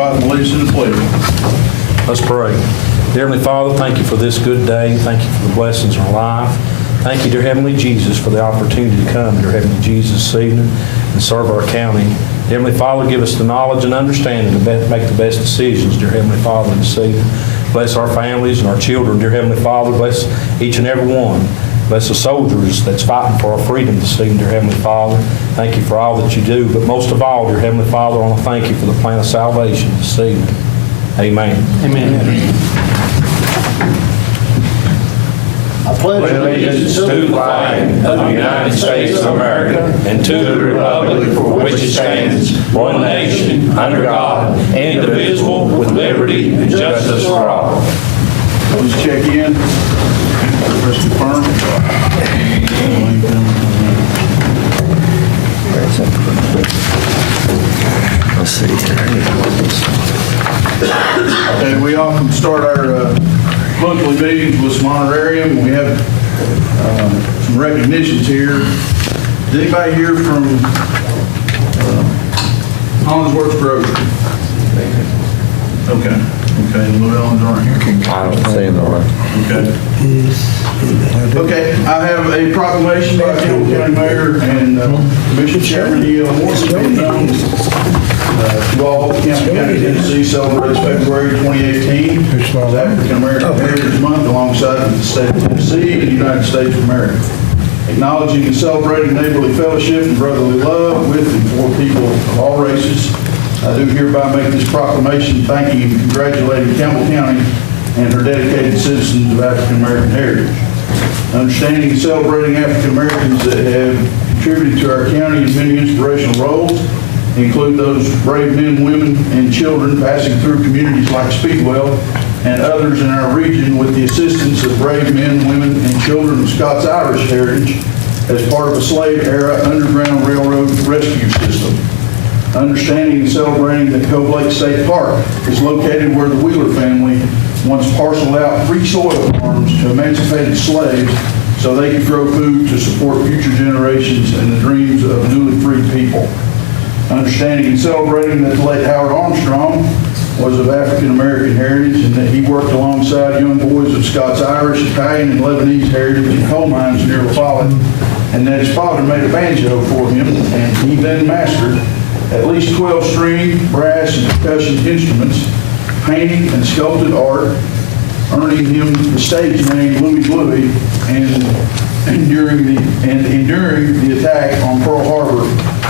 everybody to lead us in the pledge. Let's pray. Dear Heavenly Father, thank you for this good day. Thank you for the blessings in our life. Thank you, dear Heavenly Jesus, for the opportunity to come, dear Heavenly Jesus, this evening and serve our county. Dear Heavenly Father, give us the knowledge and understanding to make the best decisions, dear Heavenly Father, this evening. Bless our families and our children, dear Heavenly Father. Bless each and every one. Bless the soldiers that's fighting for our freedom this evening, dear Heavenly Father. Thank you for all that you do. But most of all, dear Heavenly Father, I want to thank you for the plan of salvation this evening. Amen. Amen. I pledge allegiance to the flag of the United States of America and to the republic for which it stands, one nation, under God, indivisible, with liberty and justice for all. Please check in. Let's confirm. Let's see. Okay, we often start our monthly meetings with some honorarium. We have some recognitions here. Is anybody here from Hollingsworth Grocery? Okay. Okay, the Llewellyns aren't here. I don't see him around. Okay. Okay, I have a proclamation by Campbell County Mayor and Commission Chairman E.L. Morris being known to all. Campbell County, Tennessee celebrates February 2018 as African American Heritage Month alongside the state of Tennessee and the United States of America. Acknowledging and celebrating neighborly fellowship and brotherly love with and for people of all races, I do hereby make this proclamation thanking and congratulating Campbell County and her dedicated citizens of African American heritage. Understanding and celebrating African Americans that have contributed to our county in many inspirational roles include those brave men, women, and children passing through communities like Speedwell and others in our region with the assistance of brave men, women, and children of Scots-Irish heritage as part of a slave-era Underground Railroad rescue system. Understanding and celebrating that Cove Lake State Park is located where the Wheeler family once parceled out free soil farms to emancipated slaves so they could grow food to support future generations and the dreams of newly freed people. Understanding and celebrating that the late Howard Armstrong was of African American heritage and that he worked alongside young boys of Scots-Irish, Italian, and Lebanese heritage in coal mines near La Follette, and that his father made a banjo for him, and he then mastered at least 12 string, brass, and percussion instruments, painting and sculpted art, earning him the stage name Louie Louie, and enduring the attack on Pearl Harbor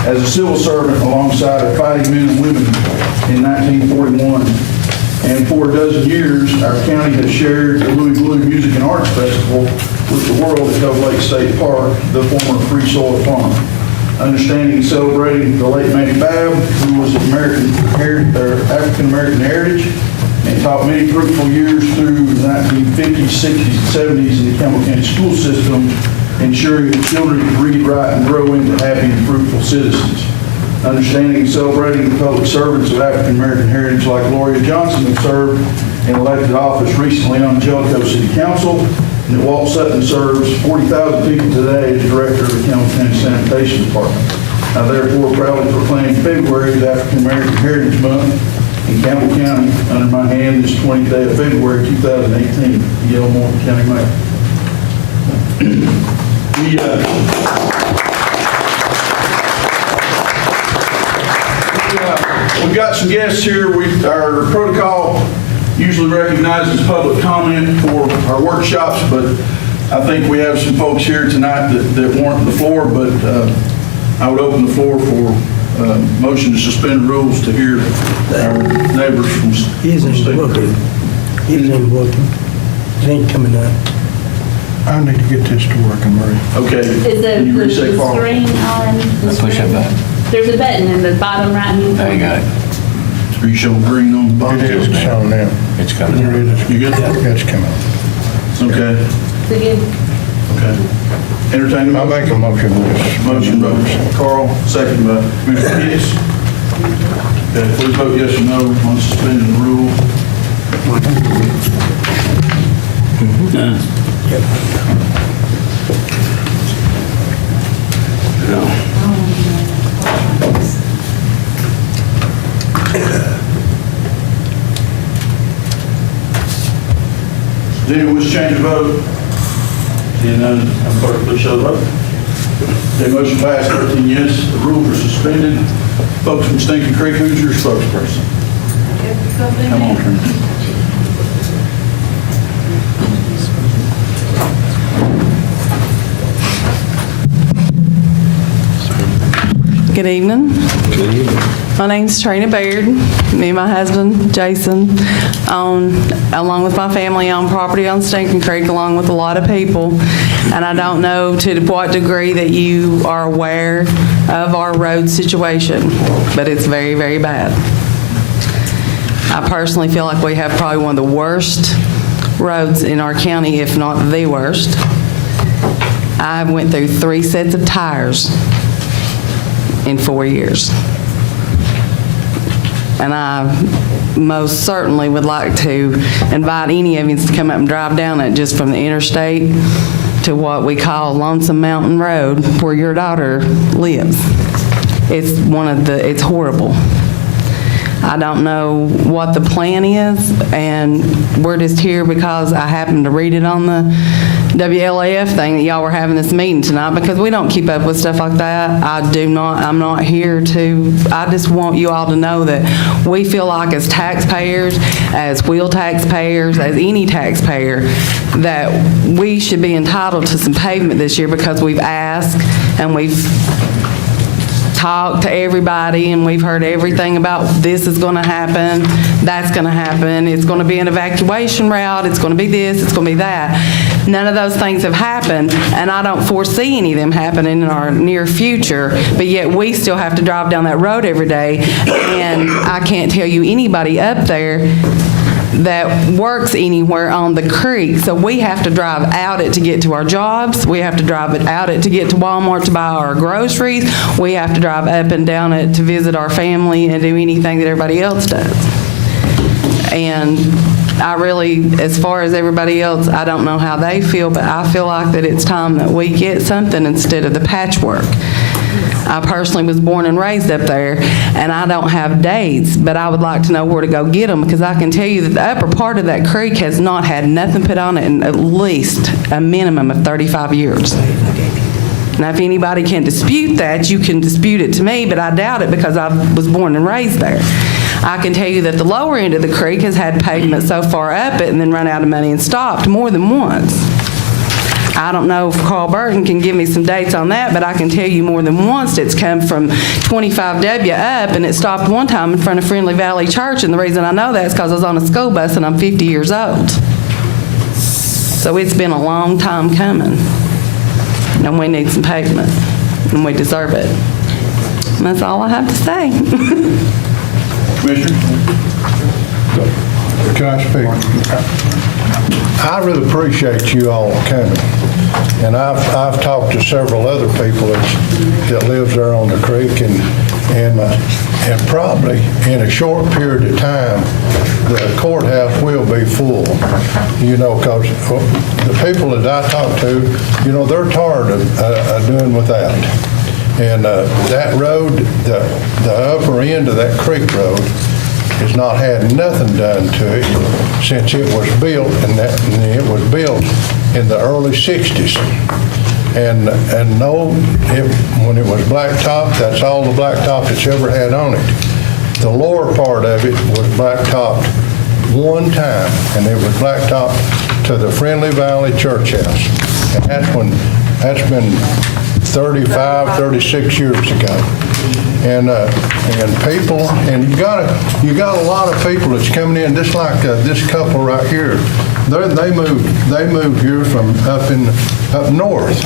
as a civil servant alongside of fighting men and women in 1941. And for a dozen years, our county has shared the Louie Louie Music and Arts Festival with the world at Cove Lake State Park, the former Free Soil Farm. Understanding and celebrating the late Manny Babb, who was of African American heritage and taught many fruitful years through the 1950s, 60s, and 70s in the Campbell County school system, ensuring that children could read, write, and grow into happy and fruitful citizens. Understanding and celebrating the public servants of African American heritage like Gloria Johnson, who served in elected office recently on Jellicoe City Council, and that Walt Sutton serves 40,000 people today as director of the Campbell County Sanitation Department. I therefore proudly proclaim February as African American Heritage Month in Campbell County under my hand this 20th day of February 2018. E.L. Morton, County Mayor. We've got some guests here. Our protocol usually recognizes public comment for our workshops, but I think we have some folks here tonight that warrant the floor, but I would open the floor for motion to suspend rules to hear our neighbors from He isn't working. He isn't working. It ain't coming out. I need to get this to working, Murray. Okay. Is Can you the reset forward? screen on? Let's push that button. There's a button in the bottom right-hand There you corner. go. Are you showing green on the bottom? It is showing now. It's coming. There it is. You good? It's coming. Okay. So good. Okay. Entertain the I'll motion. make a motion. Motion by Carl, second by Commissioner Pitts. Okay, please vote yes or no on suspending the rule. Does anyone wish to change the vote? Seeing none, Madam Clerk, please show the vote. The motion passed, 13 yes, the rules are suspended. Folks from Stinking Creek, who's your spokesperson? Come on, Trina. Good evening. My name's Trina Baird. Me and my husband, Jason, along with my family, own property on Stinking Creek, along with a lot of people. And I don't know to what degree that you are aware of our road situation, but it's very, very bad. I personally feel like we have probably one of the worst roads in our county, if not the worst. I went through 3 sets of tires in 4 years. And I most certainly would like to invite any of you to come up and drive down it just from the interstate to what we call Lonesome Mountain Road, where your daughter lives. It's horrible. I don't know what the plan is, and we're just here because I happened to read it on the WLAF thing that y'all were having this meeting tonight, because we don't keep up with stuff like that. I'm not here to, I just want you all to know that we feel like as taxpayers, as wheel taxpayers, as any taxpayer, that we should be entitled to some pavement this year, because we've asked and we've talked to everybody, and we've heard everything about this is going to happen, that's going to happen, it's going to be an evacuation route, it's going to be this, it's going to be that. None of those things have happened, and I don't foresee any of them happening in our near future, but yet we still have to drive down that road every day, and I can't tell you anybody up there that works anywhere on the creek. So we have to drive out it to get to our jobs. We have to drive it out it to get to Walmart to buy our groceries. We have to drive up and down it to visit our family and do anything that everybody else does. And I really, as far as everybody else, I don't know how they feel, but I feel like that it's time that we get something instead of the patchwork. I personally was born and raised up there, and I don't have dates, but I would like to know where to go get them, because I can tell you that the upper part of that creek has not had nothing put on it in at least a minimum of 35 years. Now, if anybody can dispute that, you can dispute it to me, but I doubt it, because I was born and raised there. I can tell you that the lower end of the creek has had pavement so far up it and then run out of money and stopped more than once. I don't know if Carl Burton can give me some dates on that, but I can tell you more than once it's come from 25W up, and it stopped one time in front of Friendly Valley Church, and the reason I know that is because I was on a school bus and I'm 50 years old. So it's been a long time coming, and we need some pavement, and we deserve it. And that's all I have to say. Commissioner? Can I speak? I really appreciate you all coming. And I've talked to several other people that lives there on the creek, and probably in a short period of time, the courthouse will be full, because the people that I talk to, they're tired of doing without. And that road, the upper end of that creek road, has not had nothing done to it since it was built, and it was built in the early 60s. And when it was blacktop, that's all the blacktop it's ever had on it. The lower part of it was blacktopped one time, and it was blacktopped to the Friendly Valley Church House. And that's been 35, 36 years ago. And people, and you got a lot of people that's coming in, just like this couple right here. They moved here from up north,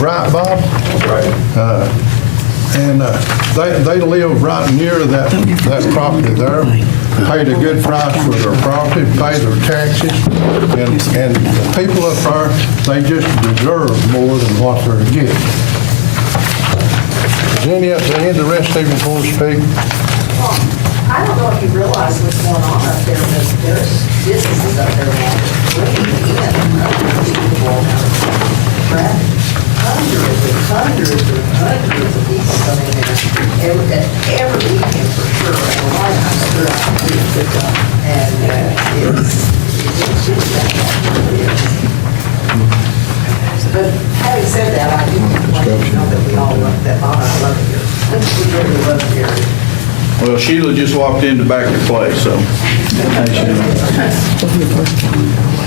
right, Bob? Right. And they live right near that property there. Paid a good price for their property, paid their taxes, and the people up there, they just deserve more than what they're getting. Is any of the rest of you want to speak? Well, I don't know if you realize what's going on up there, but there's businesses up there now bringing in people traffic. Hundreds of people coming in every weekend for sure. And a lot of times they're out here. And it's just that. that bottom, I love it here. We really love it here. Well, Sheila just walked in to back your place, so.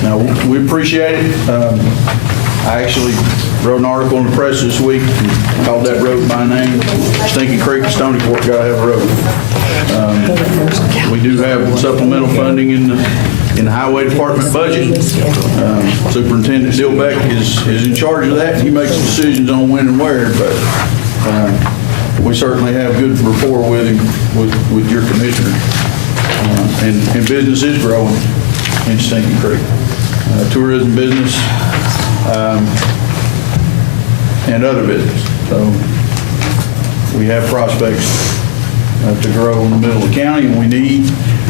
Now, we appreciate it. I actually wrote an article in the press this week, called that road by name. Stinking Creek and Stony Fork gotta have a road. We do have supplemental funding in the Highway Department budget. Superintendent Dillbeck is in charge of that. He makes decisions on when and where, but we certainly have good rapport with him, with your commissioner. And business is growing in Stinking Creek. Tourism business, and other business. So we have prospects to grow in the middle of the county, and we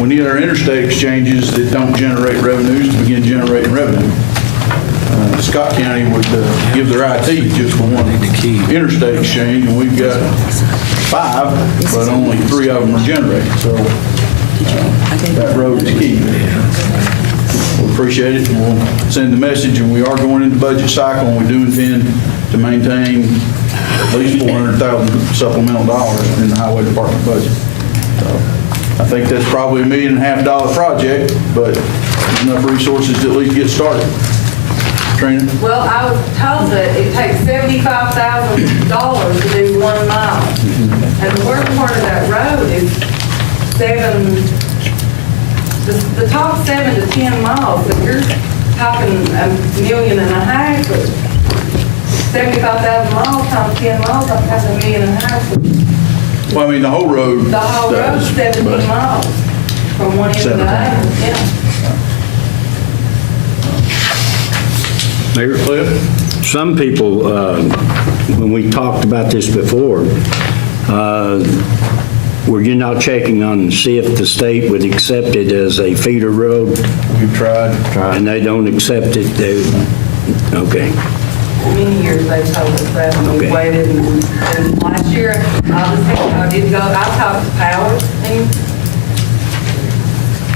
need our interstate exchanges that don't generate revenues to begin generating revenue. Scott County would give their IT just for one interstate exchange, and we've got 5, but only 3 of them are generated. So that road is key. We appreciate it, and we'll send the message, and we are going into budget cycle, and we do intend to maintain at least $400,000 supplemental dollars in the Highway Department budget. So I think that's probably $1.5 million project, but there's enough resources to at least get started. Trina? Well, I was told that it takes $75,000 to do 1 mile. And the worst part of that road is the top 7 to 10 miles, if you're talking $1.5 million, but 75,000 miles times 10 miles, that's $1.5 million. Well, I mean, the whole road. The whole road's 17 miles from one end to the other, yeah. Mayor Cliff? Some people, when we talked about this before, were you not checking on to see if the state would accept it as a feeder road? We've tried. And they don't accept it? Okay. Many years they told us that, and we Okay. waited, and last year, I did go, I talked to Powers and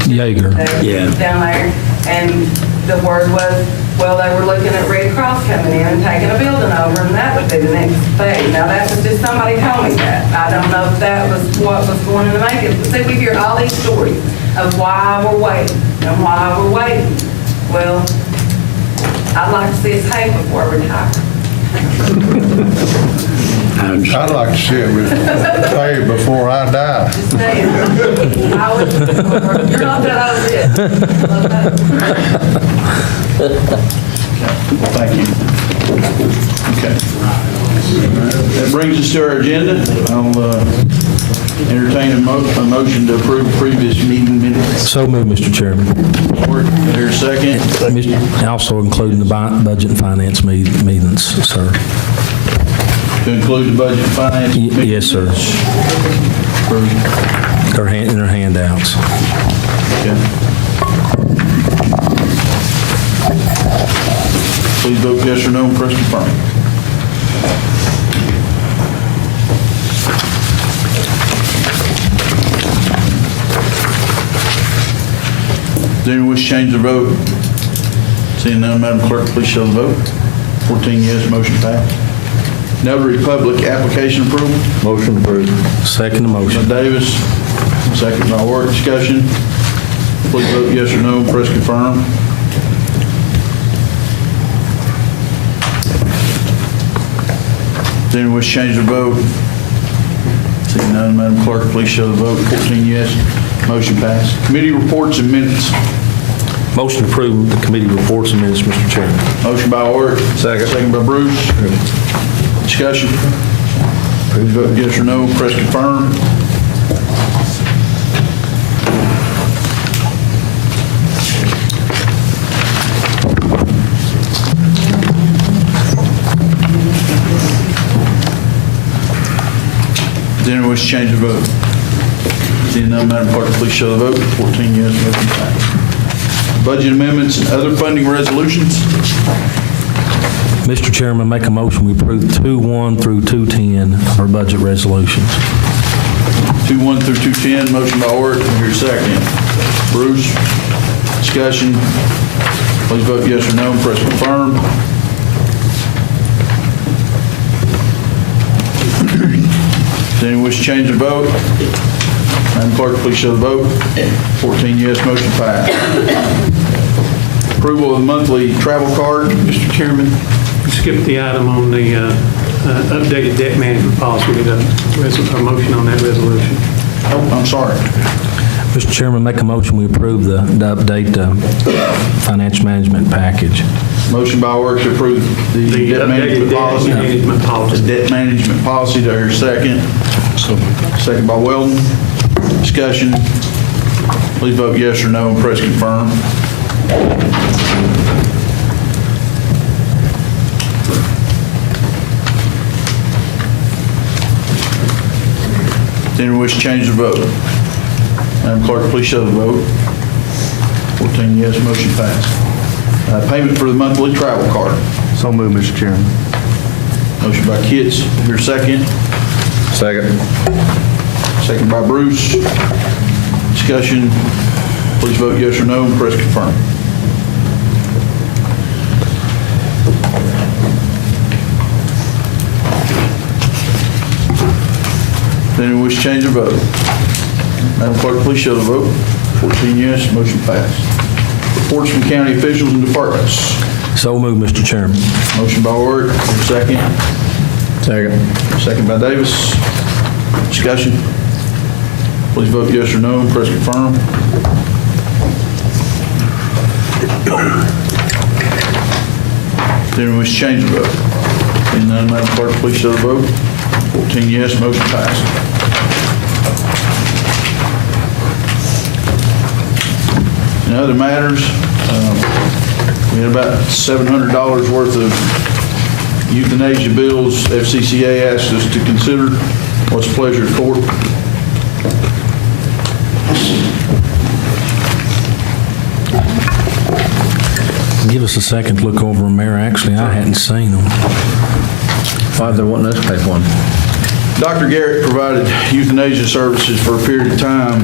Jaeger. Yeah. down there, and the word was, well, they were looking at Red Cross coming in and taking a building over, and that would be the next thing. Now, that was just somebody told me that. I don't know if that was what was going to make it. But see, we hear all these stories of why we're waiting and why we're waiting. Well, I'd like to see us pay before we retire. I'd like to see it paid before I die. Just saying. I would, you're not that old yet. Well, thank you. Okay. That brings us to our agenda. I'll entertain a motion to approve previous meeting minutes. So moved, Mr. Chairman. Here's a second. Also including the budget and finance meetings, sir. To include the budget and finance. Yes, sir. They're in their handouts. Okay. Please vote yes or no and press confirm. Does anyone wish to change their vote? Seeing none, Madam Clerk, please show the vote. 14 yes, motion passed. Notary Public application approval. Motion approved. Second By motion. Davis, second by Work. Discussion. Please vote yes or no and press confirm. Does anyone wish to change their vote? Seeing none, Madam Clerk, please show the vote. 14 yes, motion passed. Committee reports and minutes. Motion to approve the committee reports and minutes, Mr. Chairman. Motion by Work. Second by Bruce. Discussion. Please vote yes or no, press confirm. Does anyone wish to change the vote? Seeing none, Madam Clerk, please show the vote. 14 yes, motion passed. Budget amendments and other funding resolutions. Mr. Chairman, make a motion we approve 2-1 through 210 our budget resolutions. 2-1 through 210, motion by Orr, here's second. Bruce, discussion. Please vote yes or no and press confirm. Anyone wish to change the vote? Madam Clerk, please show the vote. 14 yes, motion passed. Approval of the monthly travel card, Mr. Chairman. Skip the item on the updated debt management policy. We got a motion on that resolution. Oh, I'm sorry. Mr. Chairman, make a motion, we approve the update financial management package. Motion by Works to approve the debt management policy. Management policy. The debt management policy, do I hear a second? Second by Weldon. Discussion. Please vote yes or no and press confirm. Anyone wish to change the vote? Madam Clerk, please show the vote. 14 yes, motion passed. Payment for the monthly travel card. So moved, Mr. Chairman. Motion by Kitts, your second. Second. Second by Bruce. Discussion. Please vote yes or no and press confirm. Anyone wish to change their vote? Madam Clerk, please show the vote. 14 yes, motion passed. Reports from county officials and departments. So moved, Mr. Chairman. Motion by Ward, second. Second. Second by Davis. Discussion. Please vote yes or no and press confirm. Anyone wish to change the vote? Seeing none, Madam Clerk, please show the vote. 14 yes, motion passed. In other matters, we had about $700 worth of euthanasia bills FCCA asked us to consider. What's the pleasure of court? Give us a second to look over them, Mayor. Actually, I hadn't seen them. Why they wanting us to pay for one? Dr. Garrett provided euthanasia services for a period of time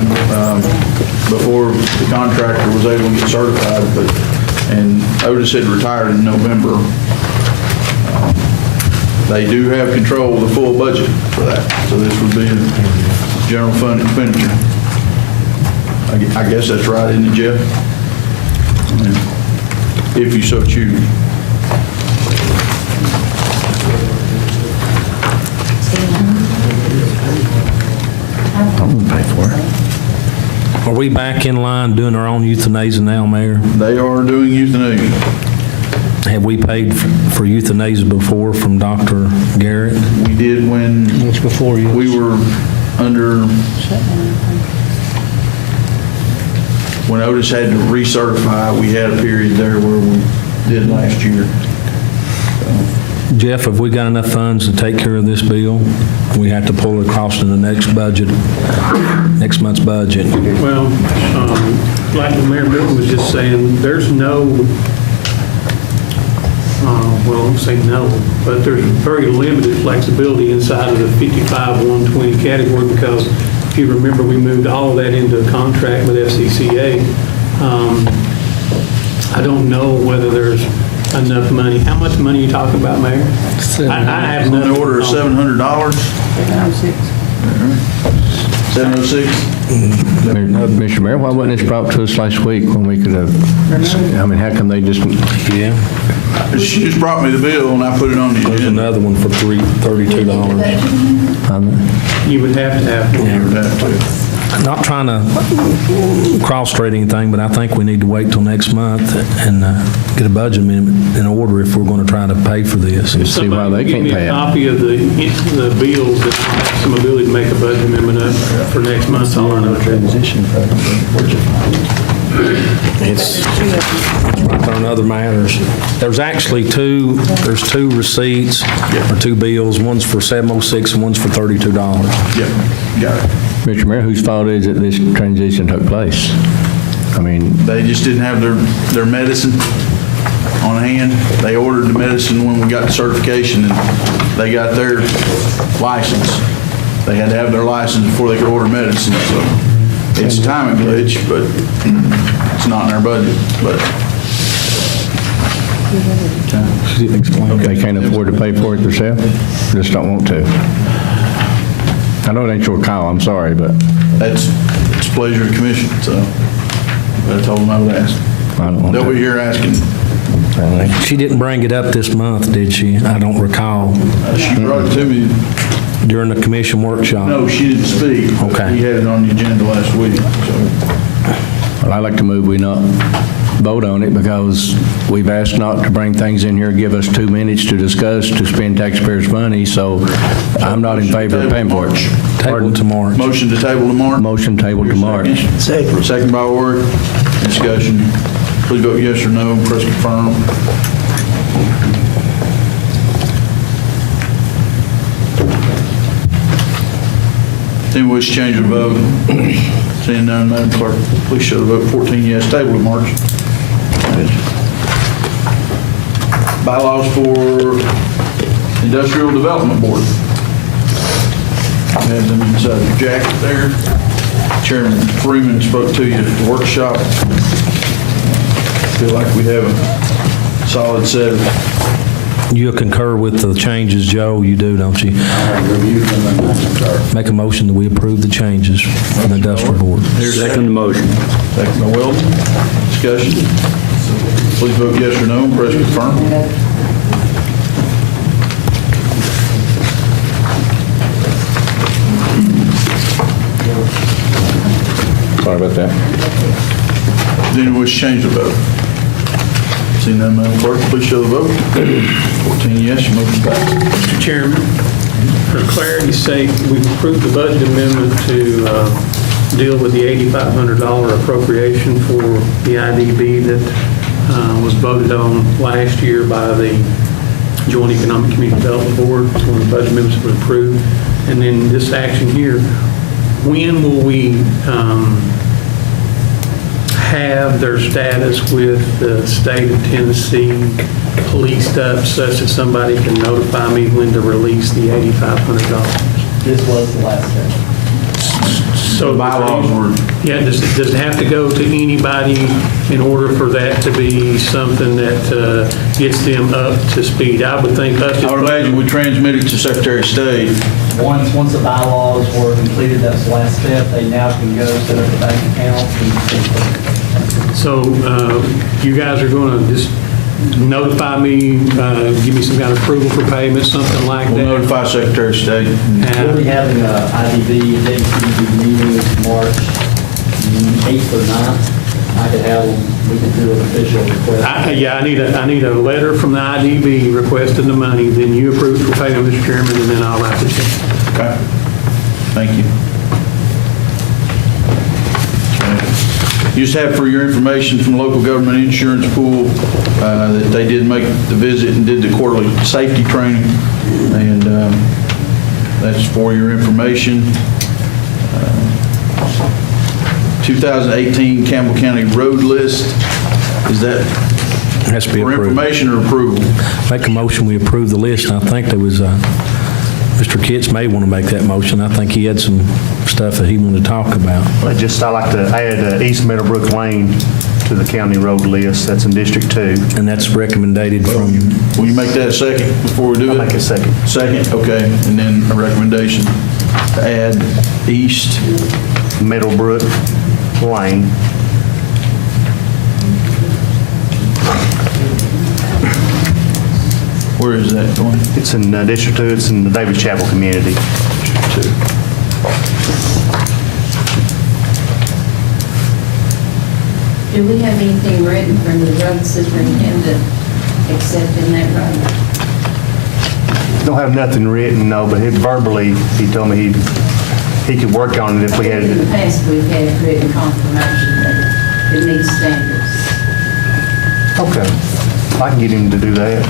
before the contractor was able to get certified, and Otis had retired in November. They do have control of the full budget for that, so this would be a general fund expenditure. I guess that's right, isn't it, Jeff? I mean, if you so choose. I'm going to pay for it. Are we back in line doing our own euthanasia now, Mayor? They are doing euthanasia. Have we paid for euthanasia before from Dr. Garrett? We did when It's before you. we were under, when Otis had to recertify, we had a period there where we did last year. Jeff, have we got enough funds to take care of this bill? We have to pull the cost in the next budget, next month's budget. Well, like the Mayor Bill was just saying, there's no, well, I won't say no, but there's very limited flexibility inside of the 55-120 category because if you remember, we moved all of that into a contract with FCCA. I don't know whether there's enough money. How much money are you talking about, Mayor? I have On no the order of $700. 706. Mr. Mayor, why wasn't this brought to us last week when we could have, I mean, how come they just, Yeah. She just brought me the bill and I put it on the There's agenda. another one for $32. You would have to have. You would have to. Not trying to cross-trade anything, but I think we need to wait till next month and get a budget amendment in order if we're going to try to pay for this. see why they can't Give me pay a it? copy of the bills that have some ability to make a budget amendment up for next month. All I know. It's right on other matters. There's actually two receipts or two bills. One's for $706 and one's for $32. Yep, got it. Mr. Mayor, whose fault is it this transition took place? I mean, They just didn't have their medicine on hand. They ordered the medicine when we got the certification and they got their license. They had to have their license before they could order medicine, so it's a timing glitch, but it's not in our budget, but. they can't afford to pay for it themselves, just don't want to. I know it ain't your call, I'm sorry, but It's pleasure of the commission, so I told them I would ask. I don't want They'll be to. here asking. She didn't bring it up this month, did she? I don't recall. She brought it to me. During the commission workshop? No, she didn't speak. but Okay. We had it on the agenda last week, so. Well, I'd like to move we not vote on it because we've asked not to bring things in here, give us 2 minutes to discuss, to spend taxpayers' money, so I'm not in favor of paying for it. Table to March. Motion to table to March? Motion tabled to March. Second. Second by Ward. Discussion. Please vote yes or no. Press confirm. Anyone wish to change their vote? Seeing none, Madam Clerk, please show the vote. 14 yes, table to March. Bylaws for Industrial Development Board. I have them inside the jacket there. Chairman Freeman spoke to you at the workshop. Feel like we have a solid set of. You concur with the changes, Joe? You do, don't you? Make a motion that we approve the changes for the industrial board. Second motion. Second by Weldon. Discussion. Please vote yes or no. Press confirm. Sorry about that. Does anyone wish to change the vote? Seeing none, Madam Clerk, please show the vote. 14 yes, your motion passes. Mr. Chairman, for clarity's sake, we've approved the budget amendment to deal with the $8,500 appropriation for the IDB that was voted on last year by the Joint Economic Community Development Board when the budget amendments were approved. And then this action here, when will we have their status with the state of Tennessee policed up such that somebody can notify me when to release the $8,500? This was the last step. So Bylaws were. Yeah, does it have to go to anybody in order for that to be something that gets them up to speed? I would think us. I would imagine we transmit it to Secretary of State. Once the bylaws were completed, that's the last step. They now can go set up a bank account. So you guys are going to just notify me, give me some kind of approval for payment, something like We'll that? notify Secretary of State. We'll be having a IDB, DCD meeting March 8th or 9th. I could have, we could do an official request. Yeah, I need a letter from the IDB requesting the money, then you approve for payment, Mr. Chairman, and then I'll write the check. Okay. Thank you. You just have for your information from the local government insurance pool that they did make the visit and did the quarterly safety training. And that's for your information. 2018 Campbell County road list, is that It has to be for approved. information or approval? Make a motion, we approve the list. And I think there was, Mr. Kitts may want to make that motion. I think he had some stuff that he wanted to talk about. I'd like to add East Meadowbrook Lane to the county road list. That's in District 2. And that's recommended from, Will you make that a second before we do it? I'll make it second. Second, okay. And then a recommendation to add East. Meadowbrook Lane. Where is that going? It's in District 2. It's in the Davis Chapel community. Do we have anything written from the road superintendent accepting that road? Don't have nothing written, no, but verbally, he told me he could work on it if we had In the it. past, we've had written confirmation that it meets standards. Okay. I can get him to do that.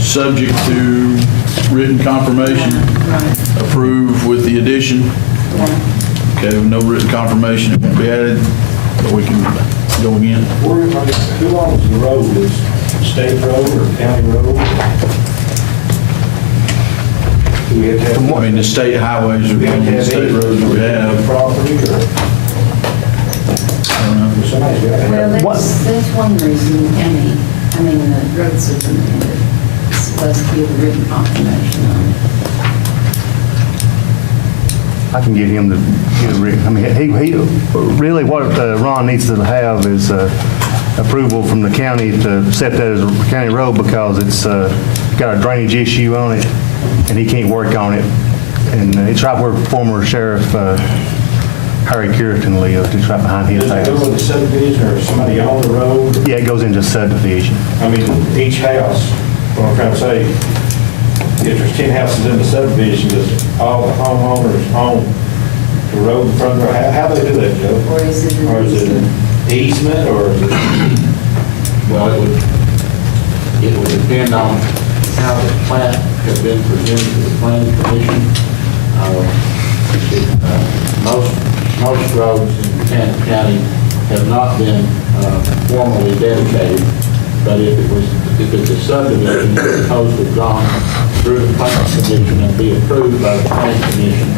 Subject to written confirmation, Right. approve with the addition. Yeah. Okay, with no written confirmation, it won't be added, but we can go again. Who owns the road? Is state road or county road? Do we have to have? I mean, the state highways are going to the state roads that we have. Property or? I don't know. Somebody's got to have. Well, that's one reason the county, the road superintendent is supposed to give a written confirmation on it. I can get him to get a I mean, he really what Ron needs to have is approval from the county to set that as a county road because it's got a drainage issue on it, and he can't work on it. And it's right where former Sheriff Harry Curitan lived. It's right behind his house. Does it go with the subdivision or somebody on the road? Yeah, it goes into subdivision. I mean, each house, what I'm trying to say, if there's 10 houses in the subdivision, does all the homeowners own the road in front of their house? How do they do that, Joe? Or is it an Or is it an easement, or is it? Well, it would depend on how the plat has been presented to the planning commission. Most roads in Buchanan County have not been formally dedicated, but if it's a subdivision, it's supposed to have gone through the planning commission and be approved by the planning commission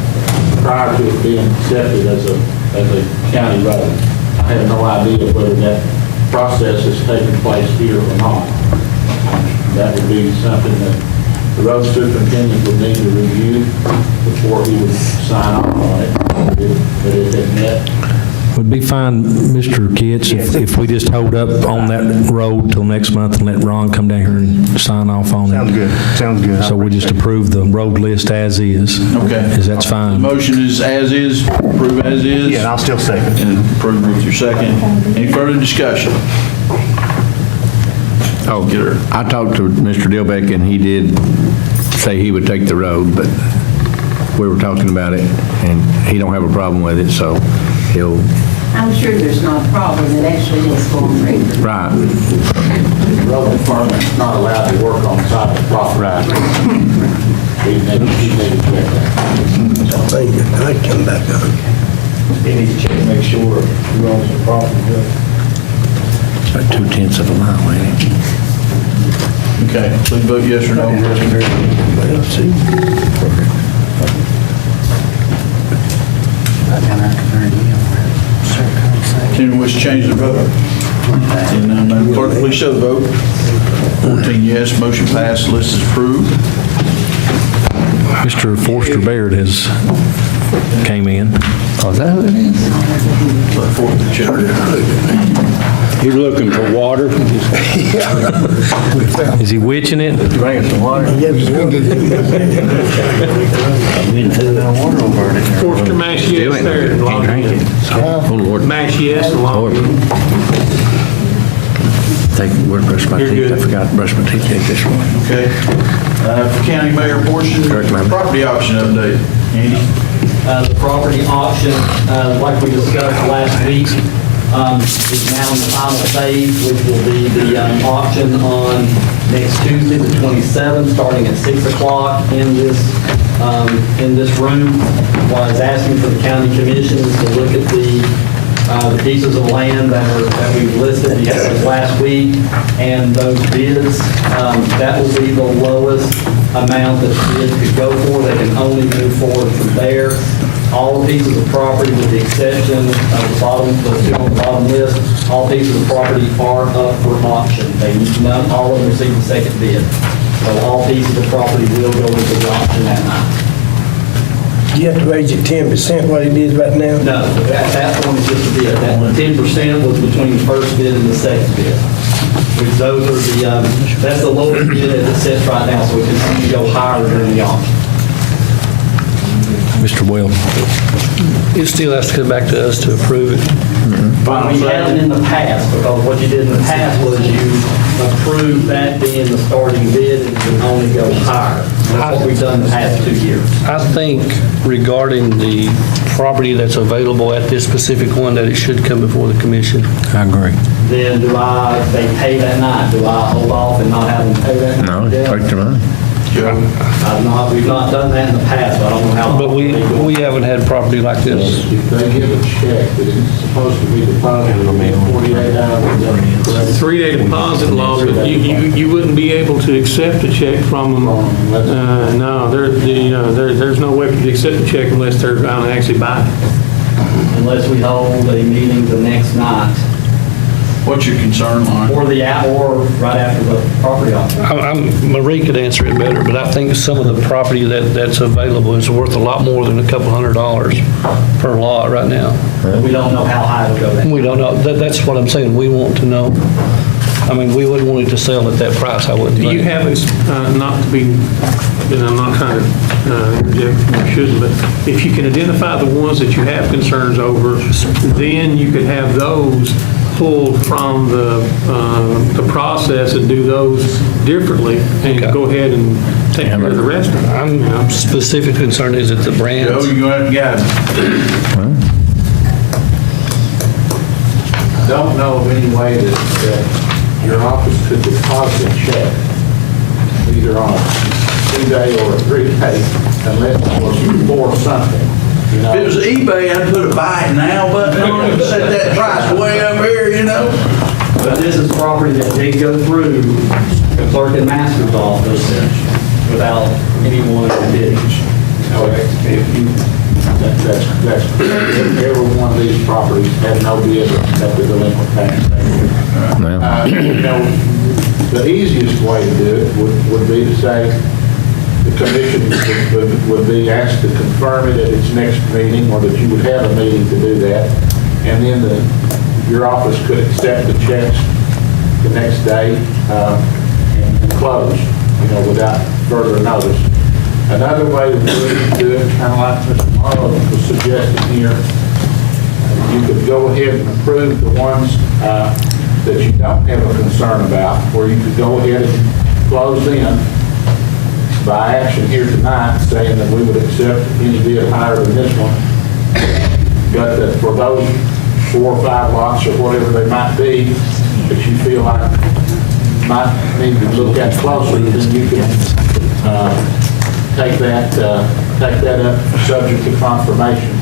prior to it being accepted as a county road. I have no idea whether that process has taken place here or not. That would be something that the road superintendent would need to review before he would sign off on it. But it had met. Would be fine, Mr. Kitts, if we just hold up on that road till next month and let Ron come down here and sign off on it. Sounds good. Sounds good. So we just approve the road list as is. Okay. Is that's fine? The motion is as is, approve as is. Yeah, and I'll still second. And approve with your second. Any further discussion? Oh, I talked to Mr. Dilbeck, and he did say he would take the road, but we were talking about it, and he don't have a problem with it, so he'll... I'm sure there's not a problem, it actually is going great. Right. The road department's not allowed to work on the side of the property. Right. He need to check that. I'd come back on. He needs to check and make sure who owns the property. It's about 2/10 of a mile, ain't it? Okay, please vote yes or no. Well, see. Anyone wish to change the vote? Seeing none, Madam Clerk, please show the vote. 14 yes, motion passed, list is approved. Mr. Forster Baird has came in. Oh, is that who it is? He's looking for water. Is he witching it? Bring some water. Forster, mash yes there. and log Drink in. it. Oh, Lord. Mash yes and log in. Where to brush my You're teeth? good. I forgot to brush my teeth this morning. Okay. For county mayor portion, Correct, ma'am. property auction update. Andy? The property auction, like we discussed last week, is now in the final phase, which will be the auction on next Tuesday, the 27th, starting at 6 o'clock in this room. Was asking for the county commissioners to look at the pieces of land that we've listed last week, and those bids, that will be the lowest amount that the bid could go for. They can only move forward from there. All pieces of property, with the exception of the two on the bottom list, all pieces of property are up for auction. All of them received the second bid. So all pieces of property will go into the auction that night. You have to raise it 10% what it is right now? No, that one is just a bid. That 10% was between the first bid and the second bid. Which those are that's the lowest bid as it sits right now, so it can only go higher during the auction. Mr. Weld. It still has to come back to us to approve it. We haven't in the past, because what you did in the past was you approved that being the starting bid and it could only go higher. That's what we've done the past 2 years. I think regarding the property that's available at this specific one, that it should come before the commission. I agree. Then they pay that night? Do I hold off and not have them pay that night? No, take the money. We've not done that in the past, but I don't know how. But we haven't had property like this. If they give a check that it's supposed to be deposited in 48 hours, correct? 3-day deposit law, but you wouldn't be able to accept a check from them. No, there's no way to accept a check unless they're going to actually buy it. Unless we hold a meeting the next night What's your concern, Lauren? Or right after the property auction. Marie could answer it better, but I think some of the property that's available is worth a lot more than a couple $100 per lot right now. We don't know how high it'll go down. We don't know. That's what I'm saying. We want to know. I mean, we wouldn't want it to sell at that price, I wouldn't Do you think. have, not to be, and I'm not trying to interject, I shouldn't, but if you can identify the ones that you have concerns over, then you could have those pulled from the process and do those differently, and go ahead and take care of the rest of it. I'm specific concern is that the brands. Joe, you're going to have to Don't know of any way that your office could deposit a check, either on a 2-day or a 3-day, unless it was for something. You know? If it was eBay, I'd put a buy it now button on it and set that price way up here, you know? But this is property that did go through the clerk and master's office without anyone bidding. That's every one of these properties had no bid at the delinquent tax. You know, the easiest way to do it would be to say the commission would be asked to confirm it at its next meeting, or that you would have a meeting to do that, and then your office could accept the checks the next day and close, you know, without further notice. Another way to do it, kind of like Mr. Marlowe was suggesting here, you could go ahead and approve the ones that you don't have a concern about, or you could go ahead and close in by action here tonight, saying that we would accept any bid higher than this one, but that for those 4 or 5 lots or whatever they might be, that you feel like might need to look at closer, then you can take that up subject to confirmation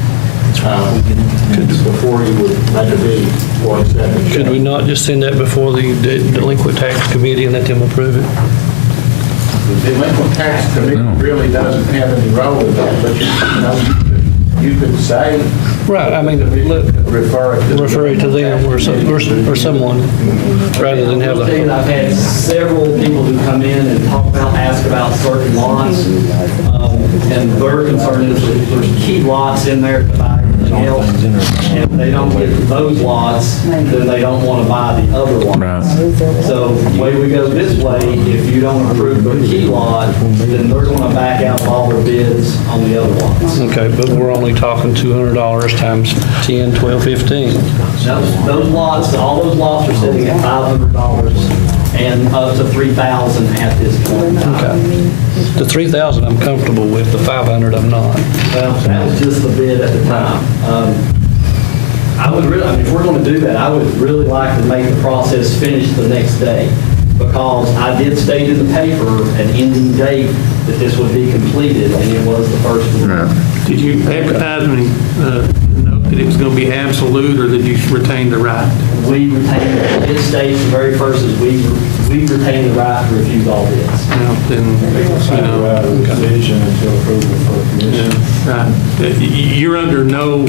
before you would make a bid or accept it. Could we not just send that before the delinquent tax committee and let them approve it? The delinquent tax committee really doesn't have any role in that, but you could say. Right, I mean, refer it to them or someone, rather than have I've had several people who come in and ask about certain lots, and their concern is that there's key lots in there to buy everything else. And if they don't get those lots, then they don't want to buy the other lots. So the way we go this way, if you don't approve the key lot, then they're going to back out all their bids on the other lots. Okay, but we're only talking $200 times 10, 12, 15. Those lots, all those lots are sitting at $500 and up to $3,000 at this point. Okay. The 3,000 I'm comfortable with, the 500 I'm not. Well, that was just the bid at the time. I would really, if we're going to do that, I would really like to make the process finish the next day, because I did state in the paper an ending date that this would be completed, and it was the 1st of the month. Did you advertise any note that it was going to be absolute, or did you retain the right? We retained, it states the very first is we retain the right to refuse all bids. Well, then, decision until approval for the commission. Right. You're under no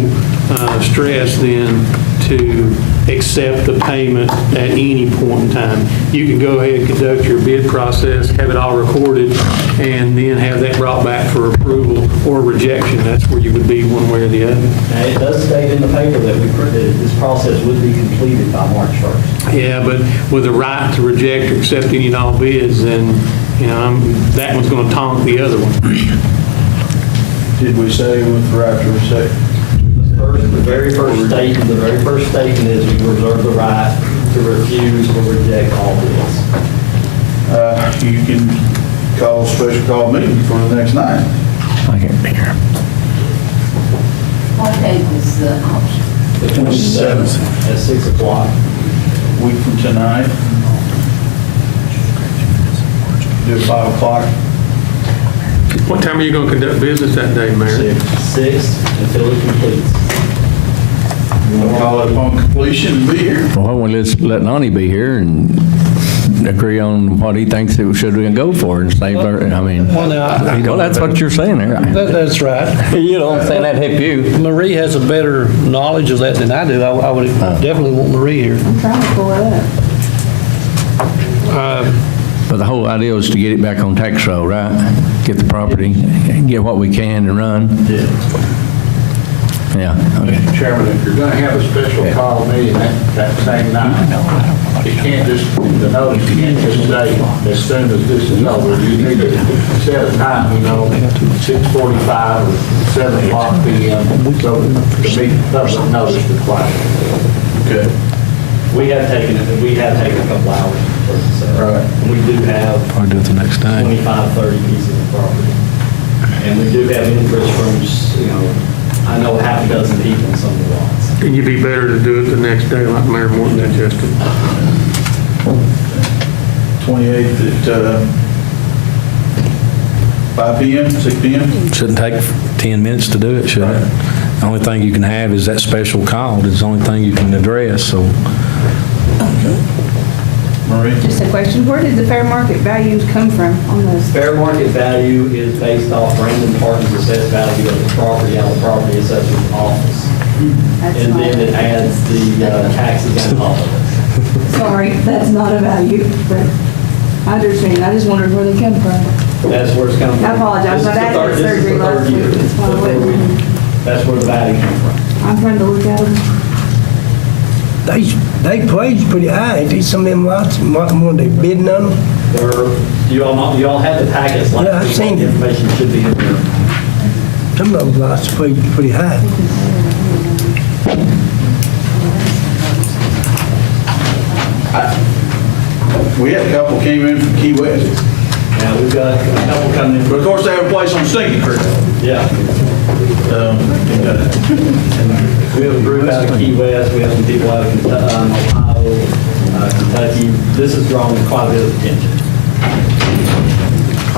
stress then to accept the payment at any point in time. You can go ahead and conduct your bid process, have it all recorded, and then have that brought back for approval or rejection. That's where you would be one way or the other. Now, it does state in the paper that this process would be completed by March 1st. Yeah, but with the right to reject or accept any and all bids, then, that one's going to taunt the other one. Did we say with the right to reject? The very first statement is we reserve the right to refuse or reject all bids. You can call a special call meeting for the next night. I can't be here. What date was the auction? The 27th at 6 o'clock. Week from tonight. Do it 5 o'clock. What time are you going to conduct business that day, Mayor? 6 until it completes. You want to call it upon completion and be here? Well, why don't we let Lonnie be here and agree on what he thinks it should go for and save our, I mean, Well, now, well, that's what you're saying there. that's right. You don't say that help you. Marie has a better knowledge of that than I do. I would definitely want Marie here. I'm trying to pull it up. But the whole idea is to get it back on tax roll, right? Get the property, get what we can and run. Yeah, okay. Mr. Chairman, if you're going to have a special call meeting that same night, you can't just, the notice can't just say, as soon as this is over, you need to set a time, 6:45 or 7 o'clock p.m. so to meet public notice required. Okay. We have taken a couple hours. Right. And we do have I'll do it the next day. 25, 30 pieces of property. And we do have interest from, I know half a dozen people in some of the lots. And you'd be better to do it the next day, like Mayor Morton suggested. 28th at 5 p.m., 6 p.m.? Shouldn't take 10 minutes to do it, should it? The only thing you can have is that special call. It's the only thing you can address, so. Marie? Just a question, where did the fair market values come from on those? Fair market value is based off Brandon Parton's assessed value of the property out of the property assessor's office. And then it adds the taxes on top of it. Sorry, that's not a value, but I understand. I just wondered where they come from. That's where it's coming from. I apologize, This is but I the had third- this is surgery the third last year. week. That's why I wouldn't- That's where the value comes from. I'm trying to look at them. They played pretty high. Ain't they some of them lots, when they bidding on them? You all have the packets like Yeah, I've seen the it. information should be in there. Some of those lots played pretty high. We had a couple came in from Key West. Yeah, we've got a couple coming in. But of course, they have a place on Stinking Creek. Yeah. We have a group out of Key West, we have some people out of Ohio, Kentucky. This has drawn quite a bit of attention.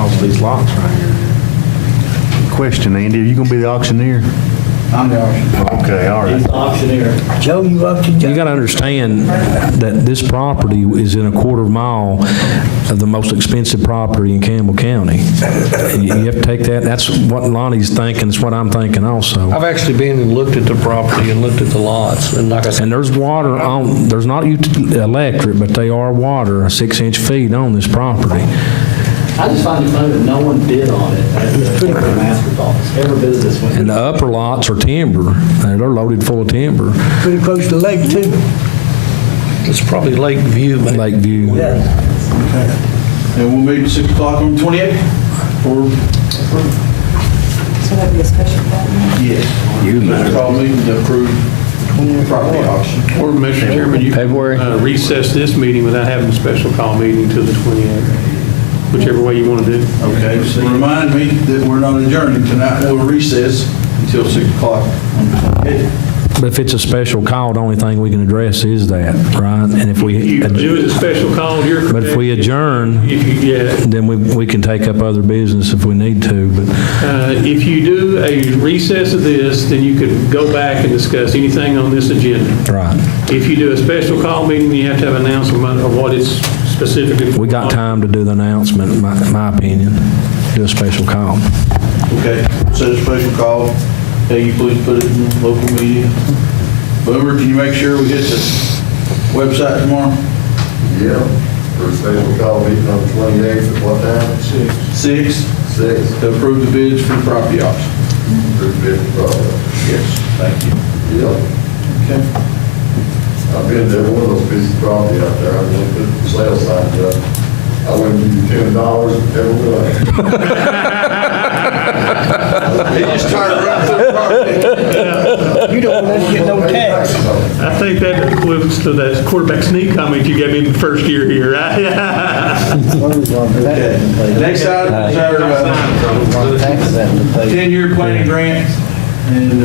All these lots right here. Question, Andy, are you going to be the auctioneer? I'm the auctioneer. Okay, all He's right. the auctioneer. Joe, you auctioned. You got to understand that this property is in a quarter mile of the most expensive property in Campbell County. You have to take that, that's what Lonnie's thinking, it's what I'm thinking also. I've actually been and looked at the property and looked at the lots, and like I said, And there's water on, there's not electric, but they are water, 6-inch feet on this property. I just find it funny that no one bid on it at the master's office. Every business went. And the upper lots are timber, they're loaded full of timber. Pretty close to the lake, too. it's probably Lake View. Lakeview. And we'll meet at 6 o'clock on the 28th for, So that'd be a special call. yes. Special call meeting to approve property auction. Or, Mr. Chairman, you February. can recess this meeting without having a special call meeting until the 28th, whichever way you want to do. Okay, so remind me that we're not adjourning tonight. We'll recess until 6 o'clock on the 28th. But if it's a special call, the only thing we can address is that, right? And if we, You do it as a special call, you're correct. but if we adjourn, Yeah. then we can take up other business if we need to, but If you do a recess of this, then you could go back and discuss anything on this agenda. right. If you do a special call meeting, you have to have an announcement of what it's specifically. We got time to do the announcement, in my opinion, do a special call. Okay, set a special call. Hey, you please put it in the local media. Boomer, can you make sure we hit the website tomorrow? Yeah, for a special call meeting on the 28th at what time? 6 to approve the bids for the property auction. For bid product. Yes, thank you. Yeah. Okay. I've been there, one of those pieces of property out there, I went to put the sale signs up. I wouldn't give you $10, never will. He just tried to run through the property. You don't let us get no tax. I think that equates to that quarterback sneak comment you gave me the first year here, right? Okay. Next item is our 10-year planning grant, and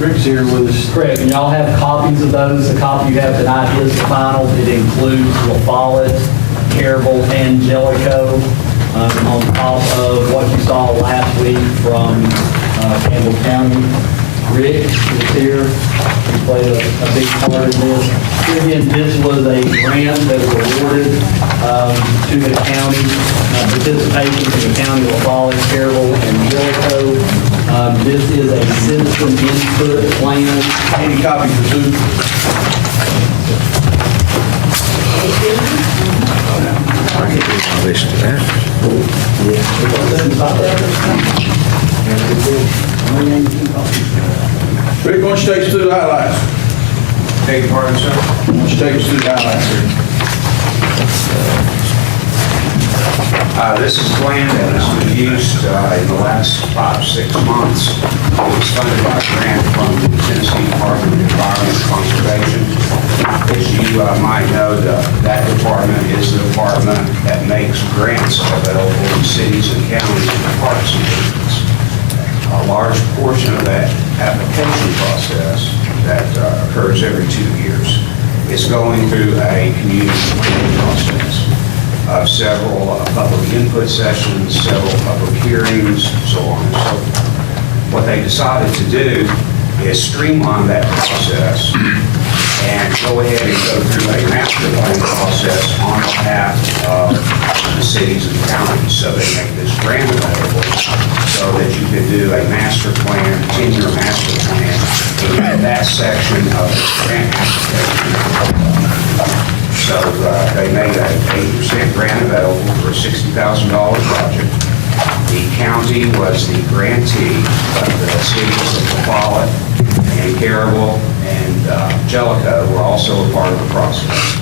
Rick's here with us. Correct, and y'all have copies of those. The copy you have tonight is the final. It includes La Follette, Carable, and Jellicoe on top of what you saw last week from Campbell County. Rick is here. He played a big part in this. Here again, this was a grant that was awarded to the county. Participation from the county of Raleigh, Carroll, and Jericho. This is a citizen input plan. Any copy for Sue? Rick, why don't you take us through the highlights? Beg your pardon, sir? Why don't you take us through the highlights here? This is a plan that has been used in the last 5-6 months. It was funded by a grant from the Tennessee Department of Environment and Conservation. As you might know, that department is the department that makes grants available in cities and counties and parks and districts. A large portion of that application process that occurs every 2 years is going through a community planning process of several public input sessions, several public hearings, so on and so forth. What they decided to do is streamline that process and go ahead and go through a master plan process on behalf of the cities and counties. So they make this grant available so that you could do a master plan, 10-year master plan, in that section of the grant application. So they made an 8% grant available for a $60,000 project. The county was the grantee, but the cities of Follett and Carroll and Jellicoe were also a part of the process.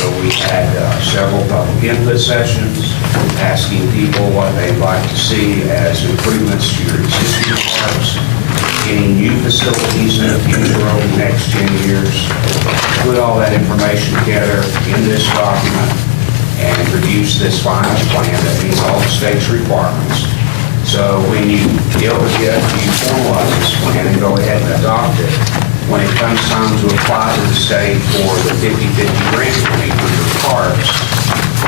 So we had several public input sessions, asking people what they'd like to see as improvements to your existing parks, any new facilities in the future over the next 10 years. Put all that information together in this document and produce this final plan that meets all the state's requirements. So when you deal with it, you formalize this plan and go ahead and adopt it. When it comes time to apply to the state for the 50/50 grant money for your parks,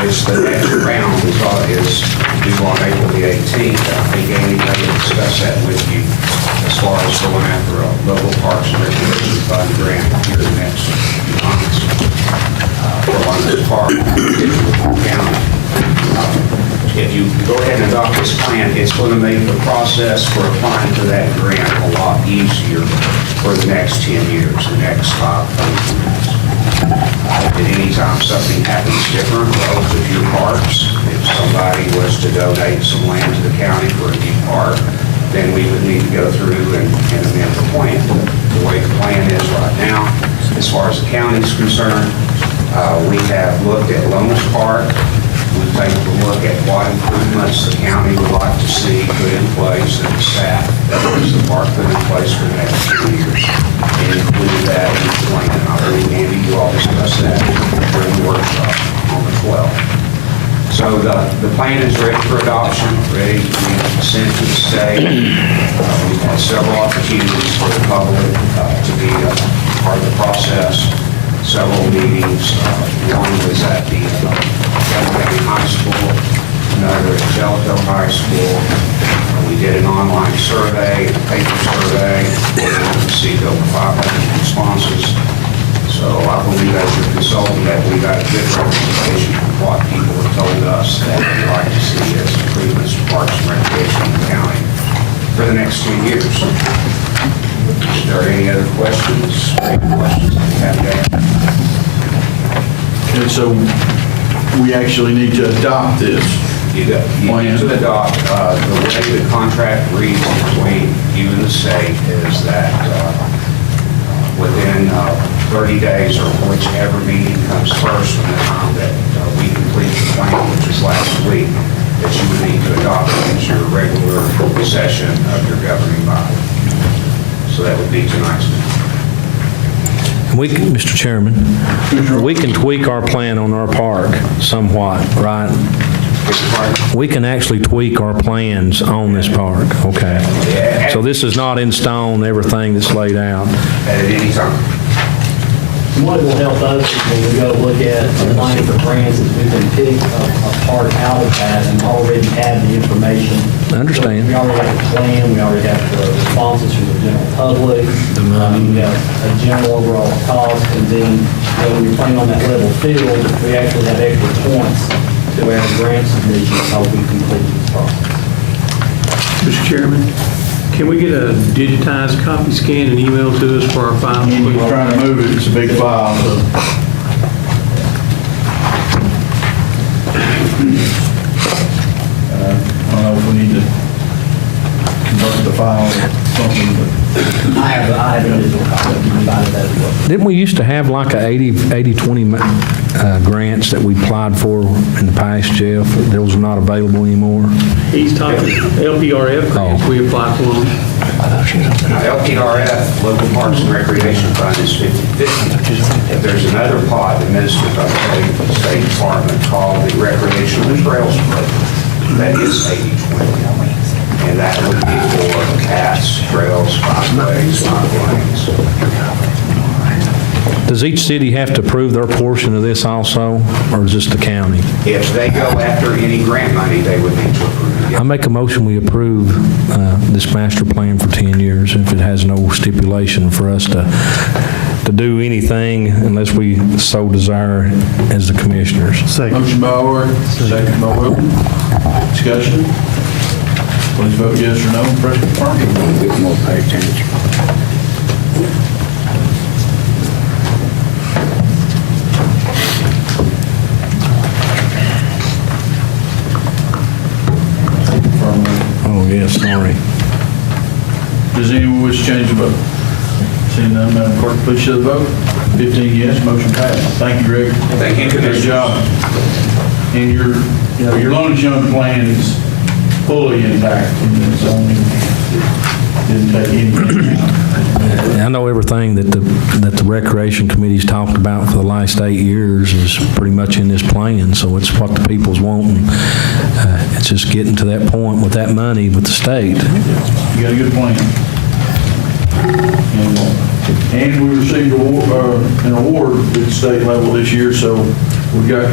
which the next round we thought is due on April the 18th. I think Amy may discuss that with you as far as going after a local parks and recreation fund grant here in the next few months for one of those parks in the county. If you go ahead and adopt this plan, it's going to make the process for applying for that grant a lot easier for the next 10 years, the next 5 years. At any time something happens different relative to your parks, if somebody was to donate some land to the county for a new park, then we would need to go through and amend the plan. The way the plan is right now, as far as the county is concerned, we have looked at Lomas Park. We've taken a look at what improvements the county would like to see put in place and the staff that wants the park put in place for the next 2 years. And include that in the plan. I believe Andy, you all discussed that during the workshop on the 12th. So the plan is ready for adoption, ready to be sent to the state. We've had several opportunities for the public to be a part of the process. Several meetings. One was at the County High School, another at Jellicoe High School. We did an online survey, a paper survey, and received over 500 responses. So I believe as your consultant that we got a good representation of what people have told us that they'd like to see as improvements to parks and recreation in the county for the next 2 years. Is there any other questions? Any questions that you have to ask? And so we actually need to adopt this. You need to adopt, the way the contract reads between you and the state is that within 30 days or whichever meeting comes first from the time that we complete the plan, which was last week, that you would need to adopt it as your regular session of your governing body. So that would be tonight's meeting. We can, Mr. Chairman, we can tweak our plan on our park somewhat, right? We can actually tweak our plans on this park, okay? So this is not in stone, everything that's laid out. At any time. And what it will help us is when we go look at applying for grants, is we can pick a part out of that and already have the information. I understand. So we already have the plan, we already have the responses from the general public. We have a general overall cost, and then when you're playing on that level field, we actually have extra points to our grant submission to help we complete this process. Mr. Chairman, can we get a digitized copy, scanned, and emailed to us for our file? We're trying to move it, it's a big file, so. I don't know if we need to convert the file or something, but. I have a digital copy, you can buy it as well. Didn't we used to have like a 80-20 grants that we applied for in the past, Jeff? Those are not available anymore? He's talking LPRF grants, we apply for them. LPRF, Local Parks and Recreation Fund, is 50/50. There's another pot administered by the State Department called the Recreational Trails Program. That is 80/20. And that would be for paths, trails, byways, lanes. Does each city have to approve their portion of this also, or is this the county? If they go after any grant money, they would need to approve it. I make a motion we approve this master plan for 10 years if it has no stipulation for us to do anything unless we so desire as the commissioners. Motion by Orr, second by Wilton. Discussion? Please vote yes or no, press confirm. We can all pay attention. Oh, yes, sorry. Does anyone wish to change the vote? Seeing none, Madam Clerk, please show the vote. 15 yes, motion passed. Thank you, Greg. Thank you, Good job. And your loan insurance plan is fully intact, and it's only, didn't take any. I know everything that the Recreation Committee's talked about for the last 8 years is pretty much in this plan, so it's what the people's wanting. It's just getting to that point with that money with the state. You got a good plan. And we received an award at the state level this year, so we've got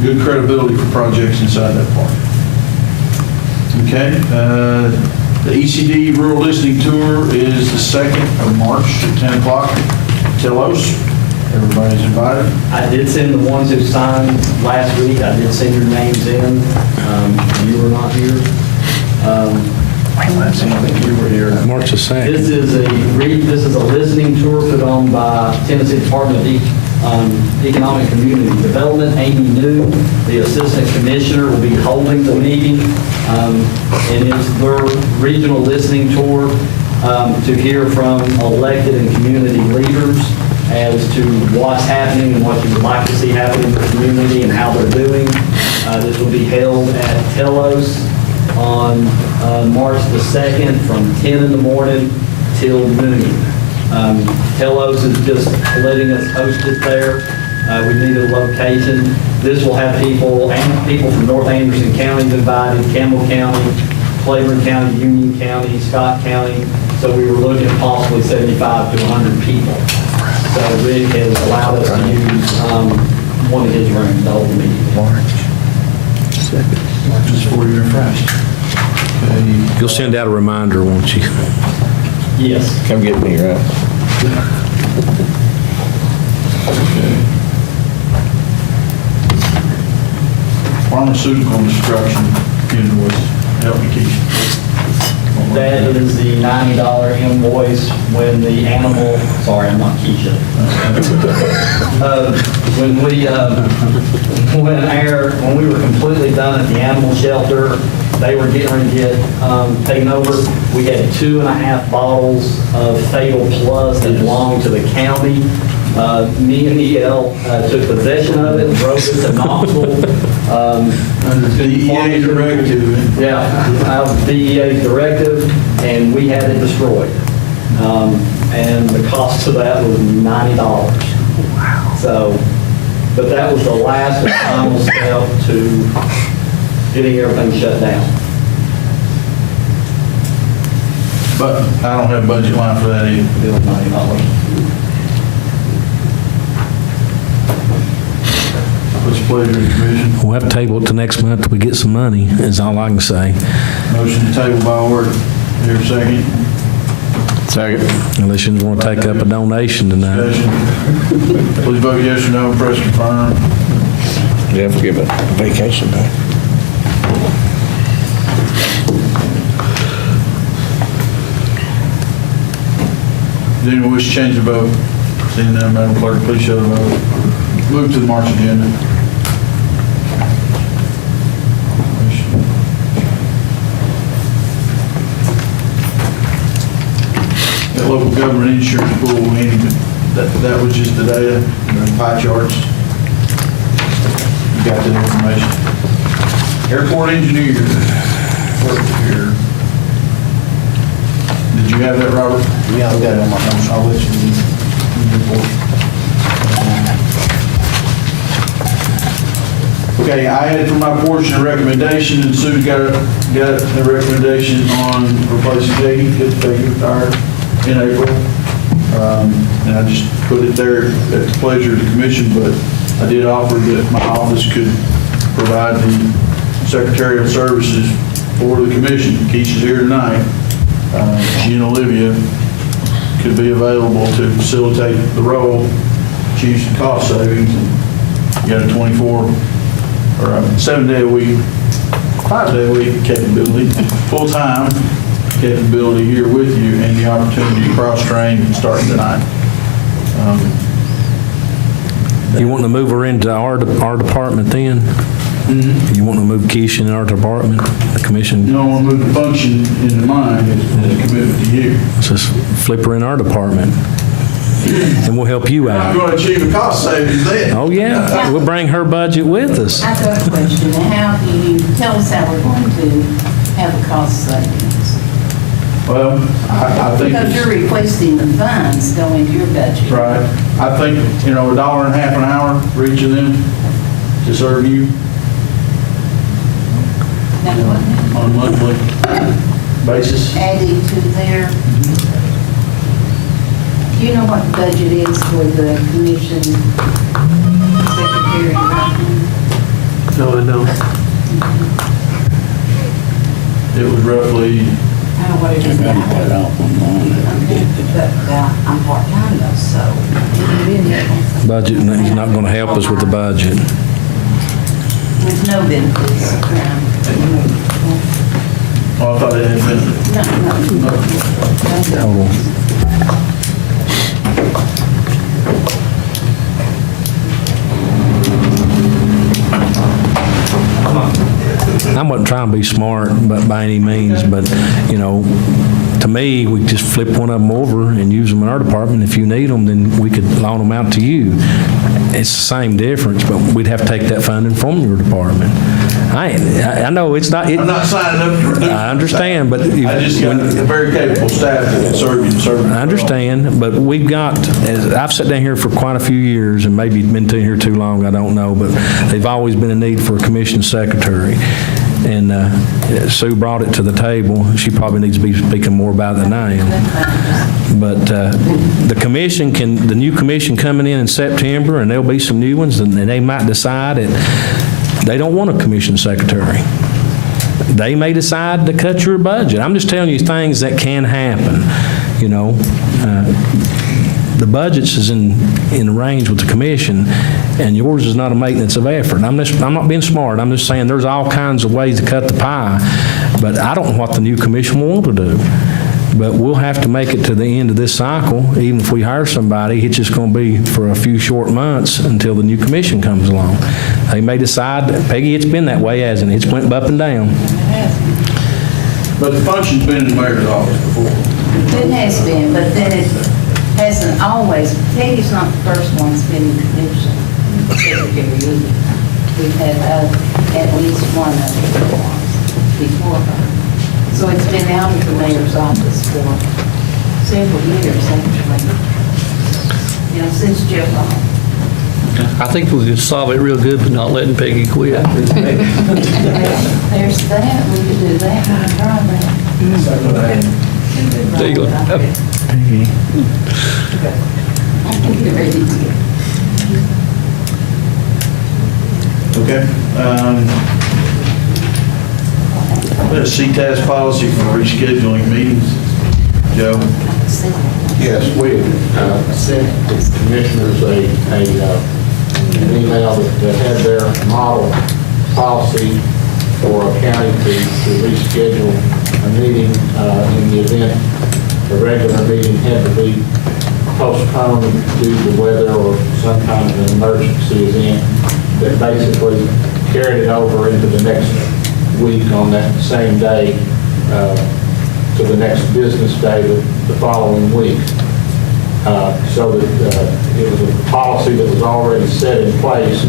good credibility for projects inside that park. Okay, the ECD Rural Listening Tour is the 2nd of March at 10 o'clock. Telos, everybody's invited. I did send the ones who signed last week, I did send your names in. You were not here. I think you were here. March the 2nd. This is a listening tour put on by Tennessee Department of Economic Community Development. Amy New, the Assistant Commissioner, will be holding the meeting. And it's their regional listening tour to hear from elected and community leaders as to what's happening and what you would like to see happen in the community and how they're doing. This will be held at Telos on March the 2nd from 10 in the morning till noon. Telos is just letting us host it there. We need a location. This will have people from North Anderson County invited, Campbell County, Claiborne County, Union County, Scott County. So we were looking at possibly 75 to 100 people. So Rick has allowed us to use one of his rooms to hold the meeting. March 2nd. March is 4 year fresh. Okay. You'll send out a reminder, won't you? Yes. Come get me, right? Okay. Pharmaceutical instruction invoice. Help me, Keisha. That is the $90 invoice when the animal, sorry, I'm not Keisha. When we were completely done at the animal shelter, they were getting ready to get taken over. We had 2.5 bottles of Fatal Plus that belonged to the county. Me and EL took possession of it and drove it to Knoxville. Under DEA directive. Yeah, out of DEA's directive, and we had it destroyed. And the cost of that was $90. Wow. So, but that was the last and final step to getting everything shut down. But I don't have a budget line for that either. Bill $90. What's your pleasure, Commission? We'll have to table it to next month till we get some money, is all I can say. Motion to table by order. Here, second. Second. Unless you want to take up a donation tonight. Discussion. Please vote yes or no and press confirm. You have to give a vacation back. Does anyone wish to change the vote? Seeing none, Madam Clerk, please show the vote. Move to the March agenda. That local government insurance pool, that was just the data, the pie charts. You got that information. Airport engineer, work here. Did you have that, Robert? Yeah, I got it on my phone. I'll let you read the report. Okay, I added for my portion a recommendation, and Sue got a recommendation on replacing Katie, because Peggy retired in April. And I just put it there at the pleasure of the commission, but I did offer that my office could provide the secretarial services for the commission. Keisha's here tonight. She and Olivia could be available to facilitate the role, achieve some cost savings, and you got a 24 or a 7-day-a-week, 5-day-a-week capability, full-time capability here with you, and the opportunity to cross-train starting tonight. You want to move her into our department then? Mm-hmm. You want to move Keisha in our department, the commission? You don't want to move the function into mine as a commitment to you. Just flip her in our department, and we'll help you I'm out. going to achieve a cost savings then. Oh, yeah, we'll bring her budget with us. I've got a question. How do you tell us how we're going to have a cost savings? Well, I think Because you're requesting the funds go into your budget. right. I think, $1.50 an hour for each of them to serve you Now, what- on a monthly basis. adding to there. Do you know what the budget is for the commission secretary? No, I don't. It was roughly, I don't know what it is now. But I'm part-time though, so. Budget, he's not going to help us with the budget. With no benefits. I thought it had been. Hold on. I wasn't trying to be smart, but by any means, but, to me, we just flip one of them over and use them in our department. If you need them, then we could loan them out to you. It's the same difference, but we'd have to take that funding from your department. I know it's not. I'm not signing up to reduce. I understand, but. I just got a very capable staff that can serve you. I understand, but we've got, I've sat down here for quite a few years, and maybe been here too long, I don't know, but they've always been a need for a commission secretary. And Sue brought it to the table. She probably needs to be speaking more about it than I am. But the new commission coming in September, and there'll be some new ones, and they might decide that they don't want a commission secretary. They may decide to cut your budget. I'm just telling you things that can happen, The budgets is in range with the commission, and yours is not a maintenance of effort. I'm not being smart. I'm just saying there's all kinds of ways to cut the pie, but I don't know what the new commission will want to do. But we'll have to make it to the end of this cycle. Even if we hire somebody, it's just going to be for a few short months until the new commission comes along. They may decide, Peggy, it's been that way, hasn't it? It's went up and down. But the function's been in the mayor's office before. It has been, but then it hasn't always. Peggy's not the first one that's been in commission secretary either. We've had at least one of them before her. So it's been out of the mayor's office for several years, actually. Since Jeff left. I think we could solve it real good by not letting Peggy quit. There's that, we could do that, we can try that. There you go. I think you're ready to go. Okay. There's CTAS policy for rescheduling meetings. Joe? Yes, we sent the commissioners an email that had their model policy for a county to reschedule a meeting in the event the regular meeting had to be postponed due to weather or some kind of an emergency event, that basically carried it over into the next week on that same day to the next business day the following week. So that it was a policy that was already set in place,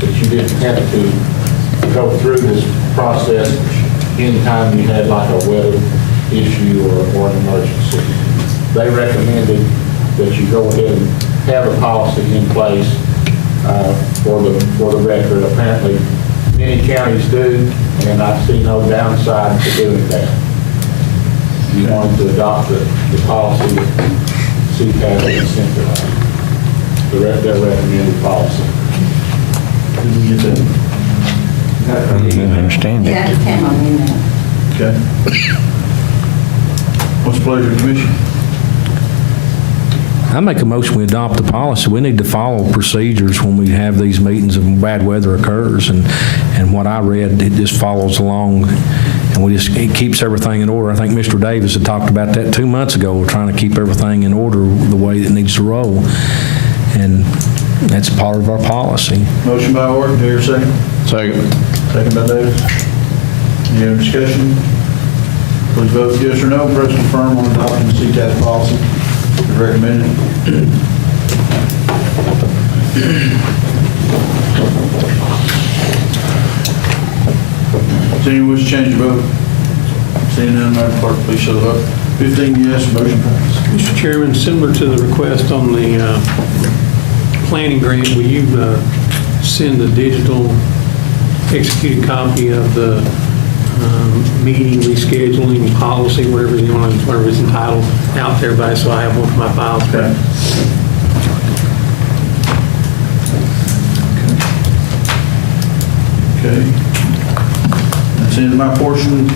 that you didn't have to go through this process anytime you had like a weather issue or an emergency. They recommended that you go ahead and have a policy in place for the record. Apparently, many counties do, and I see no downside to doing that. You wanted to adopt the policy that CTAS has sent to us, their recommended policy. Did we get that? I didn't understand it. Yeah, it came on email. Okay. What's the pleasure of the commission? I make a motion we adopt the policy. We need to follow procedures when we have these meetings and bad weather occurs. And what I read, it just follows along, and it keeps everything in order. I think Mr. Davis had talked about that 2 months ago. We're trying to keep everything in order the way it needs to roll. And that's part of our policy. Motion by Orton, do you hear a second? Second. Second by Davis. Any other discussion? Please vote yes or no. Press confirm on adopting the CTAS policy as recommended. Does anyone wish to change your vote? Seeing none, Madam Clerk, please show the vote. 15 yes, motion passes. Mr. Chairman, similar to the request on the planning grant, will you send a digital executed copy of the meeting rescheduling policy, whatever it's entitled, out there, everybody, so I have one for my files. Okay. Okay. That's the end of my portion.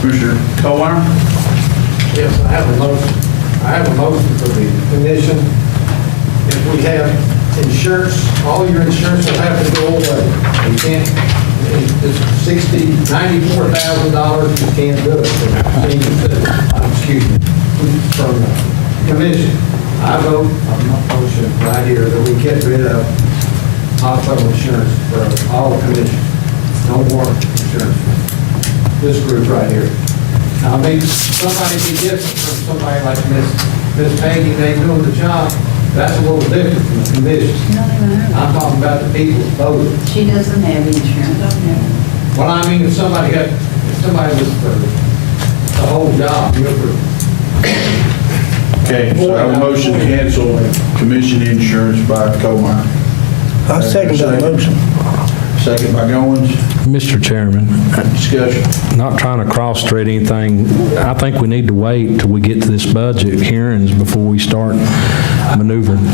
Commissioner Colmeyer? Yes, I have a motion for the commission. If we have insurance, all your insurance will have to go away. You can't, it's $94,000, you can't do it from the commission. I vote on my motion right here that we get rid of hospital insurance for all the commission. No more insurance. This group right here. Now, maybe somebody be different from somebody like Miss Peggy, they doing the job. That's a little different from the commission. I'm talking about the people voting. She doesn't have insurance. Well, I mean, if somebody was for the whole job, you're for. Okay, so I have a motion to cancel commission insurance by Colmeyer. I second that motion. Second by Goins. Mr. Chairman. Discussion. Not trying to cross-thread anything. I think we need to wait till we get to this budget hearings before we start maneuvering.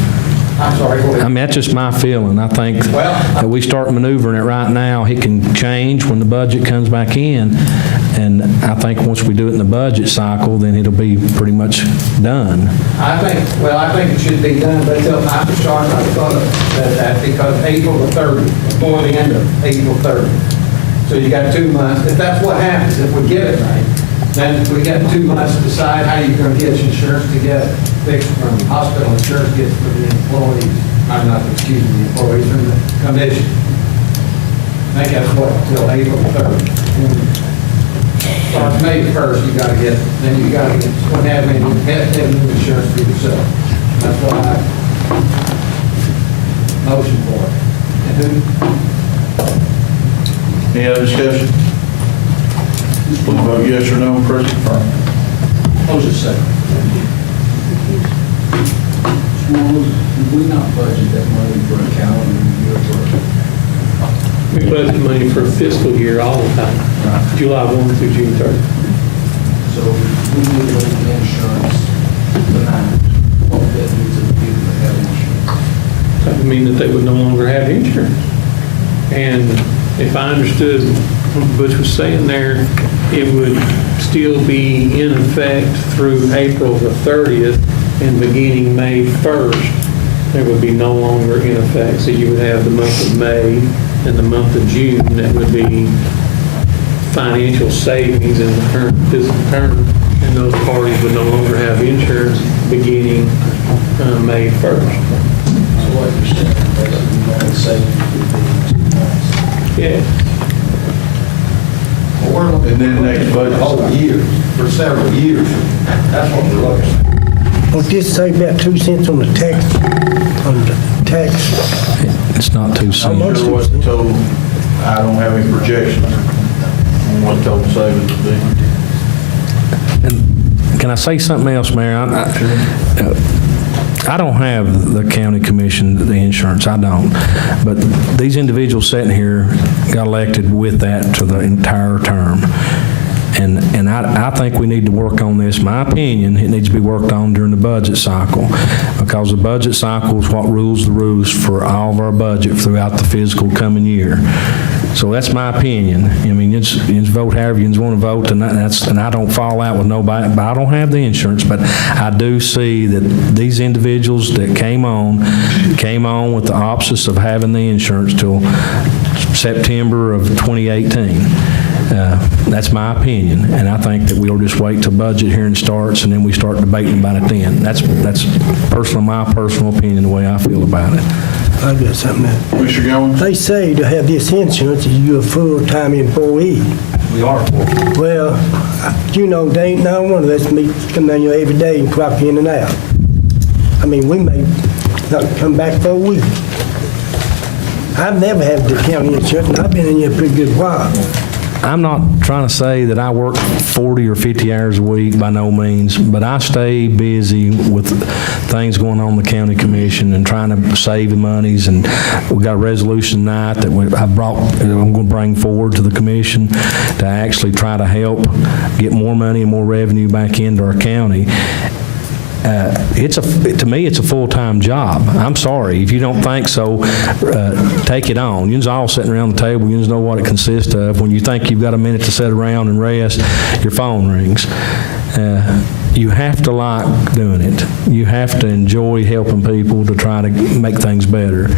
I'm sorry, go ahead. I mean, that's just my feeling. I think that we start maneuvering it right now, it can change when the budget comes back in. And I think once we do it in the budget cycle, then it'll be pretty much done. I think it should be done, but until after start, I thought of that because April the 30th, before the end of April 30th. So you got 2 months. If that's what happens, if we get it right, then we got 2 months to decide how you're going to get your insurance to get fixed from hospital insurance gets for the employees. I'm not, excuse me, the employees from the commission. I think that's what, until April 3rd. Starts May 1st, you got to get, then you got to get, when having insurance for yourself. That's what I motion for it. Any other discussion? Please vote yes or no, press confirm. Motion second. Did we not budget that money for a calendar year We budget money for a fiscal year all the time, July 1 through June 30. So we need to look at insurance tonight. What that means to the people that have insurance. I mean, that they would no longer have insurance. And if I understood what Butch was saying there, it would still be in effect through April the 30th, and beginning May 1st, it would be no longer in effect. So you would have the month of May and the month of June that would be financial savings in the current fiscal term, and those parties would no longer have insurance beginning May 1st. So what you're saying, basically, you're going to save 2 months. Yeah. Well, we're looking And then next budget. for a whole year, for several years. That's what we're looking at. Well, this save about 2 cents on the tax, It's not too soon. I'm sure what the total, I don't have any projections on what total savings would be. And can I say something else, Mayor? I don't have the county commission, the insurance, I don't. But these individuals sitting here got elected with that to the entire term. And I think we need to work on this. My opinion, it needs to be worked on during the budget cycle, because the budget cycle is what rules the roost for all of our budget throughout the fiscal coming year. So that's my opinion. I mean, you just vote however you want to vote, and I don't fall out with nobody, but I don't have the insurance. But I do see that these individuals that came on with the opposite of having the insurance till September of 2018. That's my opinion, and I think that we'll just wait till budget hearing starts, and then we start debating about it then. That's personally my personal opinion, the way I feel about it. I got something else. Mr. Goins? They say to have this insurance, you're a full-time employee. We are for. Well, you know, they ain't not one of us come down here every day and clock in and out. I mean, we may not come back for a week. I've never had the county insurance, and I've been in here a pretty good while. I'm not trying to say that I work 40 or 50 hours a week, by no means, but I stay busy with things going on in the county commission and trying to save the monies, and we've got a resolution tonight that I'm going to bring forward to the commission to actually try to help get more money and more revenue back into our county. To me, it's a full-time job. I'm sorry. If you don't think so, take it on. You're all sitting around the table. You know what it consists of. When you think you've got a minute to sit around and rest, your phone rings. You have to like doing it. You have to enjoy helping people to try to make things better,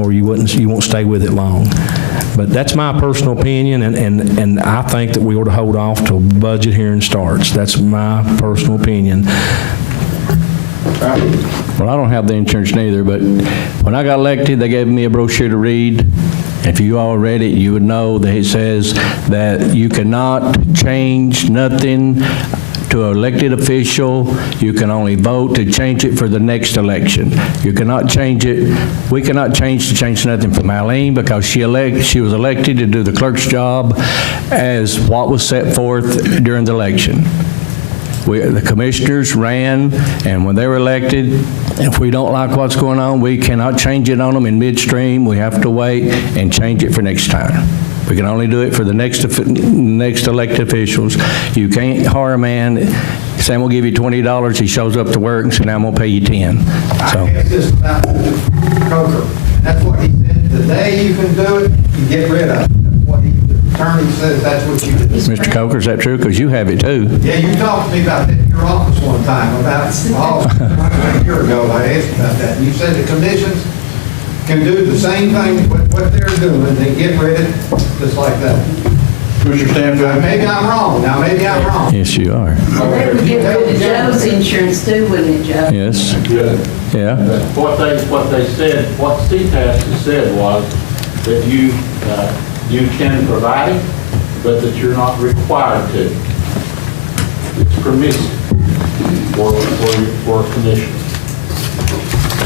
or you won't stay with it long. But that's my personal opinion, and I think that we ought to hold off till budget hearing starts. That's my personal opinion. Well, I don't have the insurance neither, but when I got elected, they gave me a brochure to read. If you all read it, you would know that it says that you cannot change nothing to an elected official. You can only vote to change it for the next election. You cannot change it. We cannot change nothing for Marlene, because she was elected to do the clerk's job as what was set forth during the election. The commissioners ran, and when they were elected, if we don't like what's going on, we cannot change it on them in midstream. We have to wait and change it for next time. We can only do it for the next elected officials. You can't hire a man, say, I'm going to give you $20, he shows up to work and says, now I'm going to pay you 10. So. I asked this about Coker. That's what he said. The day you can do it, you get rid of it. That's what the attorney says, that's what you do. Mr. Coker, is that true? Because you have it too. Yeah, you talked to me about that in your office one time, about, a year ago, I asked about that. You said the commissions can do the same thing with what they're doing, they get rid of it just like that. Mr. Stanfield? Maybe I'm wrong, now maybe I'm wrong. Yes, you are. They would get rid of Joe's insurance too, wouldn't it, Joe? Yes. Yeah. What they said, what CPAS said was that you can provide it, but that you're not required to. It's permissive for a commission.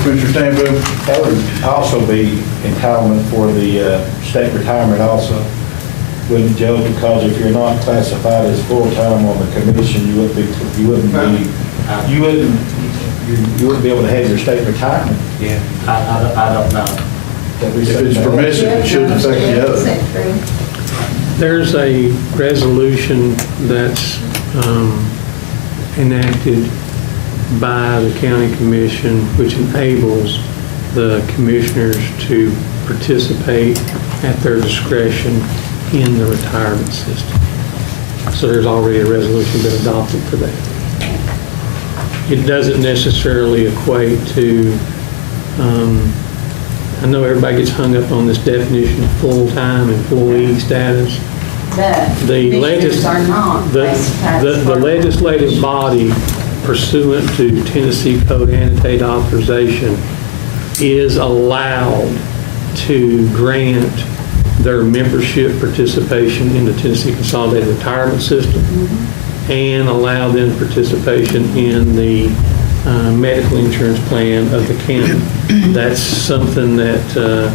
Mr. Stanfield? That would also be entitlement for the state retirement also, wouldn't it, Joe? Because if you're not classified as full-time on the commission, you wouldn't be able to have your state retirement. Yeah. I don't know. If it's permissive, it shouldn't affect the other. There's a resolution that's enacted by the county commission which enables the commissioners to participate at their discretion in the retirement system. So there's already a resolution been adopted for that. It doesn't necessarily equate to, I know everybody gets hung up on this definition of full-time employee status. The legislative body pursuant to Tennessee Code Annotated Authorization is allowed to grant their membership participation in the Tennessee Consolidated Retirement System and allow them participation in the medical insurance plan of the county. That's something that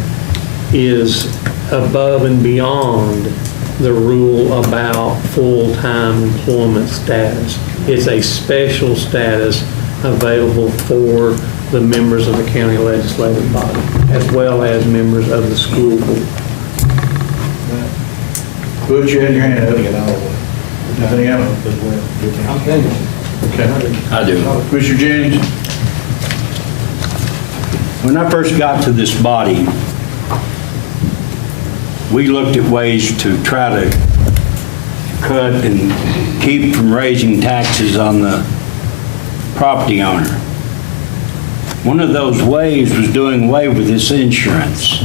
is above and beyond the rule about full-time employment status. It's a special status available for the members of the county legislative body, as well as members of the school board. Butch, you had your hand up. Nothing else? I'm finished. Okay. I do. Commissioner Jennings? When I first got to this body, we looked at ways to try to cut and keep from raising taxes on the property owner. One of those ways was doing away with this insurance.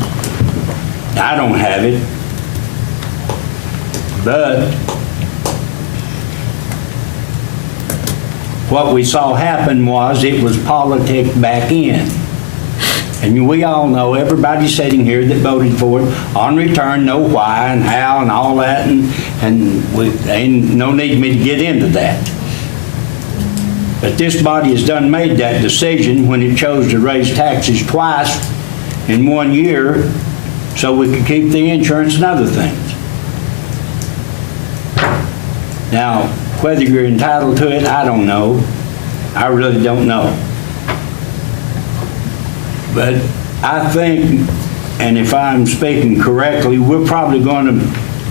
I don't have it, but what we saw happen was it was politics back in. And we all know, everybody sitting here that voted for it, on return, know why and how and all that, and ain't no need me to get into that. But this body has done made that decision when it chose to raise taxes twice in 1 year so we could keep the insurance and other things. Now, whether you're entitled to it, I don't know. I really don't know. But I think, and if I'm speaking correctly, we're probably going to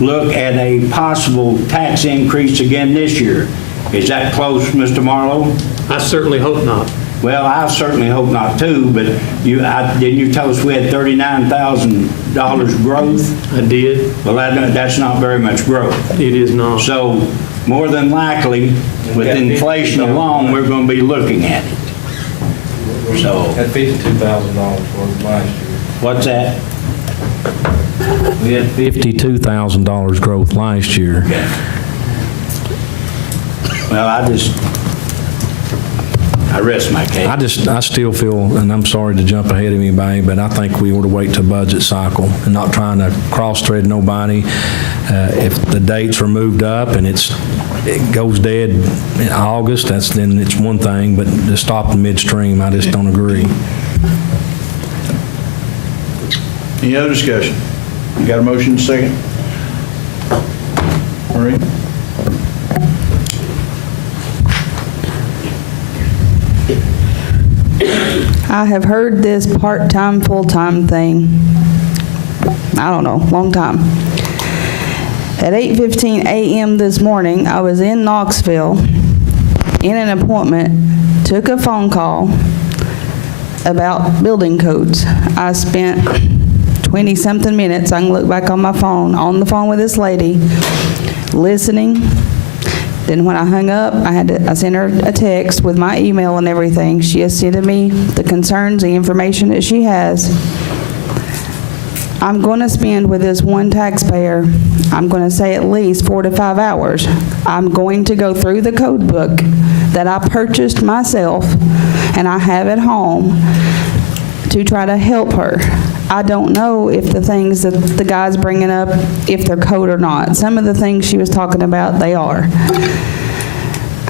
look at a possible tax increase again this year. Is that close, Mr. Marlowe? I certainly hope not. Well, I certainly hope not too, but didn't you tell us we had $39,000 growth? I did. Well, that's not very much growth. It is not. So more than likely, with inflation alone, we're going to be looking at it. So Had $52,000 worth last year. What's that? We had $52,000 growth last year. Well, I rest my case. I still feel, and I'm sorry to jump ahead of anybody, but I think we ought to wait till budget cycle and not trying to cross-thread nobody. If the dates are moved up and it goes dead in August, then it's one thing, but to stop in midstream, I just don't agree. Any other discussion? You got a motion second? Marie? I have heard this part-time, full-time thing, I don't know, long time. At 8:15 a.m. this morning, I was in Knoxville in an appointment, took a phone call about building codes. I spent 20-something minutes, I can look back on my phone, on the phone with this lady, listening. Then when I hung up, I sent her a text with my email and everything. She has sent me the concerns, the information that she has. I'm going to spend with this one taxpayer, I'm going to say at least 4 to 5 hours. I'm going to go through the code book that I purchased myself and I have at home to try to help her. I don't know if the things that the guy's bringing up, if they're code or not. Some of the things she was talking about, they are.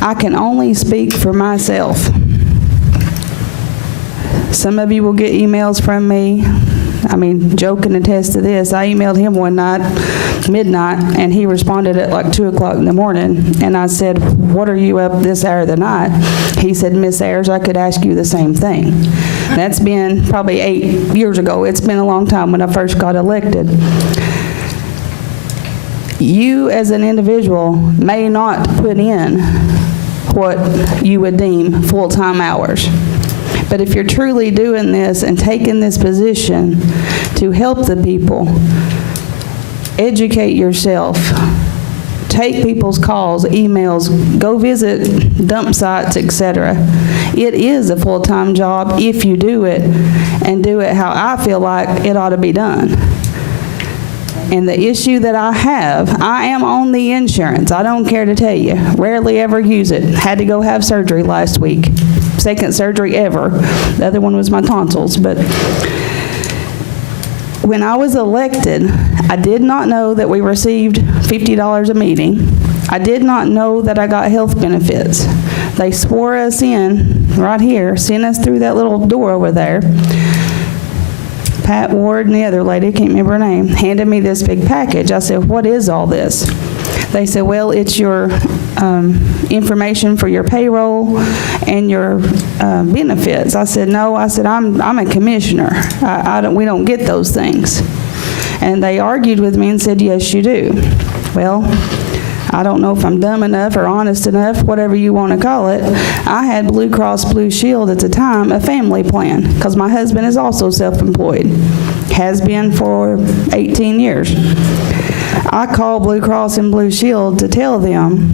I can only speak for myself. Some of you will get emails from me. I mean, Joe can attest to this. I emailed him one night, midnight, and he responded at like 2 o'clock in the morning. And I said, what are you up this hour of the night? He said, Miss Ayers, I could ask you the same thing. That's been probably 8 years ago. It's been a long time when I first got elected. You as an individual may not put in what you would deem full-time hours. But if you're truly doing this and taking this position to help the people, educate yourself, take people's calls, emails, go visit dump sites, etc. It is a full-time job if you do it, and do it how I feel like it ought to be done. And the issue that I have, I am on the insurance. I don't care to tell you. Rarely ever use it. Had to go have surgery last week. Second surgery ever. The other one was my tonsils. But when I was elected, I did not know that we received $50 a meeting. I did not know that I got health benefits. They swore us in right here, sent us through that little door over there. Pat Ward and the other lady, I can't remember her name, handed me this big package. I said, what is all this? They said, well, it's your information for your payroll and your benefits. I said, no. I said, I'm a commissioner. We don't get those things. And they argued with me and said, yes, you do. Well, I don't know if I'm dumb enough or honest enough, whatever you want to call it. I had Blue Cross Blue Shield at the time, a family plan, because my husband is also self-employed, has been for 18 years. I called Blue Cross and Blue Shield to tell them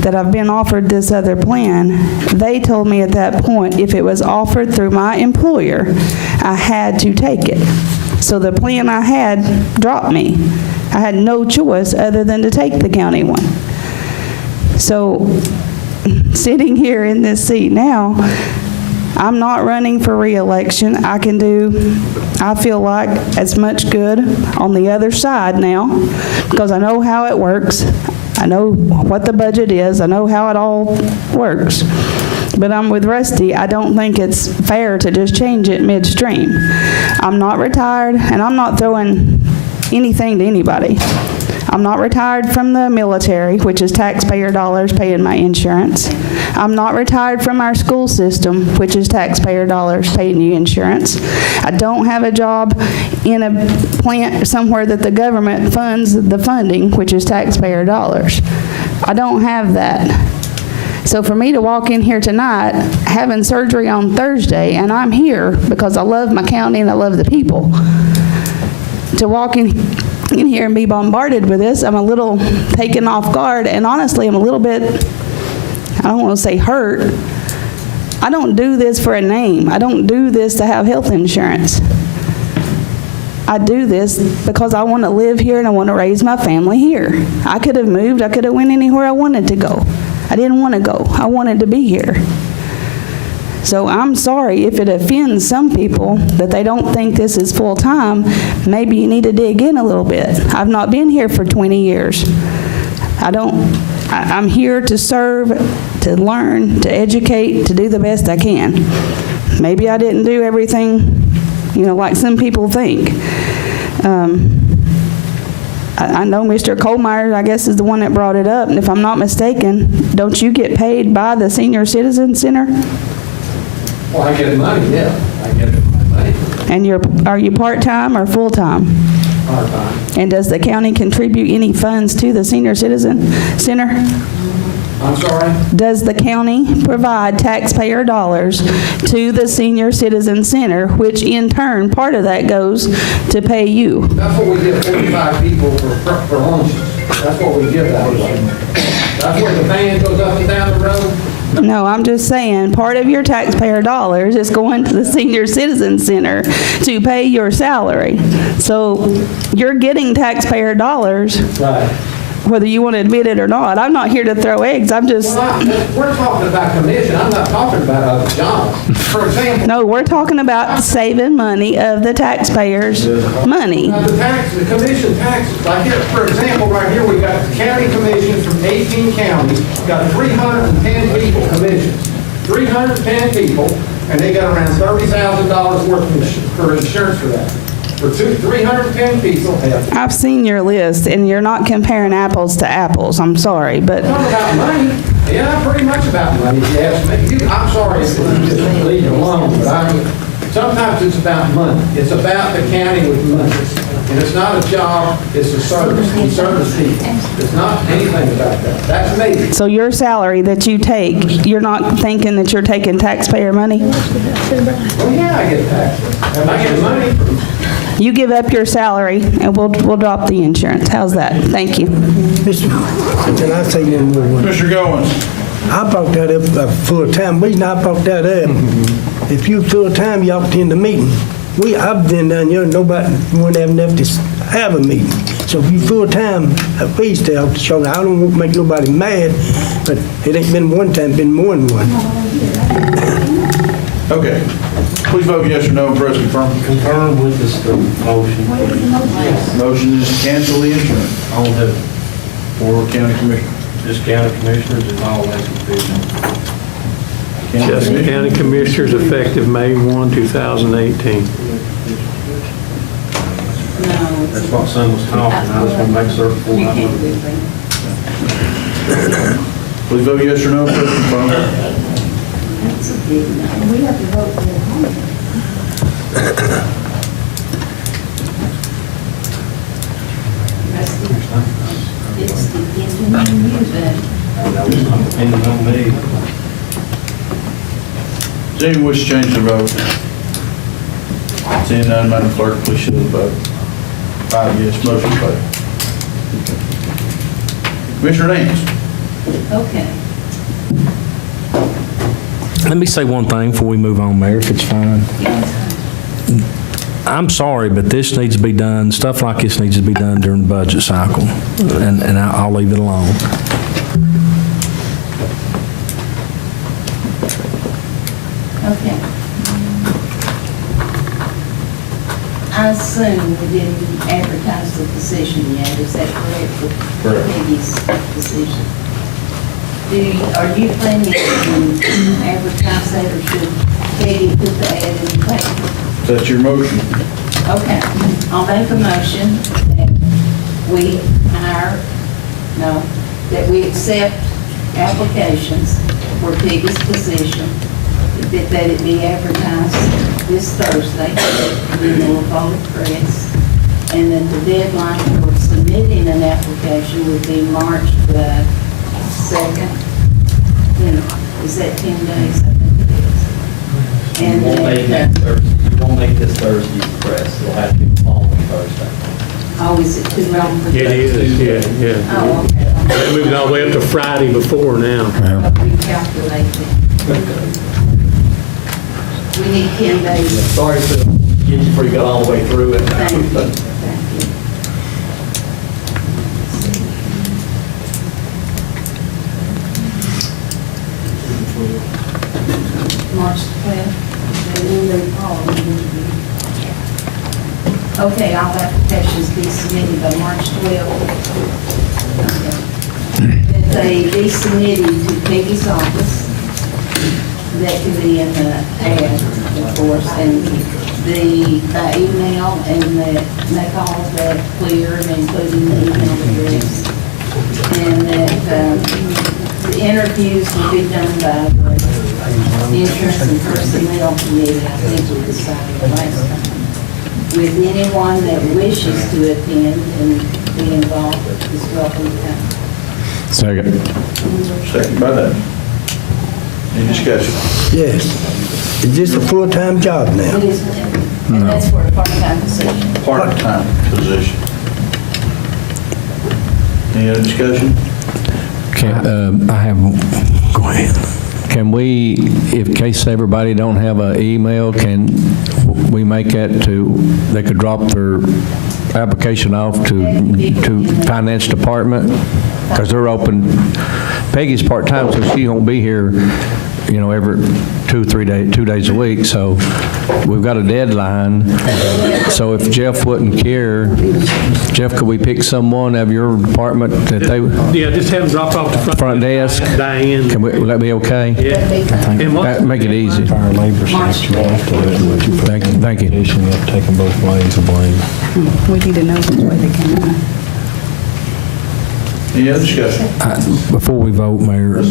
that I've been offered this other plan. They told me at that point if it was offered through my employer, I had to take it. So the plan I had dropped me. I had no choice other than to take the county one. So sitting here in this seat now, I'm not running for re-election. I feel like as much good on the other side now because I know how it works. I know what the budget is. I know how it all works. But I'm with Rusty. I don't think it's fair to just change it midstream. I'm not retired, and I'm not throwing anything to anybody. I'm not retired from the military, which is taxpayer dollars paying my insurance. I'm not retired from our school system, which is taxpayer dollars paying you insurance. I don't have a job in a plant somewhere that the government funds the funding, which is taxpayer dollars. I don't have that. So for me to walk in here tonight, having surgery on Thursday, and I'm here because I love my county and I love the people, to walk in here and be bombarded with this, I'm a little taken off guard, and honestly, I'm a little bit, I don't want to say hurt. I don't do this for a name. I don't do this to have health insurance. I do this because I want to live here and I want to raise my family here. I could have moved. I could have went anywhere I wanted to go. I didn't want to go. I wanted to be here. So I'm sorry if it offends some people that they don't think this is full-time. Maybe you need to dig in a little bit. I've not been here for 20 years. I'm here to serve, to learn, to educate, to do the best I can. Maybe I didn't do everything, like some people think. I know Mr. Kohlmeyer, I guess, is the one that brought it up, and if I'm not mistaken, don't you get paid by the Senior Citizen Center? Well, I get money, yeah. I get money. And are you part-time or full-time? Part-time. And does the county contribute any funds to the Senior Citizen Center? I'm sorry? Does the county provide taxpayer dollars to the Senior Citizen Center, which in turn, part of that goes to pay you? That's what we give 45 people for lunches. That's what we give that way. That's where the van goes up and down the road. No, I'm just saying, part of your taxpayer dollars is going to the Senior Citizen Center to pay your salary. So you're getting taxpayer dollars. Right. Whether you want to admit it or not. I'm not here to throw eggs. I'm just... Well, we're talking about commission. I'm not talking about other jobs. For example... No, we're talking about saving money of the taxpayers' money. Now, the commission taxes, like here, for example, right here, we got the county commissions from 18 counties, got 310 people commissions. 310 people, and they got around $30,000 worth for insurance for that. For 310 people. I've seen your list, and you're not comparing apples to apples. I'm sorry, but... It's not about money. Yeah, pretty much about money, if you ask me. I'm sorry if you just leave it alone, but sometimes it's about money. It's about the county with money. And it's not a job, it's a service. We service people. It's not anything about that. That's me. So your salary that you take, you're not thinking that you're taking taxpayer money? Well, yeah, I get taxes. Am I getting money? You give up your salary, and we'll drop the insurance. How's that? Thank you. Can I say one more? Mr. Goins. I brought that up full-time. Reason I brought that up, if you full-time, you ought to attend the meeting. I've been down here, nobody, wouldn't have enough to have a meeting. So if you full-time, please tell the show. I don't want to make nobody mad, but it ain't been one time, been more than one. Okay. Please vote yes or no and press confirm. Confirm with this motion. Motion is to cancel the insurance. On the, For county commissioner. just county commissioners and all that division. Just County Commissioners effective May 1, 2018. No. That's what son was talking, I just want to make certain before You I can't move. do that. Please vote yes or no and press confirm. That's a big no. We have to vote for the home. It's depending on you, then. That was not depending on me. Does anyone wish to change their vote? Seeing none, Madam Clerk, please show the vote. 5 yes, motion failed. Commissioner Nance. Okay. Let me say one thing before we move on, Mayor, if it's fine. I'm sorry, but this needs to be done, stuff like this needs to be done during the budget cycle, and I'll leave it alone. Okay. I assume we didn't advertise the position yet, is that correct? Correct. Peggy's position. Are you planning to advertise that, or should Peggy put the ad in the paper? That's your motion. Okay, I'll make a motion that we that we accept applications for Peggy's position, that it be advertised this Thursday in the Norfolk Press, and that the deadline for submitting an application would be March the 2nd. Is that 10 days? I think it is. You And won't make then, next Thursday, you won't make this Thursday's press, it'll have to be the following Thursday. oh, is it too long for It that? is, yeah. Oh, okay. They moved all the way up to Friday before now. Recalculate it. We need 10 days. Sorry to get you before you got all the way through it. Thank you. Thank you. March 12th. Okay, all applications be submitted by March 12th. Okay. That they be submitted to Peggy's office. That can be in the ad, of course, and the email, and that make all of that clear, including the email address. And that the interviews will be done by the Insurance and Personnel Committee, I think we decided last time, with anyone that wishes to attend and be involved is welcome to come. Second. Second by that. Any discussion? Yes. Is this a full-time job now? It is, and that's for a part-time position. Part-time position. Any other discussion? Go ahead. Can we, in case everybody don't have an email, can we make that they could drop their application off to Finance Department? Because they're open. Peggy's part-time, so she won't be here, every 2 days a week, so we've got a deadline. So if Jeff wouldn't care, Jeff, could we pick someone of your department that they... Yeah, just have them drop off the front desk? Diane. Will that be okay? Yeah. And what? Make it easy. Our labor statute, you have to Thank you. You have to take them both ways, I believe. We need to know which way they come out. Any other discussion? Before we vote, Mayor,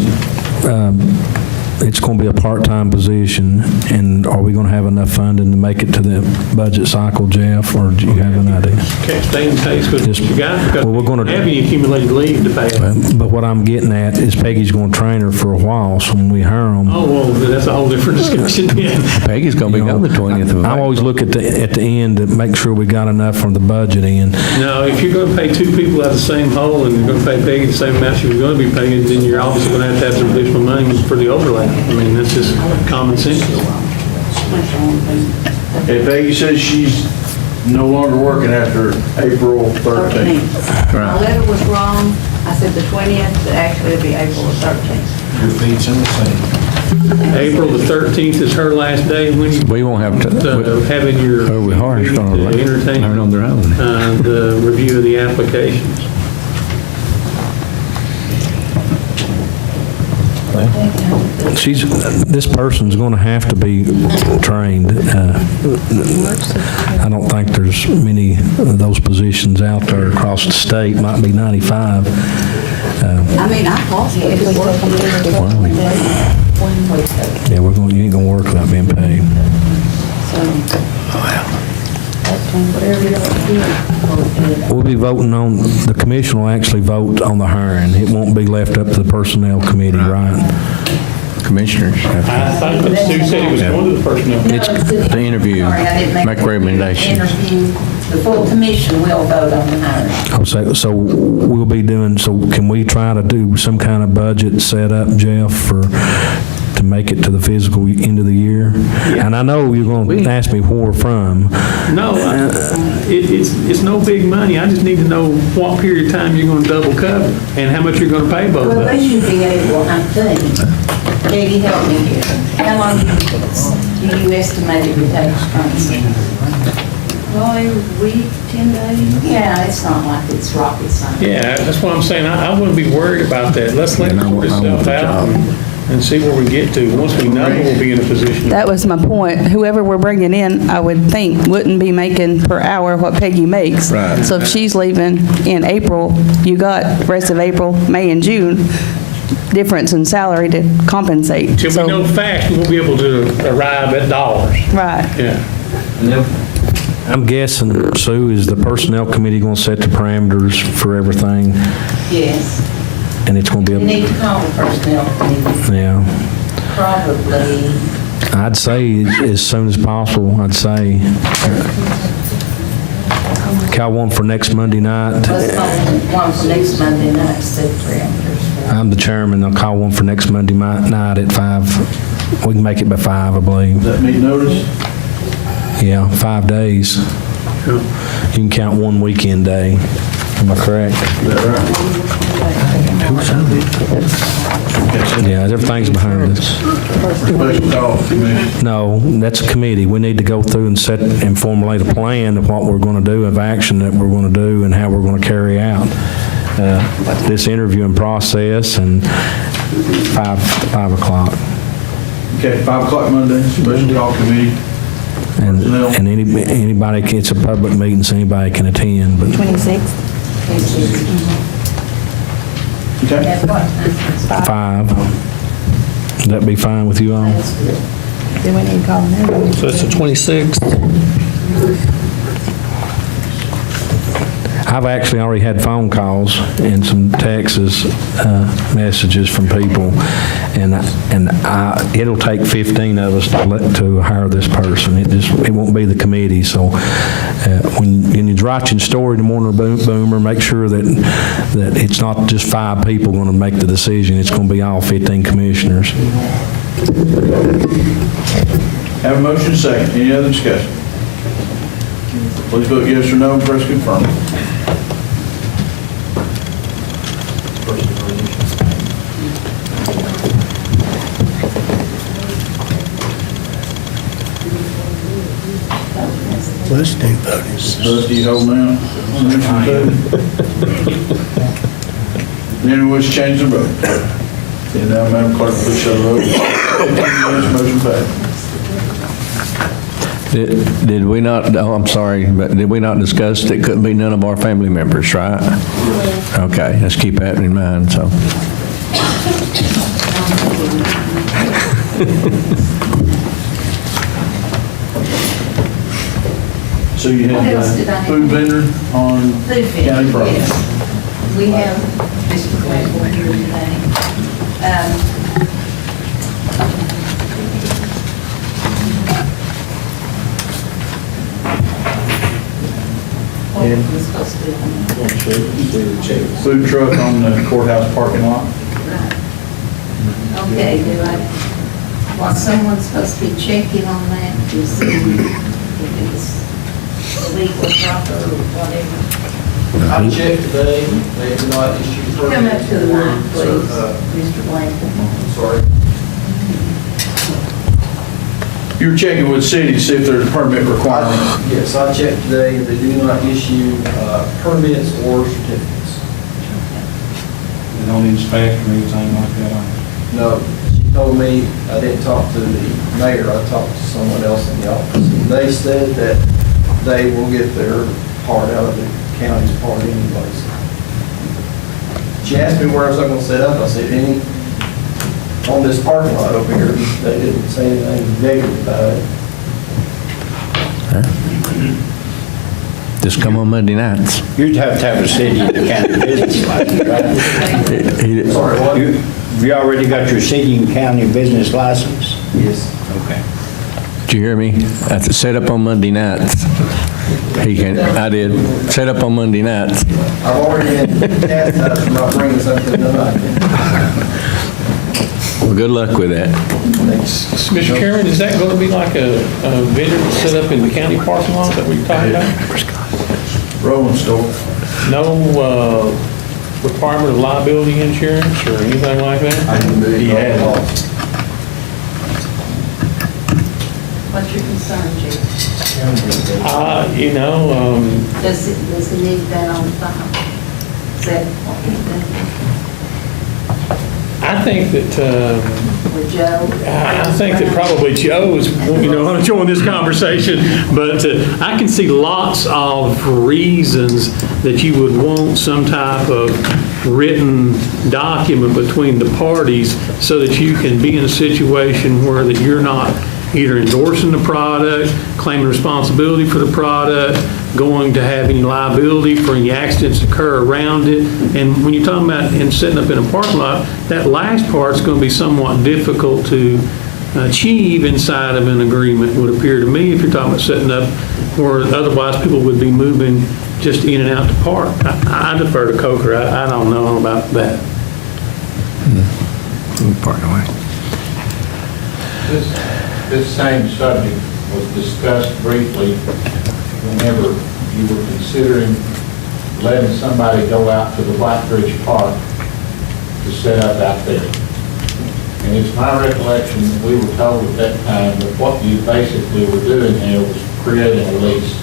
it's going to be a part-time position, and are we going to have enough funding to make it to the budget cycle, Jeff, or do you have an idea? Can't stay in pace with what you got because Well, we're gonna- you don't have any accumulated leave to pay. But what I'm getting at is Peggy's going to train her for a while, so when we hire them, Oh, well, that's a whole different discussion. Yeah. Peggy's going to be gone the 20th of I April. always look at the end to make sure we got enough from the budget end. No, if you're going to pay two people out of the same hole and you're going to pay Peggy the same amount she was going to be paying, then you're obviously going to have some additional money for the overlap. I mean, that's just common sense. Okay, Peggy says she's no longer working after April 13th. My letter was wrong. I said the 20th, but actually it'll be April the 13th. Your feet's in the sand. April the 13th is her last day when you We won't have to, having your we hire, it's going to entertain learn on their own. the review of the applications. This person's going to have to be trained. I don't think there's many of those positions out there across the state, might be 95. I mean, I thought it was working. Yeah, you ain't going to work without being paid. We'll be voting on, the commission will actually vote on the hiring. It won't be left up to the personnel committee, right? Commissioners have I thought that Sue said he was going to the personnel. It's the interview, Sorry, I didn't make recommendations. Interview, the full commission will vote on the hiring. So we'll be doing, so can we try to do some kind of budget set up, Jeff, to make it to the physical end of the year? And I know you're going to ask me where from. No, it's no big money. I just need to know what period of time you're going to double cover and how much you're going to pay both of Well, they us. should be able, I think. Peggy, help me here. How long do you estimate it would take to train someone? Well, every week, 10 days? Yeah, it's not like it's rocket science. Yeah, that's what I'm saying. I wouldn't be worried about that. Let's let it sort itself out and see where we get to. Once we know, we'll be in a position. That was my point. Whoever we're bringing in, I would think, wouldn't be making per hour what Peggy makes. Right. So if she's leaving in April, you got the rest of April, May, and June, difference in salary to compensate. Till we know fast, we won't be able to arrive at dollars. Right. Yeah. I'm guessing, Sue, is the personnel committee going to set the parameters for everything? Yes. And it's going to We be, need to call the personnel committee, yeah. probably. I'd say as soon as possible, I'd say. Call one for next Monday night. Let's call one for next Monday night, set parameters. I'm the chairman. I'll call one for next Monday night at 5. We can make it by 5, I believe. Does that mean notice? Yeah, 5 days. You can count one weekend day. Am I correct? Yeah, everything's behind us. Special call, commission. No, that's a committee. We need to go through and set and formulate a plan of what we're going to do, of action that we're going to do, and how we're going to carry out this interviewing process. And 5 o'clock. Okay, 5 o'clock Monday, special call committee. And anybody, it's a public meeting, so anybody can attend. But 26th? Okay. 5. Would that be fine with you all? Then we need to call them. So it's the 26th. I've actually already had phone calls and some texts, messages from people, and it'll take 15 of us to hire this person. It won't be the committee. So when you're writing story in the Warner Boomer, make sure that it's not just 5 people going to make the decision. It's going to be all 15 commissioners. Have a motion second. Any other discussion? Please vote yes or no and press confirm. Let's do voting. Trustee holding out. Anyone wish to change the vote? Then now, Madam Clerk, please show the vote. Motion passed. Did we not, oh, I'm sorry, but did we not discuss that it couldn't be none of our family members, right? Okay, let's keep that in mind, so. So you What else had did I have? food vendor on Food vendor, county property? yes. We have Mr. Blackwell here today. What Yeah. was we supposed to do? Food truck on the courthouse parking lot? Okay, was someone supposed to be checking on that to see if it's legal, proper, or whatever? I checked today, they did not issue permits. Come up to the mic, please, So, Mr. Blank. sorry. You were checking with city to see if there's a permit requirement. Yes, I checked today, they do not issue permits or certificates. They don't inspect or anything like that? No, she told me, I didn't talk to the mayor, I talked to someone else in the office, and they said that they will get their part out of the county's part anyways. She asked me where I was going to set up, I said, on this parking lot over here. They didn't say anything negative about it. Just come on Monday nights. You'd have to have a city and county business license, right? Sorry, what? You already got your city and county business license? Yes. Okay. Did you hear me? I said, set up on Monday nights. I did. Set up on Monday nights. I've already been chastised for not bringing something tonight. Well, good luck with that. Mr. Chairman, is that going to be like a vendor that's set up in the county parking lot that we talked about? Rolling store. No requirement of liability insurance or anything like that? He had What's your concern, Chief? Does he need that on file? Is that what he's doing I think that, with Joe? I think that probably Joe's, enjoying this conversation, but I can see lots of reasons that you would want some type of written document between the parties so that you can be in a situation where that you're not either endorsing the product, claiming responsibility for the product, going to have any liability for any accidents occur around it. And when you're talking about setting up in a parking lot, that last part's going to be somewhat difficult to achieve inside of an agreement, would appear to me, if you're talking about setting up where otherwise people would be moving just in and out to park. I defer to Coker. I don't know about that. Park away. This same subject was discussed briefly whenever you were considering letting somebody go out to the White Bridge Park to set up out there. And it's my recollection that we were told at that time that what you basically were doing there was creating a lease,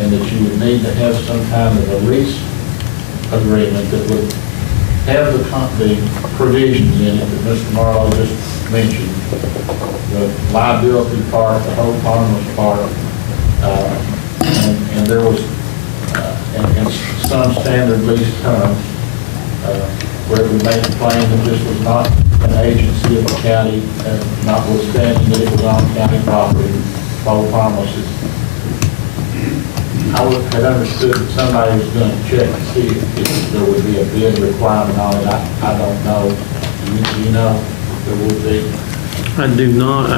and that you would need to have some kind of a lease agreement that would have the provisions in it that Mr. Morrow just mentioned, the liability part, the whole harmless part, and there was and some standard lease terms where we made the claim that this was not an agency of the county, notwithstanding that it was on county property, whole harmless. I had understood that somebody was going to check to see if there would be a bid requirement on it. I don't know. Do you know if there would be? I do not.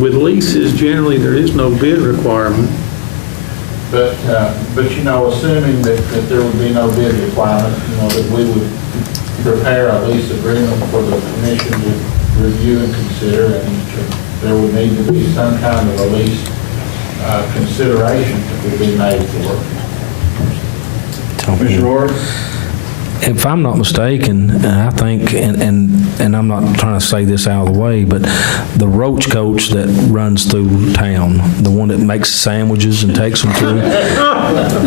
With leases, generally, there is no bid requirement. But assuming that there would be no bid requirement, that we would prepare a lease agreement for the commission to review and consider, and there would need to be some kind of a lease consideration that would be made for it. Mr. Ward? If I'm not mistaken, I think, and I'm not trying to say this out of the way, but the roach coach that runs through town, the one that makes sandwiches and takes them through,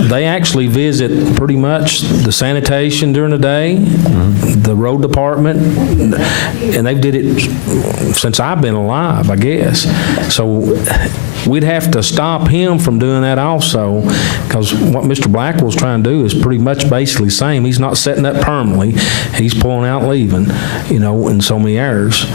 they actually visit pretty much the sanitation during the day, the road department, and they did it since I've been alive, I guess. So we'd have to stop him from doing that also, because what Mr. Blackwell's trying to do is pretty much basically the same. He's not setting up permanently. He's pulling out, leaving, in so many hours.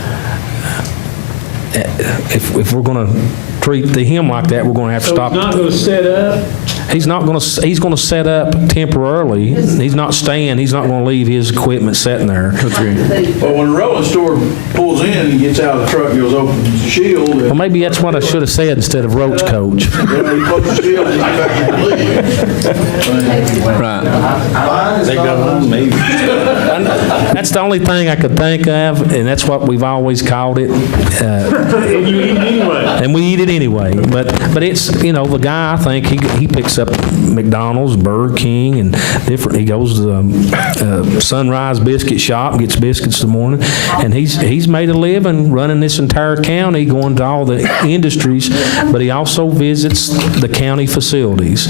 if we're going to treat him like that, we're going to have to So stop. it's not going to set up? He's not going to, he's going to set up temporarily. He's not staying, he's not going to leave his equipment sitting there. Well, when the rolling store pulls in and gets out of the truck, goes open the shield. Well, maybe that's what I should have said instead of roach coach. When he closes the shield, he's back in the lead. Right. They got on me. That's the only thing I could think of, and that's what we've always called it. And you eat it anyway. And we eat it anyway. But it's, the guy, I think, he picks up McDonald's, Burger King, and different. He goes to the Sunrise Biscuit Shop, gets biscuits in the morning, and he's made a living running this entire county, going to all the industries, but he also visits the county facilities.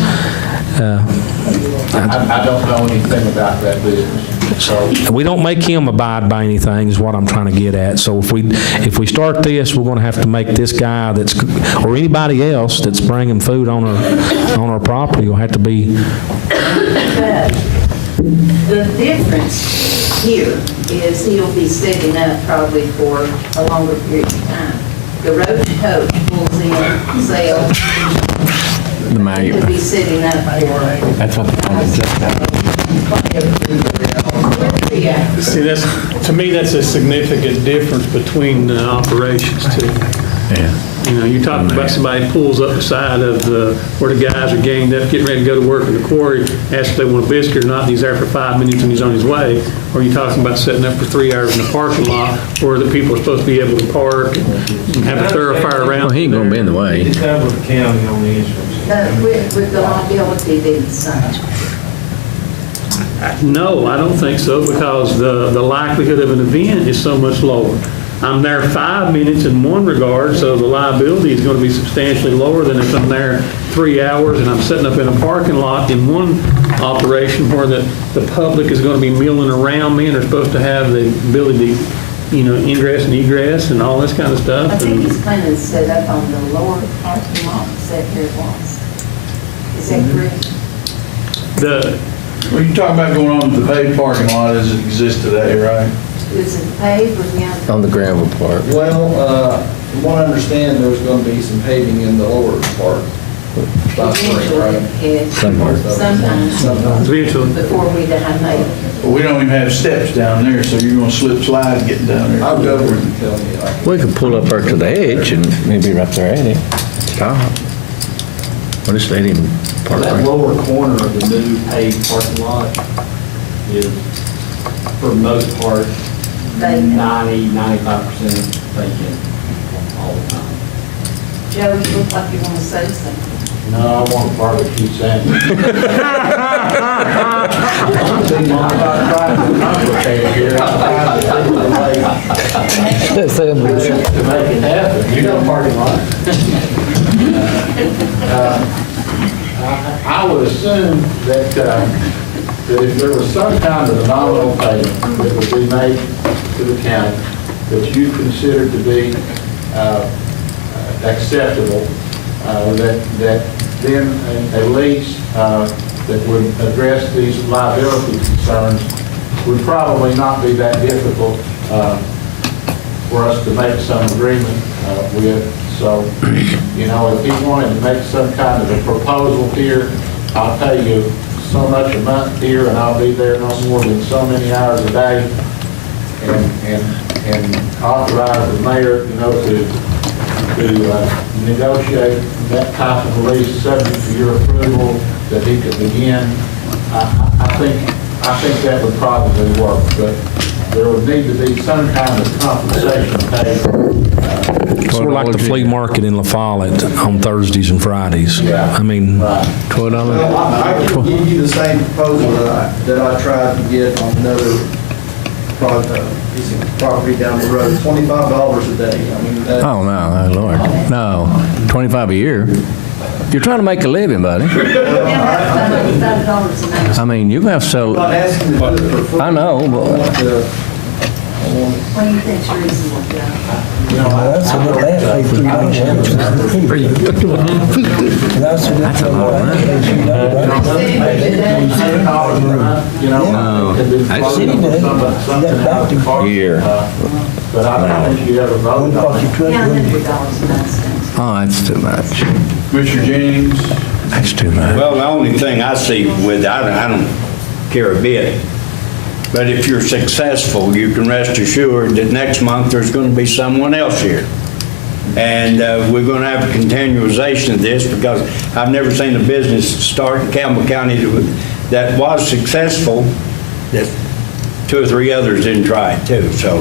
I don't know anything about that business. So We don't make him abide by anything, is what I'm trying to get at. So if we start this, we're going to have to make this guy or anybody else that's bringing food on our property will have to be. But the difference here is he'll be setting up probably for a longer period of time. The road coach pulls in, sells, The maggot. he'll be setting up for. That's what the See, to me, that's a significant difference between the operations too. Yeah. You're talking about somebody pulls up the side of where the guys are ganged up, getting ready to go to work in the quarry, asks if they want a biscuit or not, and he's there for 5 minutes and he's on his way. Or you're talking about setting up for 3 hours in the parking lot where the people are supposed to be able to park and have a thoroughfare around. Well, he ain't going to be in the way. It covers the county on the insurance. With the liability being the same. No, I don't think so, because the likelihood of an event is so much lower. I'm there 5 minutes in one regard, so the liability is going to be substantially lower than if I'm there 3 hours and I'm setting up in a parking lot in one operation where the public is going to be milling around me and they're supposed to have the ability to, ingress and egress and all this kind of stuff. I think he's planning to set up on the lower parking lot, set here it was. Is that correct? Well, you're talking about going on to the paved parking lot as it exists today, right? Is it paved or beyond? On the gravel part. Well, from what I understand, there's going to be some paving in the lower part. Eventually, yes. Somewhere. Sometimes. Eventually. Before we die, maybe. But we don't even have steps down there, so you're going to slide getting down there. I'll go over and tell you. We could pull up there to the edge and maybe right there at it. Stop. What is that even? That lower corner of the new paved parking lot is, for the most part, 90-95% vacant all the time. Joe, you look like you want to say something. No, I want a barbecue sandwich. I'm not trying to complicate it here. I'm trying to think of a way to make it happen. You know parking lot. I would assume that if there was some kind of a nominal payment that would be made to the county that you considered to be acceptable, that then a lease that would address these liability concerns would probably not be that difficult for us to make some agreement with. So, if he wanted to make some kind of a proposal here, I'll pay you so much a month here, and I'll be there no more than so many hours a day, and authorize the mayor, to negotiate that type of lease subject to your approval, that he could begin. I think that would probably work, but there would need to be some kind of compensation paid. Sort of like the flea market in La Follette on Thursdays and Fridays. Yeah. I mean, Well, I can give you the same proposal that I tried to get on another piece of property down the road, $25 a day. I mean, that. Oh, no, Lord. No, 25 a year. You're trying to make a living, buddy. I mean, you have to sell. I'm not asking to do it for free. I know, but. What do you think's reasonable, Joe? That's a good last That's a lot of money. $100 a month, No. could be I something see. else. Year. but I don't think you ever voted on it. $100.09. Oh, that's too much. Commissioner Jennings? That's too much. Well, the only thing I see with, I don't care a bit, but if you're successful, you can rest assured that next month there's going to be someone else here. And we're going to have a continualization of this because I've never seen a business start in Campbell County that was successful, that 2 or 3 others didn't try it too. So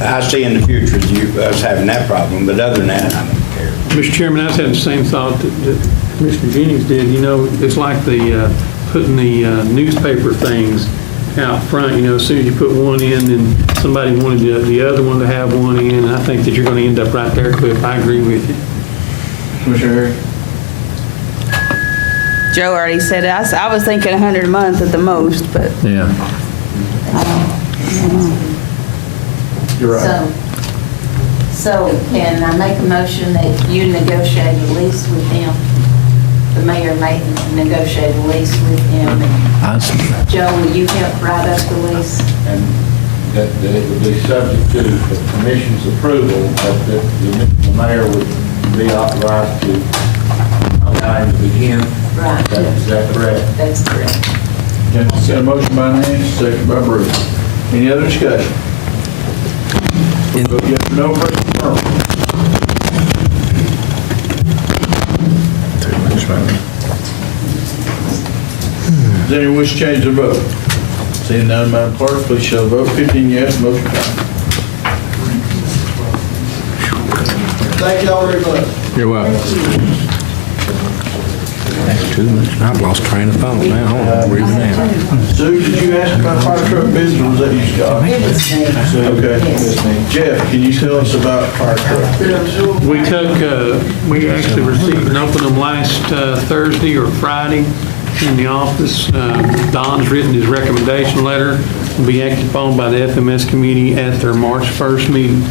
I see in the future us having that problem, but other than that, I don't care. Mr. Chairman, I was having the same thought that Commissioner Jennings did. You know, it's like the putting the newspaper things out front. You know, as soon as you put one in, then somebody wanted the other one to have one in, and I think that you're going to end up right there, Cliff. I agree with you. Commissioner Harry? Joe already said it. I was thinking 100 a month at the most, but Yeah. I don't know. You're right. So can I make a motion that you negotiate a lease with him? The mayor may negotiate a lease with him. And Joe, will you help write up the lease? And that it would be subject to the commission's approval, but that the mayor would be authorized to allow him to begin. Right. Is that correct? That's correct. Got a motion by Nancy, second by Bruce. Any other discussion? Vote yes or no, first affirmative. Does anyone wish to change their vote? Seeing none, Madam Clerk, please show the vote. 15 yes, motion carries. Thank you all very much. You're welcome. Too much. I've lost train of thought now. I don't know where even am. Sue, did you ask about fire truck bids, or was that you, Scott? Okay. Jeff, can you tell us about fire trucks? We actually received and opened them last Thursday or Friday in the office. Don's written his recommendation letter. Will be acted upon by the FMS committee at their March 1st meeting.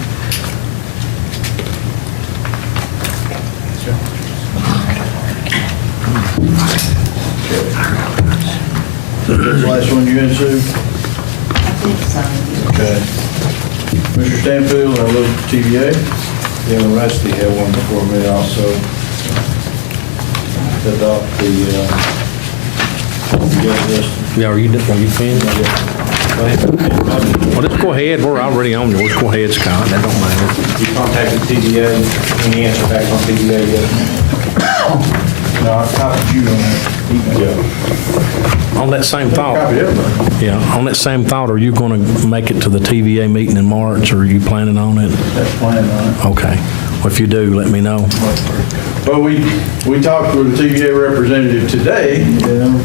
That's the last one you in, Sue? I think so. Okay. Mr. Stanfield, our little TVA. Yeah, Rusty had one before me also. Adopt the, Yeah, are you finished? Well, let's go ahead. We're already on yours. Go ahead, Scott. That don't matter. you contacted TVA, any answer back on TVA yet? No, I copied you on that. On that same thought. Copy everybody. Yeah, on that same thought, are you going to make it to the TVA meeting in March, or are you planning on it? That's planned on it. Okay. Well, if you do, let me know. But we talked with the TVA representative today, and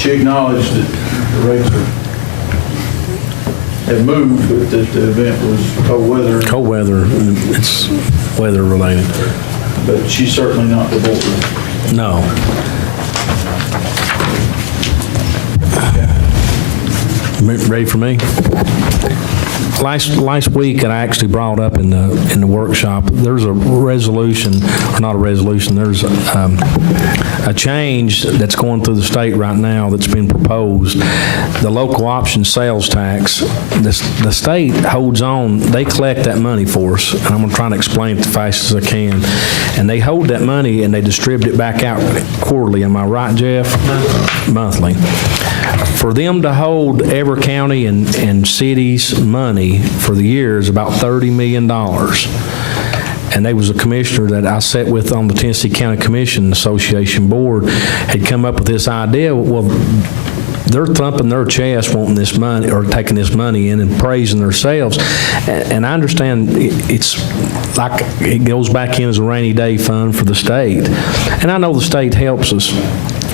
she acknowledged that the rates have moved, but that the event was cold weather. Cold weather, it's weather related. But she's certainly not the board. No. Ready for me? Last week, I actually brought up in the workshop, there's a resolution, or not a resolution, there's a change that's going through the state right now that's been proposed. The local option sales tax, the state holds on, they collect that money for us, and I'm going to try to explain it as fast as I can. And they hold that money and they distribute it back out quarterly. Am I right, Jeff? Monthly. For them to hold every county and city's money for the year is about $30 million. And there was a commissioner that I sat with on the Tennessee County Commission Association Board had come up with this idea. Well, they're thumping their chest wanting this money, or taking this money in and praising themselves. And I understand it's like it goes back in as a rainy day fund for the state. And I know the state helps us,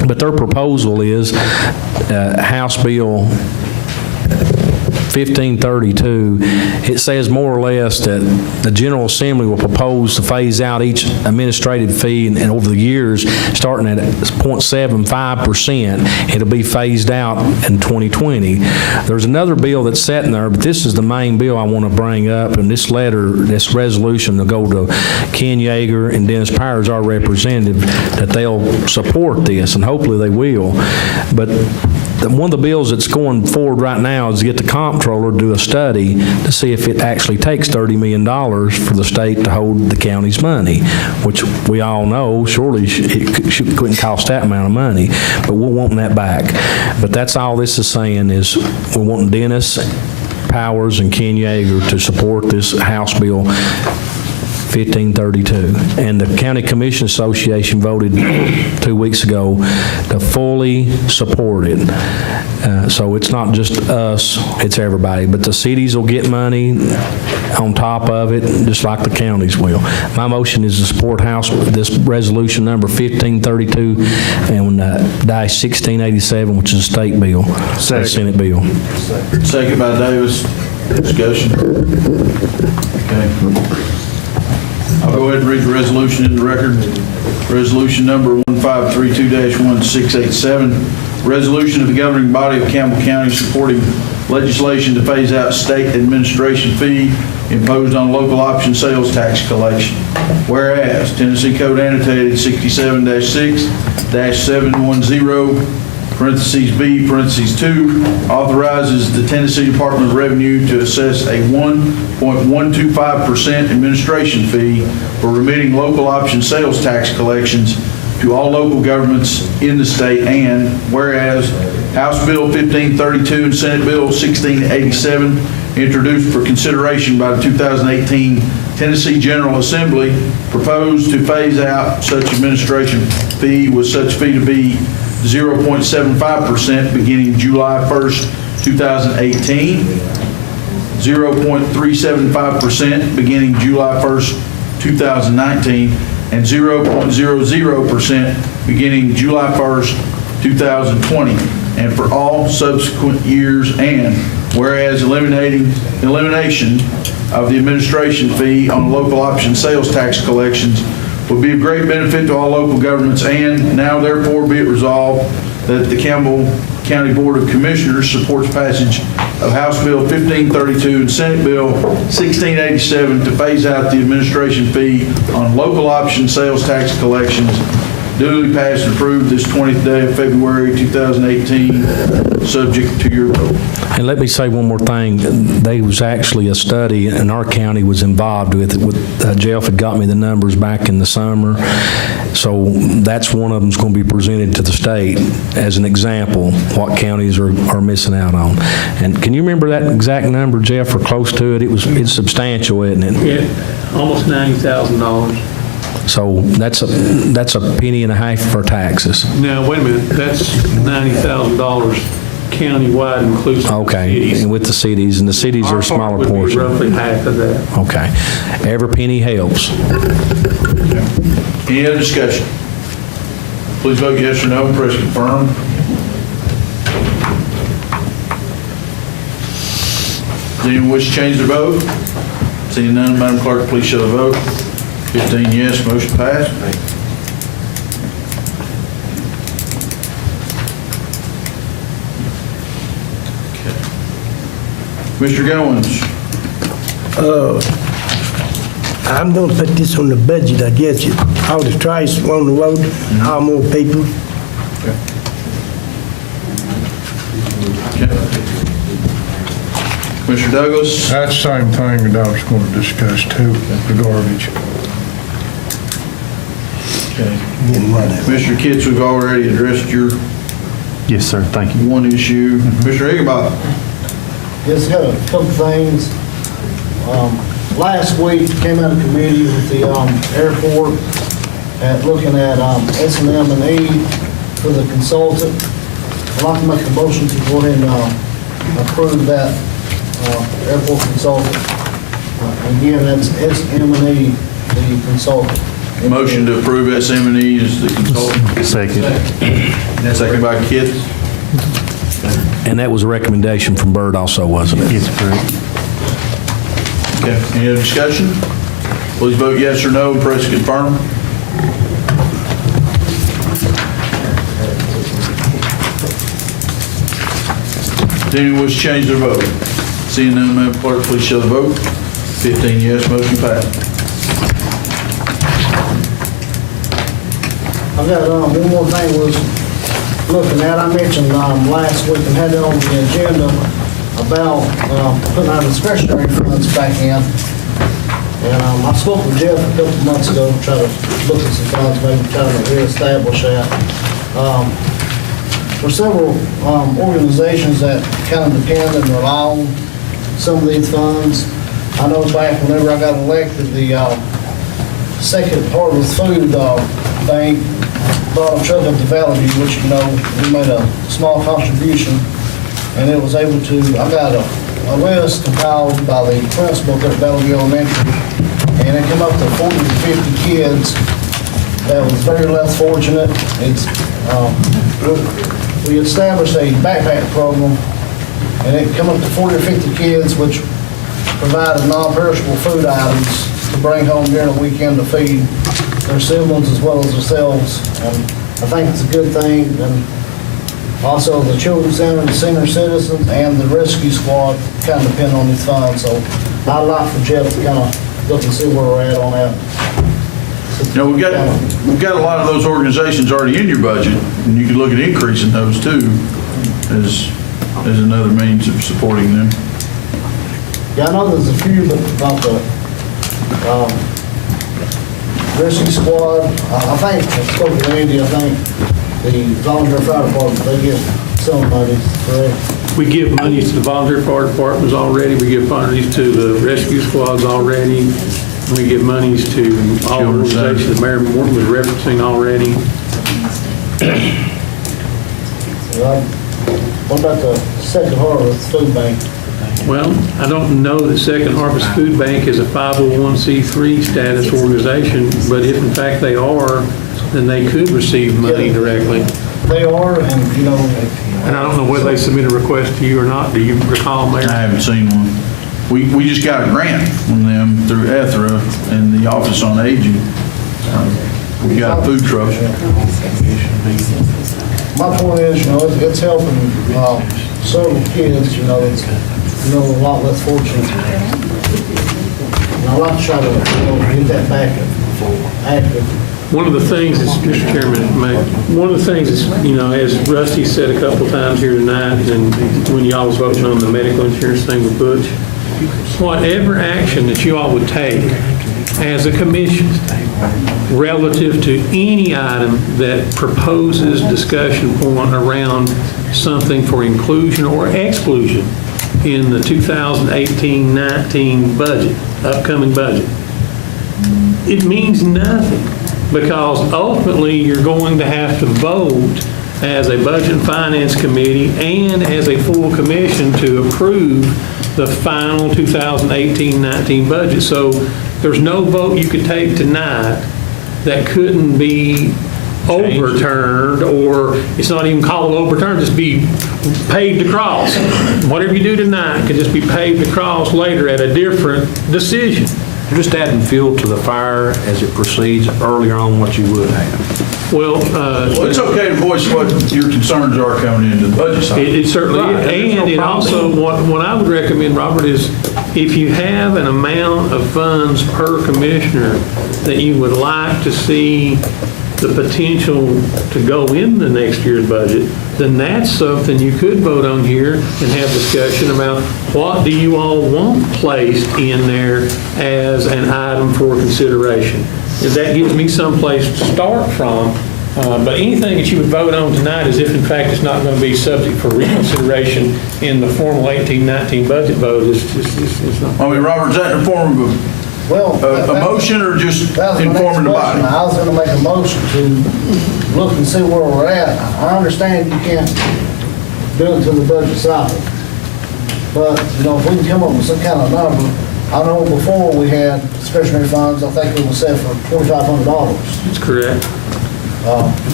but their proposal is House Bill 1532, it says more or less that the General Assembly will propose to phase out each administrative fee, and over the years, starting at 0.75%, it'll be phased out in 2020. There's another bill that's sitting there, but this is the main bill I want to bring up, and this resolution will go to Ken Yeager and Dennis Powers, our representative, that they'll support this, and hopefully they will. But one of the bills that's going forward right now is to get the comptroller to do a study to see if it actually takes $30 million for the state to hold the county's money, which we all know surely it couldn't cost that amount of money, but we're wanting that back. But that's all this is saying is we're wanting Dennis Powers and Ken Yeager to support this House Bill 1532. And the County Commission Association voted 2 weeks ago to fully support it. So it's not just us, it's everybody. But the cities will get money on top of it, just like the counties will. My motion is to support this resolution number 1532 and -1687, which is a state bill, a Senate bill. Second by Davis. Discussion. Okay. I'll go ahead and read the resolution into the record. Resolution number 1532-1687. Resolution of the governing body of Campbell County supporting legislation to phase out state administration fee imposed on local option sales tax collection. Whereas Tennessee Code Annotated 67-6-710 parentheses B, parentheses 2, authorizes the Tennessee Department of Revenue to assess a 1.125% administration fee for remitting local option sales tax collections to all local governments in the state. And whereas House Bill 1532 and Senate Bill 1687, introduced for consideration by the 2018 Tennessee General Assembly, proposed to phase out such administration fee, with such fee to be 0.75% beginning July 1st, 2018, 0.375% beginning July 1st, 2019, and 0.00% beginning July 1st, 2020, and for all subsequent years. And whereas elimination of the administration fee on local option sales tax collections would be of great benefit to all local governments, and now therefore be it resolved that the Campbell County Board of Commissioners supports passage of House Bill 1532 and Senate Bill 1687 to phase out the administration fee on local option sales tax collections, duly passed and approved this 20th day of February 2018, subject to your vote. And let me say one more thing. There was actually a study, and our county was involved with it. Jeff had got me the numbers back in the summer. So that's one of them's going to be presented to the state as an example, what counties are missing out on. And can you remember that exact number, Jeff, or close to it? It's substantial, isn't it? Yeah, almost $90,000. So that's a penny and a half for taxes. Now, wait a minute, that's $90,000 countywide inclusive. Okay, and with the cities, and the cities are a smaller Our part would be portion. roughly half of that. Okay. Every penny helps. Any other discussion? Please vote yes or no. Press confirm. Does anyone wish to change their vote? Seeing none, Madam Clerk, please show the vote. 15 yes, motion passed. Okay. Mr. Goins. I'm gonna put this on the budget, I guess. All the trash on the road, all more people. Mr. Douglas? That's the same thing that I was going to discuss too, the garbage. Okay. Mr. Kitts, we've already addressed your Yes, sir. Thank you. one issue. Mr. Higginbotham? Yes, got a couple things. Last week, came out of committee with the airport looking at S&M&E for the consultant. I'd like to make a motion to go ahead and approve that airport consultant. Again, that's S&M&E, the consultant. Motion to approve SM&E as the consultant. Second. Second by Kitts. And that was a recommendation from Byrd also, wasn't it? Yes, correct. Okay, any other discussion? Please vote yes or no and press confirm. Does anyone wish to change their vote? Seeing none, Madam Clerk, please show the vote. 15 yes, motion passed. I've got one more thing was looking at. I mentioned last week and had it on the agenda about putting our discretionary funds back in. And I spoke with Jeff a couple of months ago to try to look at some funds, maybe try to reestablish that. For several organizations that kind of depend and rely on some of these funds. I know back whenever I got elected, the Second Harvest Food Bank bought a truck up to Valley View, which, you know, we made a small contribution, and it was able to, I got a list compiled by the principal at Valley View Elementary, and it came up to 40 to 50 kids that was very less fortunate. It's, we established a backpack program, and it came up to 40 or 50 kids, which provided non-perishable food items to bring home during the weekend to feed their siblings as well as themselves. And I think it's a good thing. And also the Children's Center, the senior citizens, and the rescue squad kind of depend on these funds. So I'd like for Jeff to kind of look and see where we're at on that. You know, we've got a lot of those organizations already in your budget, and you could look at increasing those too as another means of supporting them. Yeah, I know there's a few, but about the rescue squad, I think, I spoke to Andy, I think the volunteer fire department, they get some money, correct? We give monies to the volunteer fire departments already. We give monies to the rescue squads already. We give monies to all the organizations that Mayor Morton was referencing already. What about the Second Harvest Food Bank? Well, I don't know that Second Harvest Food Bank is a 501c3 status organization, but if in fact they are, then they could receive money directly. They are, and you know. And I don't know whether they submit a request to you or not. Do you recall, Mayor? I haven't seen one. We just got a grant from them through ETHRA and the Office on Aging. We got a food truck. My point is, you know, it's helping several kids, you know, a lot less fortunate. And I'd like to try to get that back active. One of the things is, Mr. Chairman, one of the things is, you know, as Rusty said a couple times here tonight, and when y'all was voting on the medical insurance thing with Butch, whatever action that you all would take as a commission relative to any item that proposes discussion point around something for inclusion or exclusion in the 2018-19 budget, upcoming budget, it means nothing, because ultimately you're going to have to vote as a Budget and Finance Committee and as a full commission to approve the final 2018-19 budget. So there's no vote you could take tonight that couldn't be overturned, or it's not even called overturned, just be paved across. Whatever you do tonight could just be paved across later at a different decision. You're just adding fuel to the fire as it proceeds earlier on what you would have. Well, it's okay to voice what your concerns are coming into the budget cycle. It certainly is. And it also, what I would recommend, Robert, is if you have an amount of funds per commissioner that you would like to see the potential to go in the next year's budget, then that's something you could vote on here and have discussion about what do you all want placed in there as an item for consideration. That gives me some place to start from, but anything that you would vote on tonight is if in fact it's not going to be subject for reconsideration in the formal 18-19 budget vote. It's not. I mean, Robert, is that in the form of a motion or just informing the body? I was going to make a motion to look and see where we're at. I understand you can't do it until the budget cycle, but you know, if we can come up with some kind of number. I know before we had discretionary funds, I think it was set for $2,500. That's correct.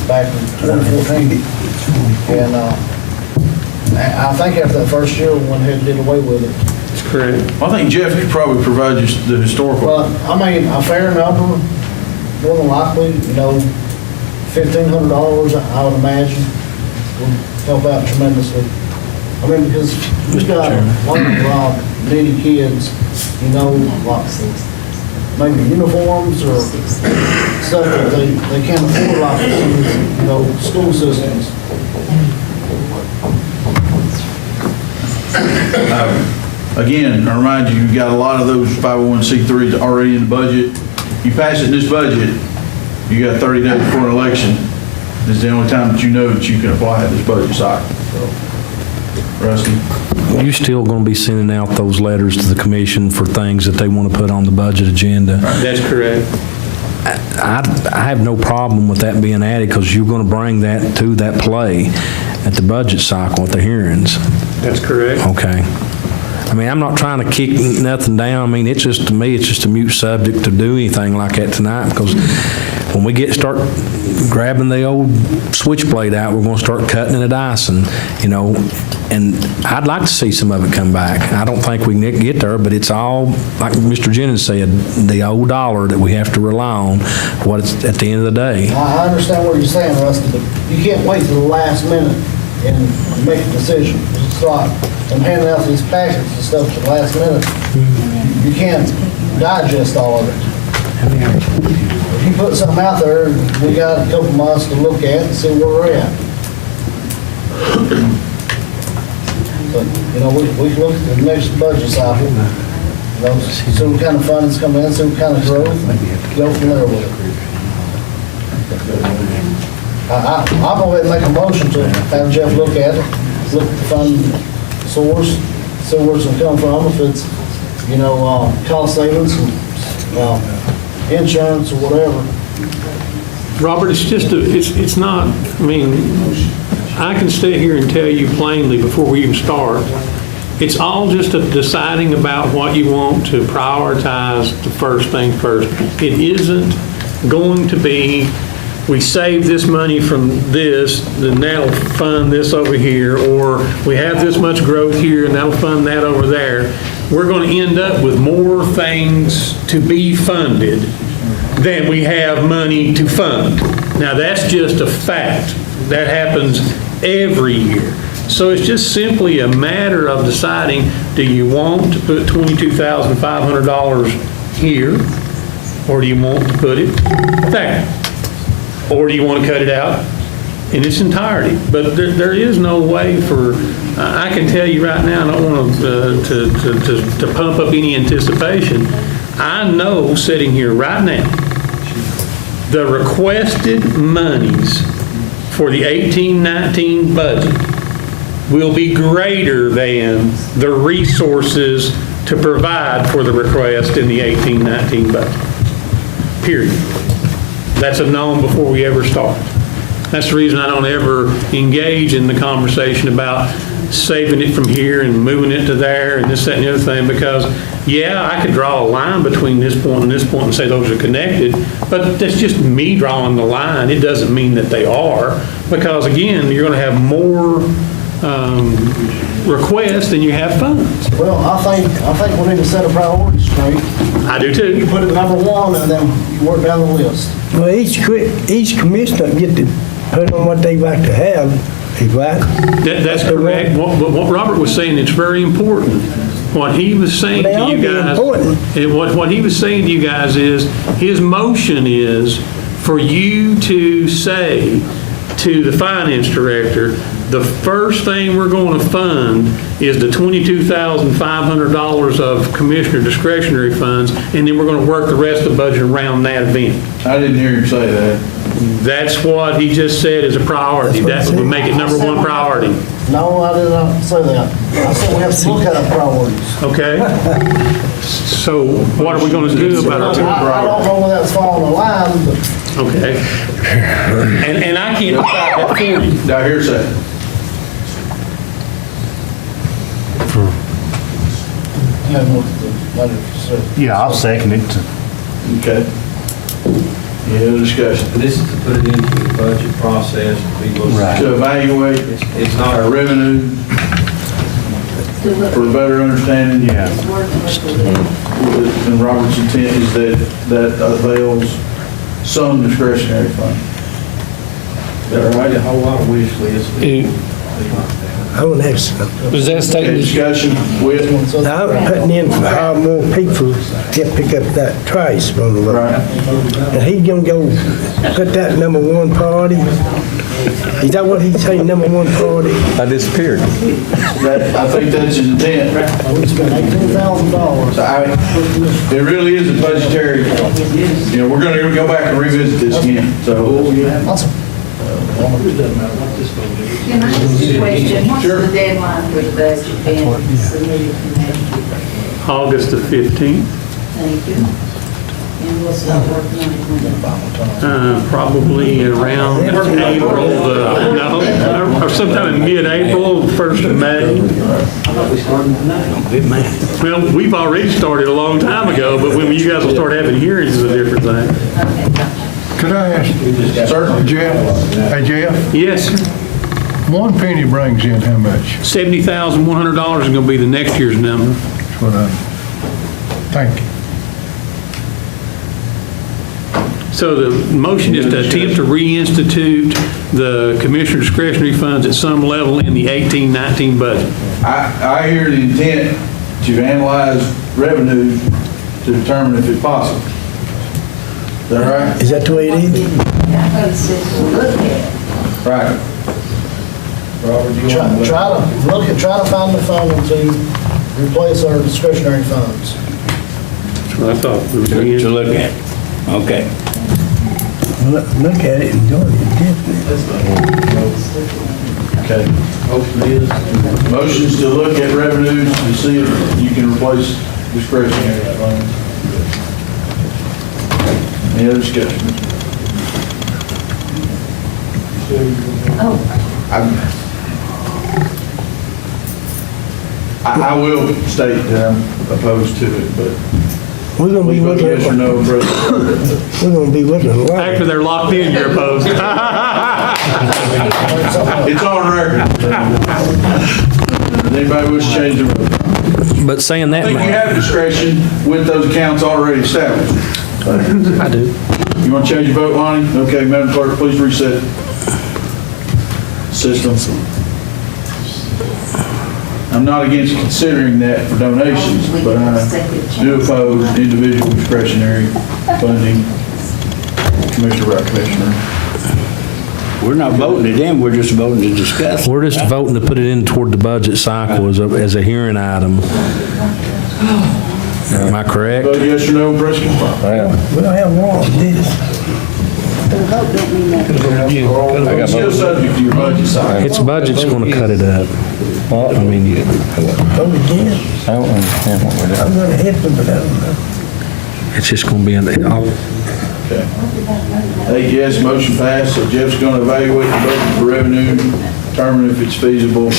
Back in 2014. And I think after that first year, we went ahead and did away with it. That's correct. Well, I think Jeff could probably provide you the historical. But, I mean, a fair number, more than likely, you know, $1,500, I would imagine, would help out tremendously. I mean, because we've got a lot of needy kids, you know, like maybe uniforms or stuff that they can't afford, like in, you know, school systems. Again, I remind you, you've got a lot of those 501c3s already in the budget. You pass it in this budget, you got 30 days before an election. This is the only time that you know that you can apply it this budget cycle. So, Rusty? You still going to be sending out those letters to the commission for things that they want to put on the budget agenda? That's correct. I have no problem with that being added because you're going to bring that to that play at the budget cycle at the hearings. That's correct. Okay. I mean, I'm not trying to kick nothing down. I mean, it's just, to me, it's just a mute subject to do anything like that tonight because when we start grabbing the old switchblade out, we're going to start cutting and dicing, and I'd like to see some of it come back. I don't think we can get there, but it's all, like Mr. Jennings said, the old dollar that we have to rely on what it's at the end of the day. I understand what you're saying, Rusty, but you can't wait till the last minute and make a decision. It's like I'm handing out these packets and stuff at the last minute. You can't digest all of it. If you put something out there, we got a couple months to look at and see where we're at. But, we can look at the next budget cycle, see what kind of funding's coming in, see what kind of growth, go from there with it. I'll go ahead and make a motion to have Jeff look at it, look at the fund source, see where it's going to come from, if it's, cost savings, insurance or whatever. Robert, it's not, I mean, I can stay here and tell you plainly before we even start, it's all just deciding about what you want to prioritize the first thing first. It isn't going to be, we save this money from this, then that'll fund this over here, or we have this much growth here and that'll fund that over there. We're going to end up with more things to be funded than we have money to fund. Now, that's just a fact. That happens every year. So it's just simply a matter of deciding, do you want to put $22,500 here, or do you want to put it there? Or do you want to cut it out in its entirety? But there is no way for, I can tell you right now, I don't want to pump up any anticipation. I know sitting here right now, the requested monies for the 18-19 budget will be greater than the resources to provide for the request in the 18-19 budget. Period. That's a known before we ever start. That's the reason I don't ever engage in the conversation about saving it from here and moving it to there and this, that, and the other thing, because, yeah, I could draw a line between this point and this point and say those are connected, but that's just me drawing the line. It doesn't mean that they are, because, again, you're going to have more requests than you have funds. Well, I think we need to set a priority straight. I do too. You put it number one and then you work down the list. Well, each commissioner get to put on what they like to have, right? That's correct. What Robert was saying, it's very important. What he was saying to you guys, what he was saying to you guys is, his motion is for you to say to the finance director, the first thing we're going to fund is the $22,500 of commissioner discretionary funds, and then we're going to work the rest of the budget around that event. I didn't hear him say that. That's what he just said is a priority. That would make it number one priority. No, I did not say that. I said we have to look at our priorities. Okay. So what are we going to do about our priorities? I don't know whether that's falling the line, but. Okay. And I can't decide that for you. Now, here's that. Yeah, I'll second it. Okay. Any other discussion? This is to put it into the budget process to be looked at. To evaluate It's not our revenue for a better understanding. Yeah. And Robert's intent is that avails some discretionary fund. Is that right? A whole lot of wish lists. I don't have some. Does that statement? Discussion with. Now, I'm putting in for how more people to pick up that trash from the road. And he's gonna go put that number one priority. Is that what he's saying, number one priority? I disappeared. I think that's his intent. We spent $18,000. So it really is a budgetary, we're going to go back and revisit this again, so. Can I ask you a question? What's the deadline for the budget being submitted to me? August the 15th, Thank you. And we'll start working on it when? probably around April, or sometime in mid-April, 1st of May. Well, we've already started a long time ago, but when you guys will start having hearings is a different thing. Could I ask, Jeff? Hey, Jeff? Yes, sir. One penny brings in how much? $70,100 is going to be the next year's number. That's what thank you. So the motion is to attempt to reinstitute the commissioner discretionary funds at some level in the 18-19 budget. I hear the intent to analyze revenues to determine if it's possible. Is that right? Is that the way it is? I thought it said to look at. Right. Robert, do you want to Try to find the funding to replace our discretionary funds. That's what I thought. To look at. Okay. Look at it and do it, definitely. Okay. Motions to look at revenues to see if you can replace discretionary funds. Any other discussion? I will state that I'm opposed to it, but We're gonna be looking yes or at, no, brother. we're gonna be looking at. After they're locked in, you're opposed. It's on record. Anybody wish to change the vote? But saying that, I think you have discretion with those accounts already established. I do. You want to change your vote, Lonnie? Okay, Madam Clerk, please reset system. I'm not against considering that for donations, but I do oppose individual discretionary funding. Commissioner by Commissioner. We're not voting it in, we're just voting to discuss. We're just voting to put it in toward the budget cycle as a hearing item. Am I correct? Vote yes or no, Preston? We don't have one, did it? It's still subject to your budget cycle. Its budget's going to cut it up. I mean, Vote again? I don't understand what we're doing. I'm gonna help them, but I don't know. it's just going to be in the, Okay. 8 yes, motion passed. So Jeff's going to evaluate the budget for revenue, determine if it's feasible.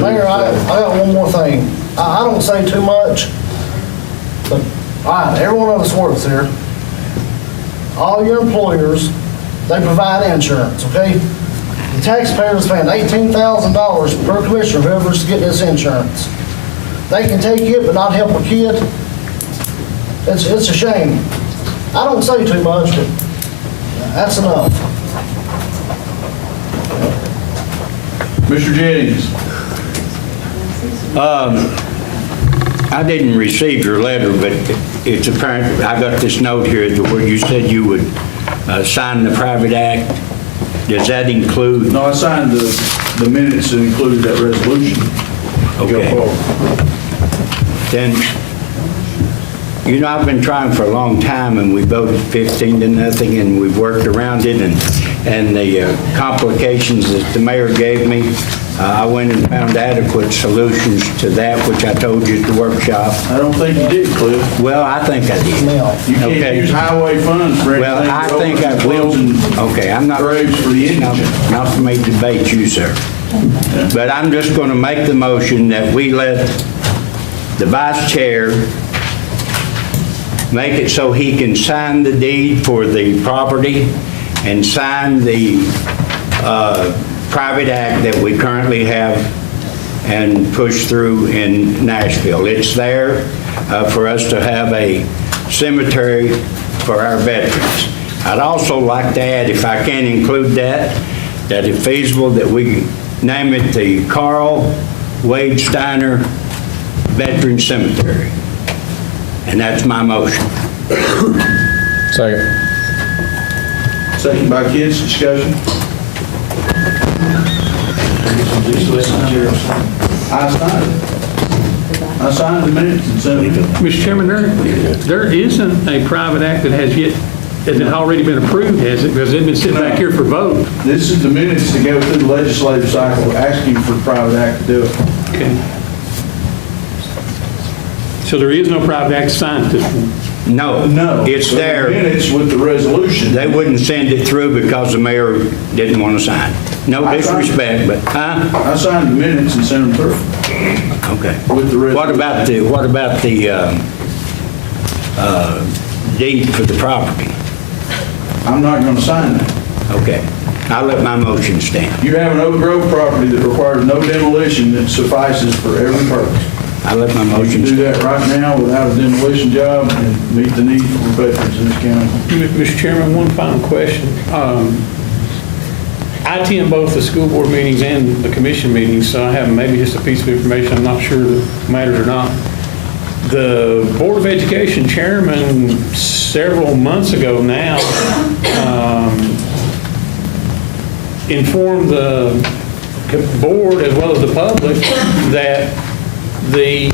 Mayor, I got one more thing. I don't say too much, but, all right, every one of us works here. All your employers, they provide insurance, okay? The taxpayers paying $18,000 per commissioner, whoever's getting this insurance. They can take it but not help a kid. It's a shame. I don't say too much, but that's enough. Mr. Jennings. I didn't receive your letter, but it's apparent, I got this note here where you said you would sign the private act. Does that include? No, I signed the minutes that included that resolution. Okay. Then, you know, I've been trying for a long time, and we voted 15-0, and we've worked around it, and the complications that the mayor gave me, I went and found adequate solutions to that, which I told you at the workshop. I don't think you did, Cliff. Well, I think I did. You can't use highway funds for anything. Well, I think I will. Okay, I'm not. Graves for the indigent. Not for me to debate you, sir. But I'm just going to make the motion that we let the vice chair make it so he can sign the deed for the property and sign the private act that we currently have and push through in Nashville. It's there for us to have a cemetery for our veterans. I'd also like to add, if I can include that if feasible, that we name it the Carl Wade Steiner Veteran Cemetery. And that's my motion. Second. Second by Kids, discussion. I signed the minutes and sent them. Mr. Chairman, there isn't a private act that has already been approved, has it? Because they've been sitting back here for vote. This is the minutes to go through the legislative cycle, asking for the private act to do it. Okay. So there is no private act signed at this point? No. No. It's But the there. minutes with the resolution. They wouldn't send it through because the mayor didn't want to sign. No disrespect, but, huh? I signed the minutes and sent them through. Okay. With the resolution. What about the deed for the property? I'm not going to sign that. Okay. I'll let my motion stand. You have an Oak Grove property that requires no demolition that suffices for every purpose. I'll let my You motion can do stand. that right now without a demolition job and meet the need for veterans in this county. Mr. Chairman, one final question. I attend both the school board meetings and the commission meetings, so I have maybe just a piece of information I'm not sure that matters or not. The Board of Education chairman several months ago now informed the board as well as the public that the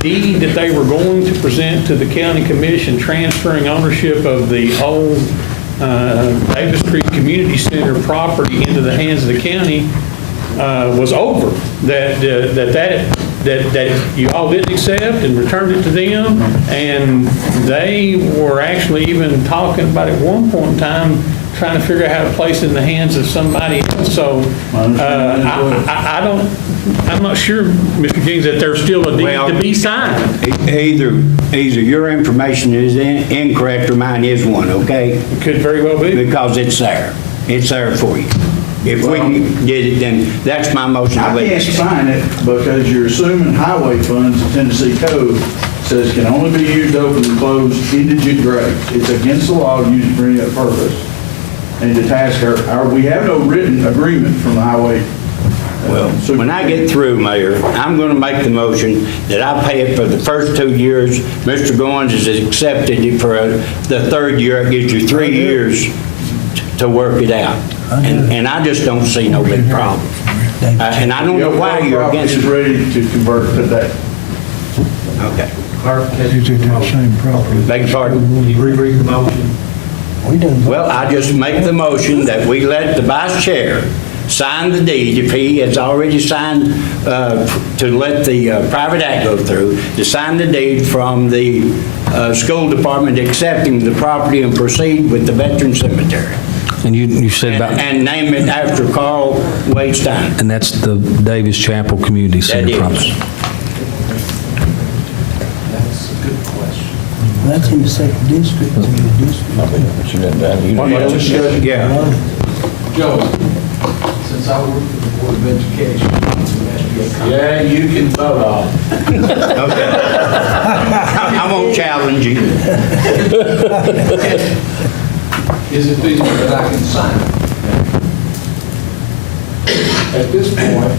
deed that they were going to present to the county commission transferring ownership of the old Davis Creek Community Center property into the hands of the county was over. That you all didn't accept and returned it to them, and they were actually even talking about at one point in time trying to figure out how to place it in the hands of somebody else. So I'm not sure, Mr. Jennings, that there's still a deed to be signed. Either your information is incorrect or mine is one, okay? It could very well be. Because it's there. It's there for you. If we did it, then that's my motion. I can't sign it because you're assuming highway funds, the Tennessee code says can only be used open and closed indigent graves. It's against the law to use it for any other purpose. And to task we have no written agreement from the highway. Well, when I get through, Mayor, I'm going to make the motion that I pay it for the first 2 years. Mr. Goins has accepted it for the third year. It gives you 3 years to work it out. And I just don't see no big problem. And I don't know why you're against it. Is ready to convert today. Okay. Clarification. Beg your pardon? Will you reread the motion? Well, I just make the motion that we let the vice chair sign the deed, if he has already signed to let the private act go through, to sign the deed from the school department accepting the property and proceed with the veteran cemetery. And you said about... And name it after Carl Wade Stein. And that's the Davis Chapel Community Center That property. is. That's a good question. That's in the second district. Yeah. Joe, since I work for the Board of Education, yeah, you can vote on it. Okay. I won't challenge you. Is it feasible that I can sign it? At this point,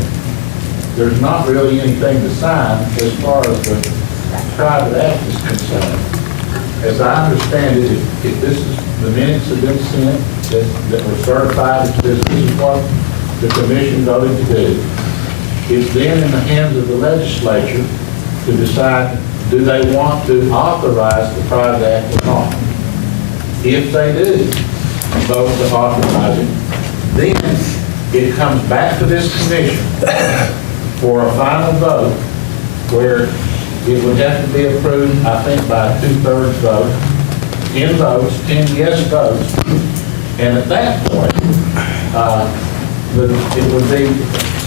there's not really anything to sign as far as the private act is concerned. As I understand it, if this is, the minutes have been sent that were certified that this is what the commission voted to do, it's then in the hands of the legislature to decide, do they want to authorize the private act or not? If they do vote to authorize it, then it comes back to this commission for a final vote where it would have to be approved, I think, by a 2/3 vote, 10 votes, 10 yes votes. And at that point, it would be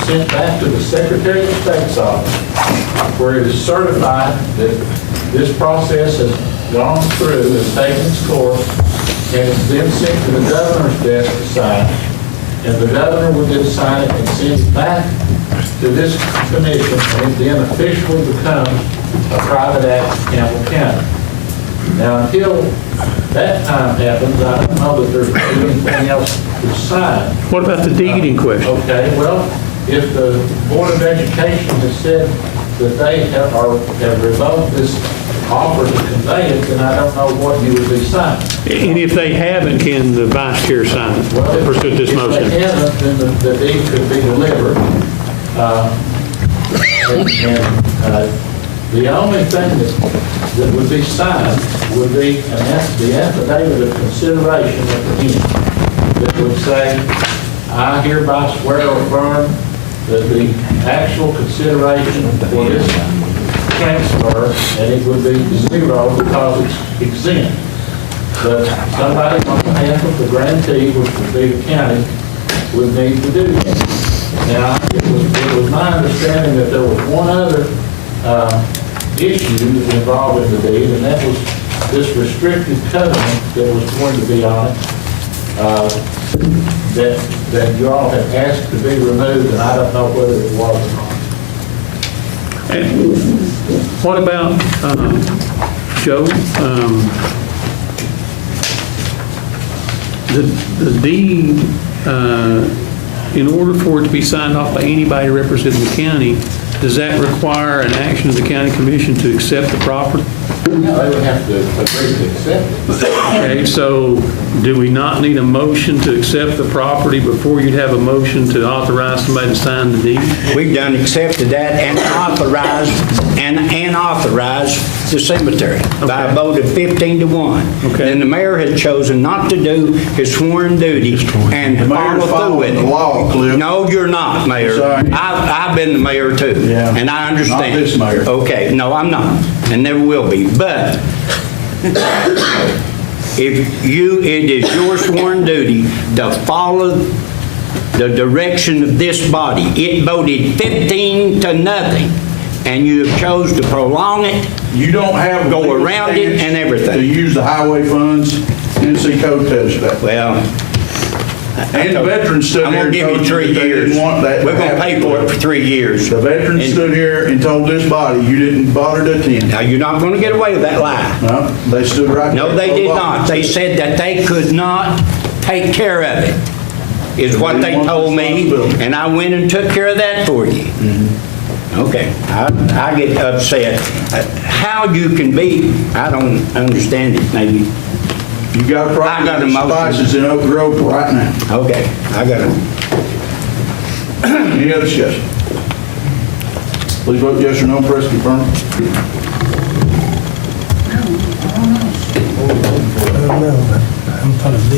sent back to the Secretary of State's office where it is certified that this process has gone through, has taken its course, and it's then sent to the governor's desk to sign. And the governor would then sign it and send it back to this commission, and it then officially becomes a private act of Campbell County. Now, until that time happens, I don't know that there's anything else to sign. What about the deed in question? Okay, well, if the Board of Education has said that they have revoked this offered the conveyance, then I don't know what you would be signing. And if they haven't, can the vice chair sign it? Pursuant to this motion? If they haven't, then the deed could be delivered. The only thing that would be signed would be the affidavit of consideration at the end that would say, I hereby swear or affirm that the actual consideration for this transfer, and it would be zero because it's exempt. But somebody on behalf of the grantee, which would be the county, would need to do that. Now, it was my understanding that there was one other issue involved in the deed, and that was this restrictive covenant that was going to be on it, that you all had asked to be removed, and I don't know whether it was or not. And what about, Joe, the deed, in order for it to be signed off by anybody representing the county, does that require an action of the county commission to accept the property? No, they would have to agree to accept it. Okay, so do we not need a motion to accept the property before you'd have a motion to authorize somebody to sign the deed? We've done accepted that and authorized the cemetery by a vote of 15-1. Okay. And the mayor has chosen not to do his sworn duty and follow through with it. The law, Cliff. No, you're not, Mayor. Sorry. I've been the mayor too. Yeah. And I understand. Not this mayor. Okay, no, I'm not, and never will be. But it is your sworn duty to follow the direction of this body. It voted 15-0, and you have chose to prolong it. You don't have go around it and everything. To use the highway funds, Tennessee code tells you that. Well, and the veterans stood I'm here going to and give you told 3 you that they years. didn't want that. We're going to pay for it for 3 years. The veterans stood here and told this body you didn't bother to attend. Now, you're not going to get away with that lie. No, they stood right there. No, they did not. They said that they could not take care of it, is what they told me, and I went and took care of that for you. Okay, I get upset. How you can be, I don't understand it, maybe. You got a problem with spices in Oak Grove right now. Okay, I got it. Any other discussion? Please vote yes or no, press confirm.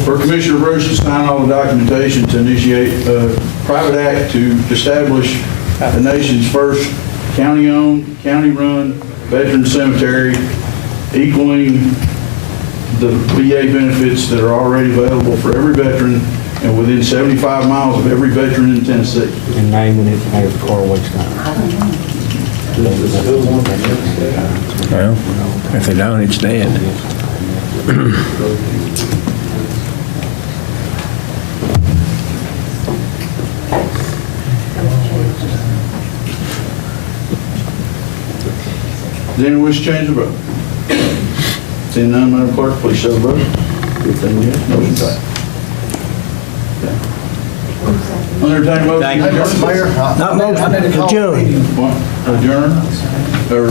For Commissioner Bruce to sign all the documentation to initiate a private act to establish the nation's first county-owned, county-run veteran cemetery equaling the VA benefits that are already available for every veteran and within 75 miles of every veteran in Tennessee. And naming it as Carl Wakestein. Well, if they don't, it's dead. Does anyone wish to change the vote? Seeing none, Madam Clerk, please show the vote. 15 yes, motion passed. Entertain a motion. Thank you. Mayor, Not motion, I need to call a adjourn. meeting. Adjourn or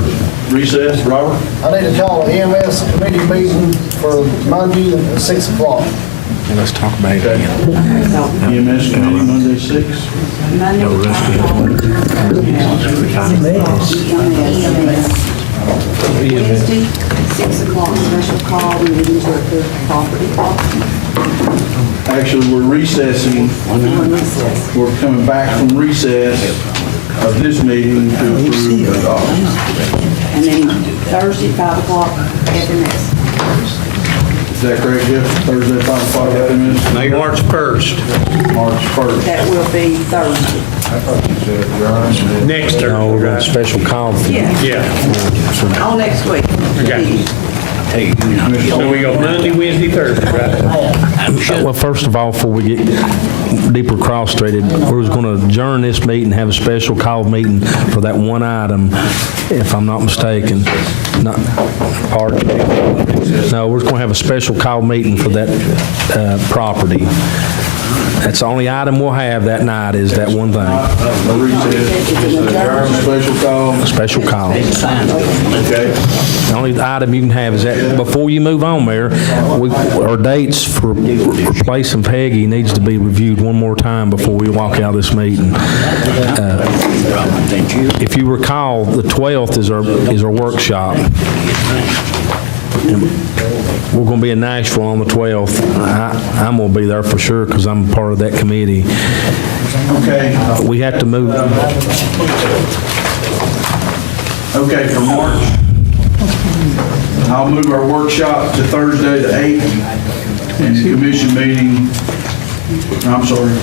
recess, Robert? I need to call an EMS committee meeting for Monday at 6 o'clock. Let's talk about it again. EMS committee, Monday, 6. Wednesday, 6 o'clock, special call, we need to approve property auction. Actually, we're recessing. We're coming back from recess of this meeting to approve the auction. And then Thursday, 5 o'clock, FMS. Is that correct, Jeff? Thursday, 5 o'clock, FMS? March 1st. March 1st. That will be Thursday. Next No, we're going to special call. Yeah. All next week. Okay. So we go Monday, Wednesday, Thursday, right? Well, first of all, before we get deeper cross-threaded, we're going to adjourn this meeting, have a special call meeting for that one item, if I'm not mistaken. Pardon? No, we're going to have a special call meeting for that property. That's the only item we'll have that night is that one thing. Special call. Special call. Okay. The only item you can have is that, before you move on, Mayor, our dates for replacing Peggy needs to be reviewed one more time before we walk out of this meeting. If you recall, the 12th is our workshop. And we're going to be in Nashville on the 12th. I'm going to be there for sure because I'm part of that committee. Okay. We have to move. Okay, for March, I'll move our workshop to Thursday the 8th, and the commission meeting, I'm sorry.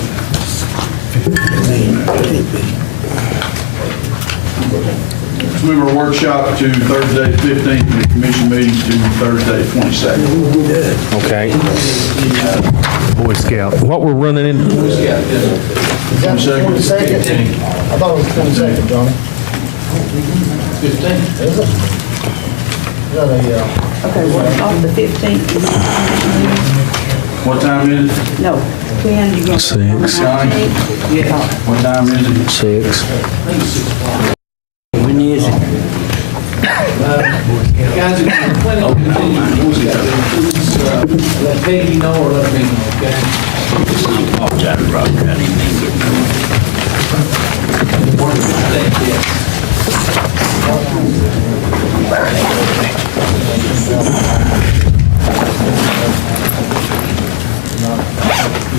Let's move our workshop to Thursday the 15th, and the commission meeting to Thursday the 22nd. Okay. Boy Scout. What we're running in. Is that the 22nd? I thought it was 22nd, Johnny. 15th, is it? Is that a, Okay, what about the 15th? What time is it? No, when you going to? 6. What time is it? 6. When is it? Guys, if you're planning on continuing, let Peggy know or let me know, okay?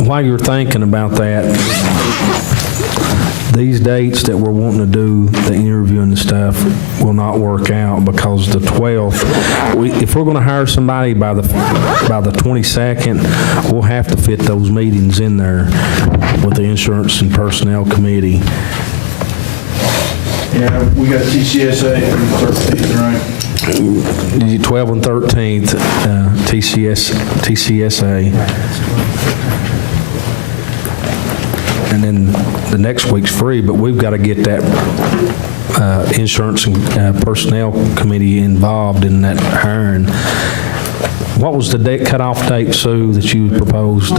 While you're thinking about that, these dates that we're wanting to do, the interview and the stuff, will not work out because the 12th, if we're going to hire somebody by the 22nd, we'll have to fit those meetings in there with the Insurance and Personnel Committee. Yeah, we got TCSA for the 13th, right? 12th and 13th, TCSA. And then the next week's free, but we've got to get that Insurance and Personnel Committee involved in that hiring. What was the date, cutoff date, Sue, that you proposed?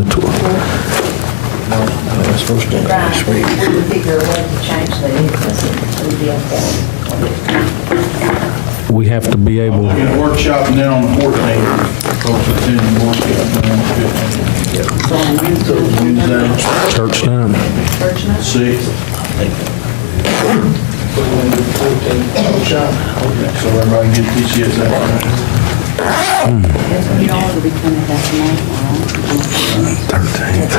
Right, we would figure a way to change that, because it would be okay. We have to be able. In a workshop and then on the 14th, folks attending the workshop, and then on the 15th. Wednesday. Church night. 6. So everybody get TCSA. You all will be coming back tonight. 13th.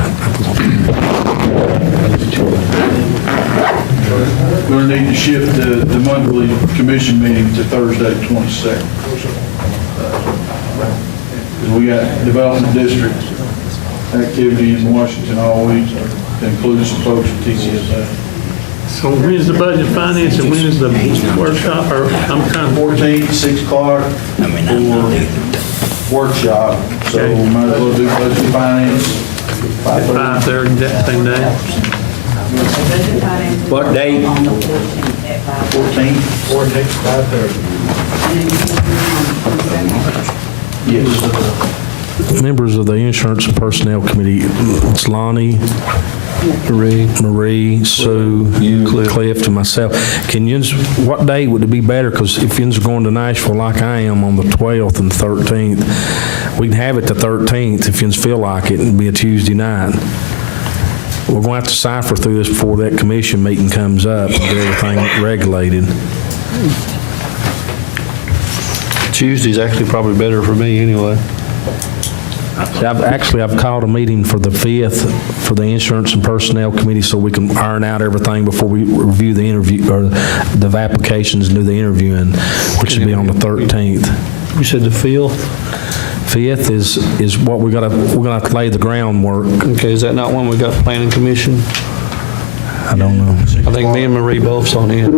We're going to need to shift the monthly commission meeting to Thursday, 22nd. We got development district activity in Washington all week, including some folks from TCSA. So when is the budget finance and when is the workshop, or I'm kind of 14th, 6 o'clock for workshop, so we might as well do budget finance. 5:30 that same day? What date? 14th. 5:30. Yes. Members of the Insurance and Personnel Committee, it's Lonnie, Marie, Sue, Cliff, and myself. What day would it be better? Because if you're going to Nashville like I am on the 12th and 13th, we can have it the 13th if you feel like it, and it'd be a Tuesday night. We're going to have to cipher through this before that commission meeting comes up and get everything regulated. Tuesday's actually probably better for me anyway. I've called a meeting for the 5th for the Insurance and Personnel Committee so we can iron out everything before we review the interview, or the applications and do the interviewing, which will be on the 13th. You said the 5th? 5th is what we're gonna have to lay the groundwork. Okay, is that not one we got planning commission? I don't know. I think me and Marie both's on it.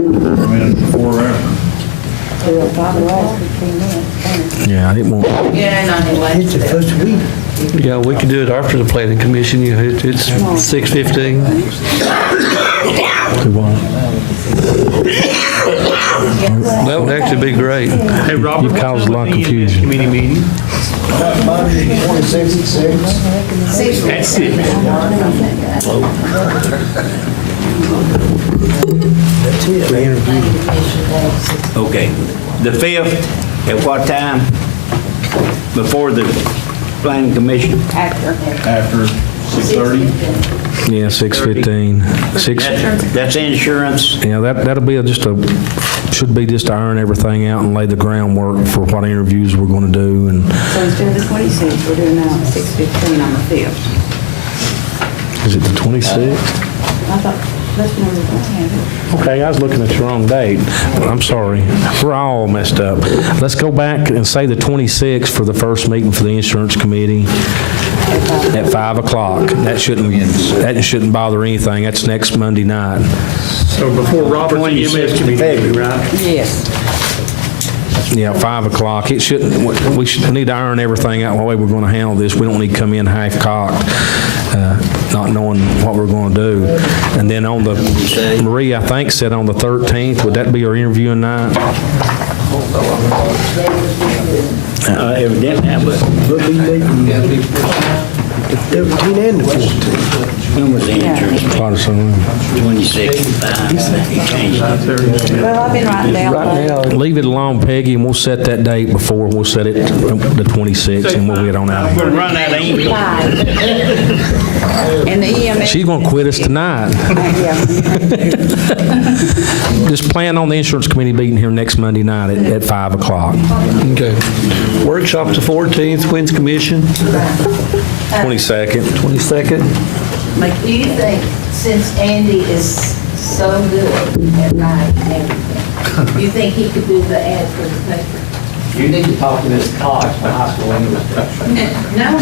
Yeah, I didn't want. Yeah, not anyway. It's the first week. Yeah, we could do it after the planning commission. It's 6:15. To what? That would actually be great. Hey, Robert, You've caused a lot of confusion. Committee meeting Monday, the 26th at 6. at 6. Okay. The 5th, at what time? Before the planning commission? After. After 6:30? Yeah, 6:15. That's insurance. Yeah, that'll be should be just to iron everything out and lay the groundwork for what interviews we're going to do. And So instead of the 26th, we're doing now 6:15 on the 5th. is it the 26th? I thought that's when we were going to have it. Okay, I was looking at the wrong date. I'm sorry. We're all messed up. Let's go back and say the 26th for the first meeting for the insurance committee at 5 o'clock. That shouldn't bother anything. That's next Monday night. So before Robert's EMS committee, right? Yes. Yeah, 5 o'clock. We need to iron everything out the way we're going to handle this. We don't need to come in half-cocked, not knowing what we're going to do. And then Marie, I think, said on the 13th, would that be our interviewing night? Evidently, but We'll be meeting the 13th and the 14th. when was the insurance? 26. He changed it. Well, I've been writing down. Leave it alone, Peggy, and we'll set that date before. We'll set it the 26th, and we'll get on out of We're here. running out of ink. And the EMS. She's going to quit us tonight. Just plan on the insurance committee meeting here next Monday night at 5 o'clock. Okay. Workshop the 14th, Wins Commission, 22nd. 22nd. Do you think, since Andy is so good at writing everything, you think he could do the ad for the paper? You need to talk to Ms. Cox, the high school English teacher. No.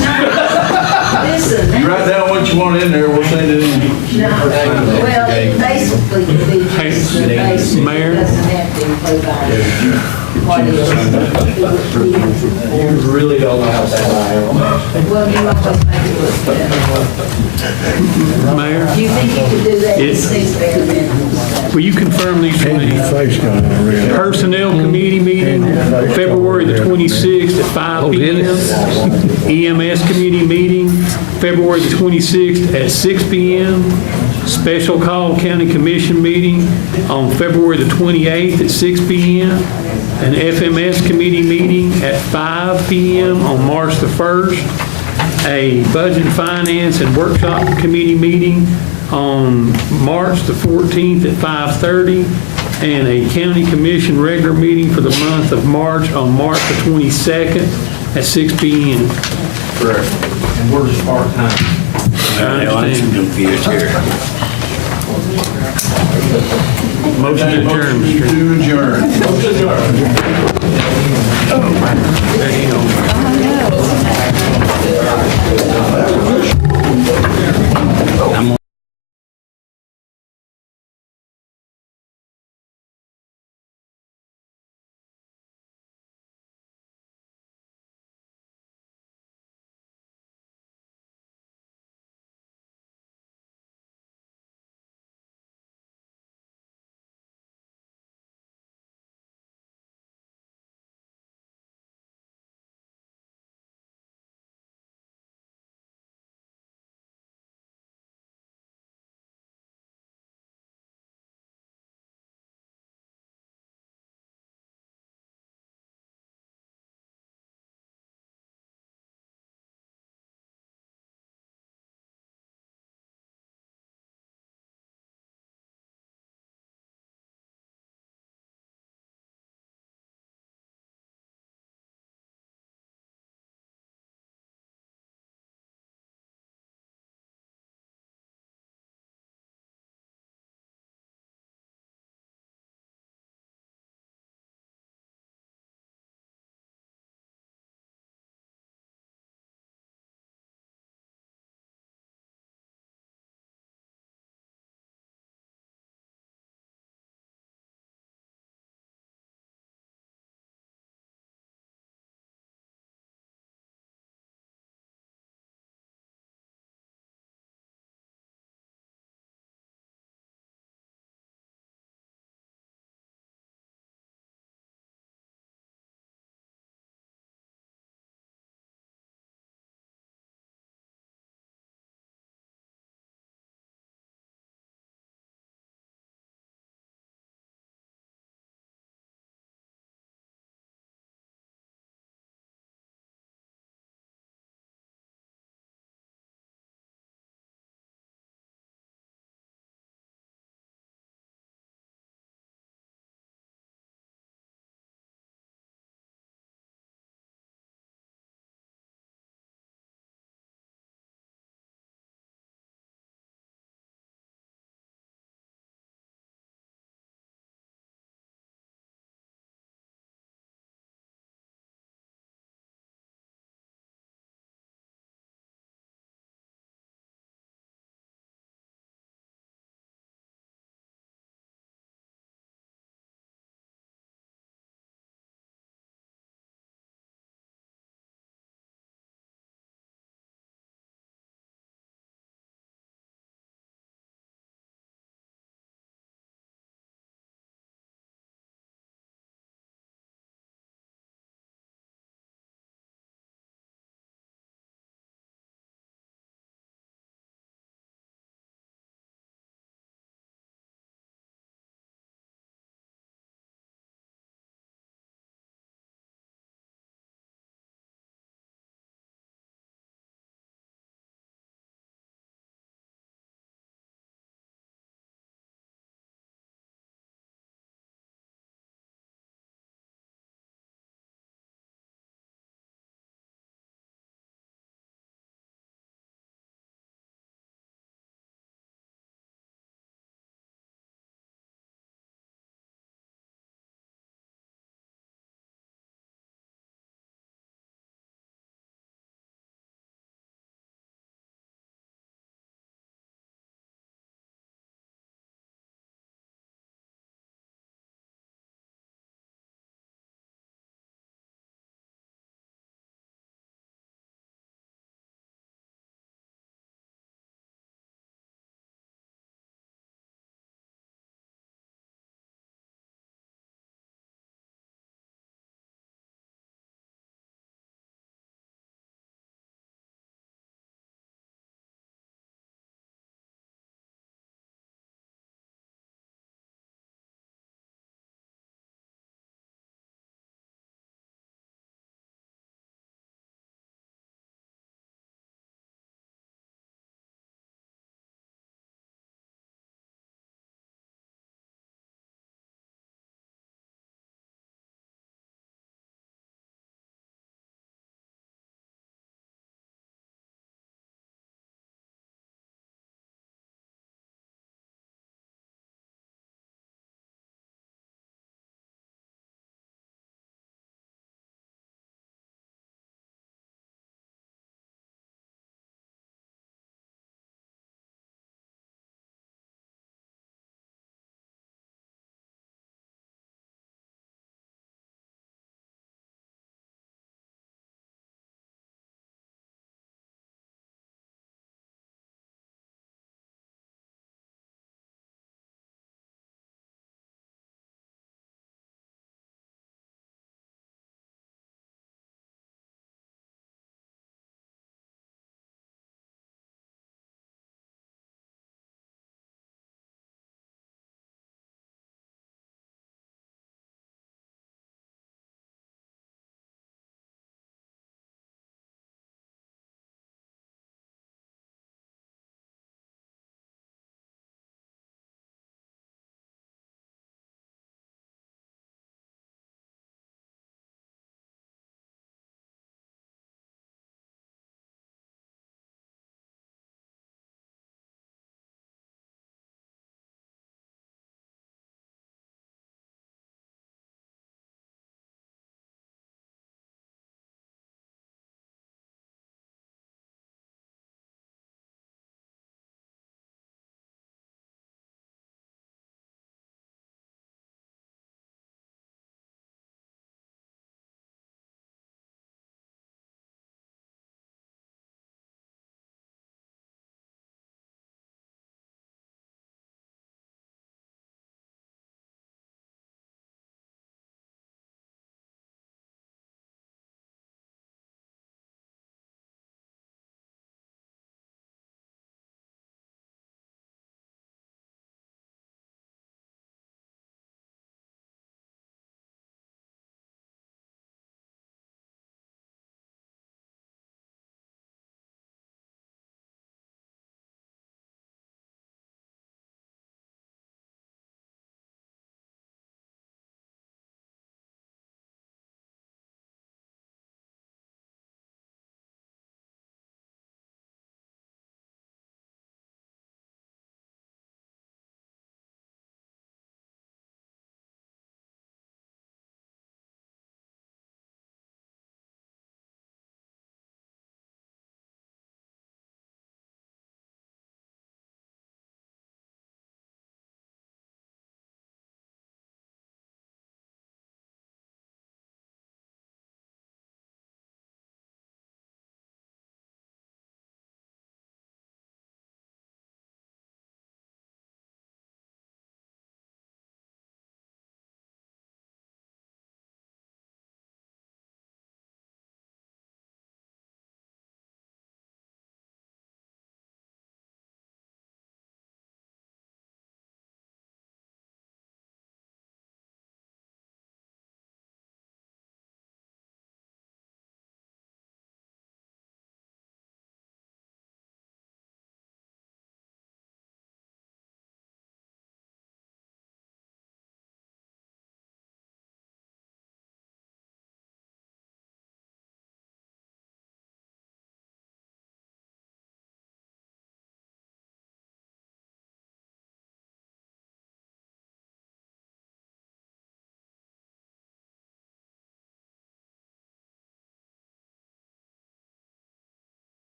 Listen. You write down what you want in there, we'll send it in. No, well, it basically could be just the basic. Mayor? It doesn't have to include what it is. You really don't know how bad I am. Well, you always make it look better. Mayor? Do you think you could do that in It- 6 bare minimums? Will you confirm these for me? Personnel committee meeting, February the 26th at 5 p.m. EMS committee meeting, February the 26th at 6 p.m. Special call county commission meeting on February the 28th at 6 p.m. An FMS committee meeting at 5 p.m. on March the 1st. A budget and finance and workshop committee meeting on March the 14th at 5:30, and a county commission regular meeting for the month of March on March the 22nd at 6 p.m. Correct. And we're just part-time. I'm confused here. Motion to adjourn, Mr. To adjourn. There you go.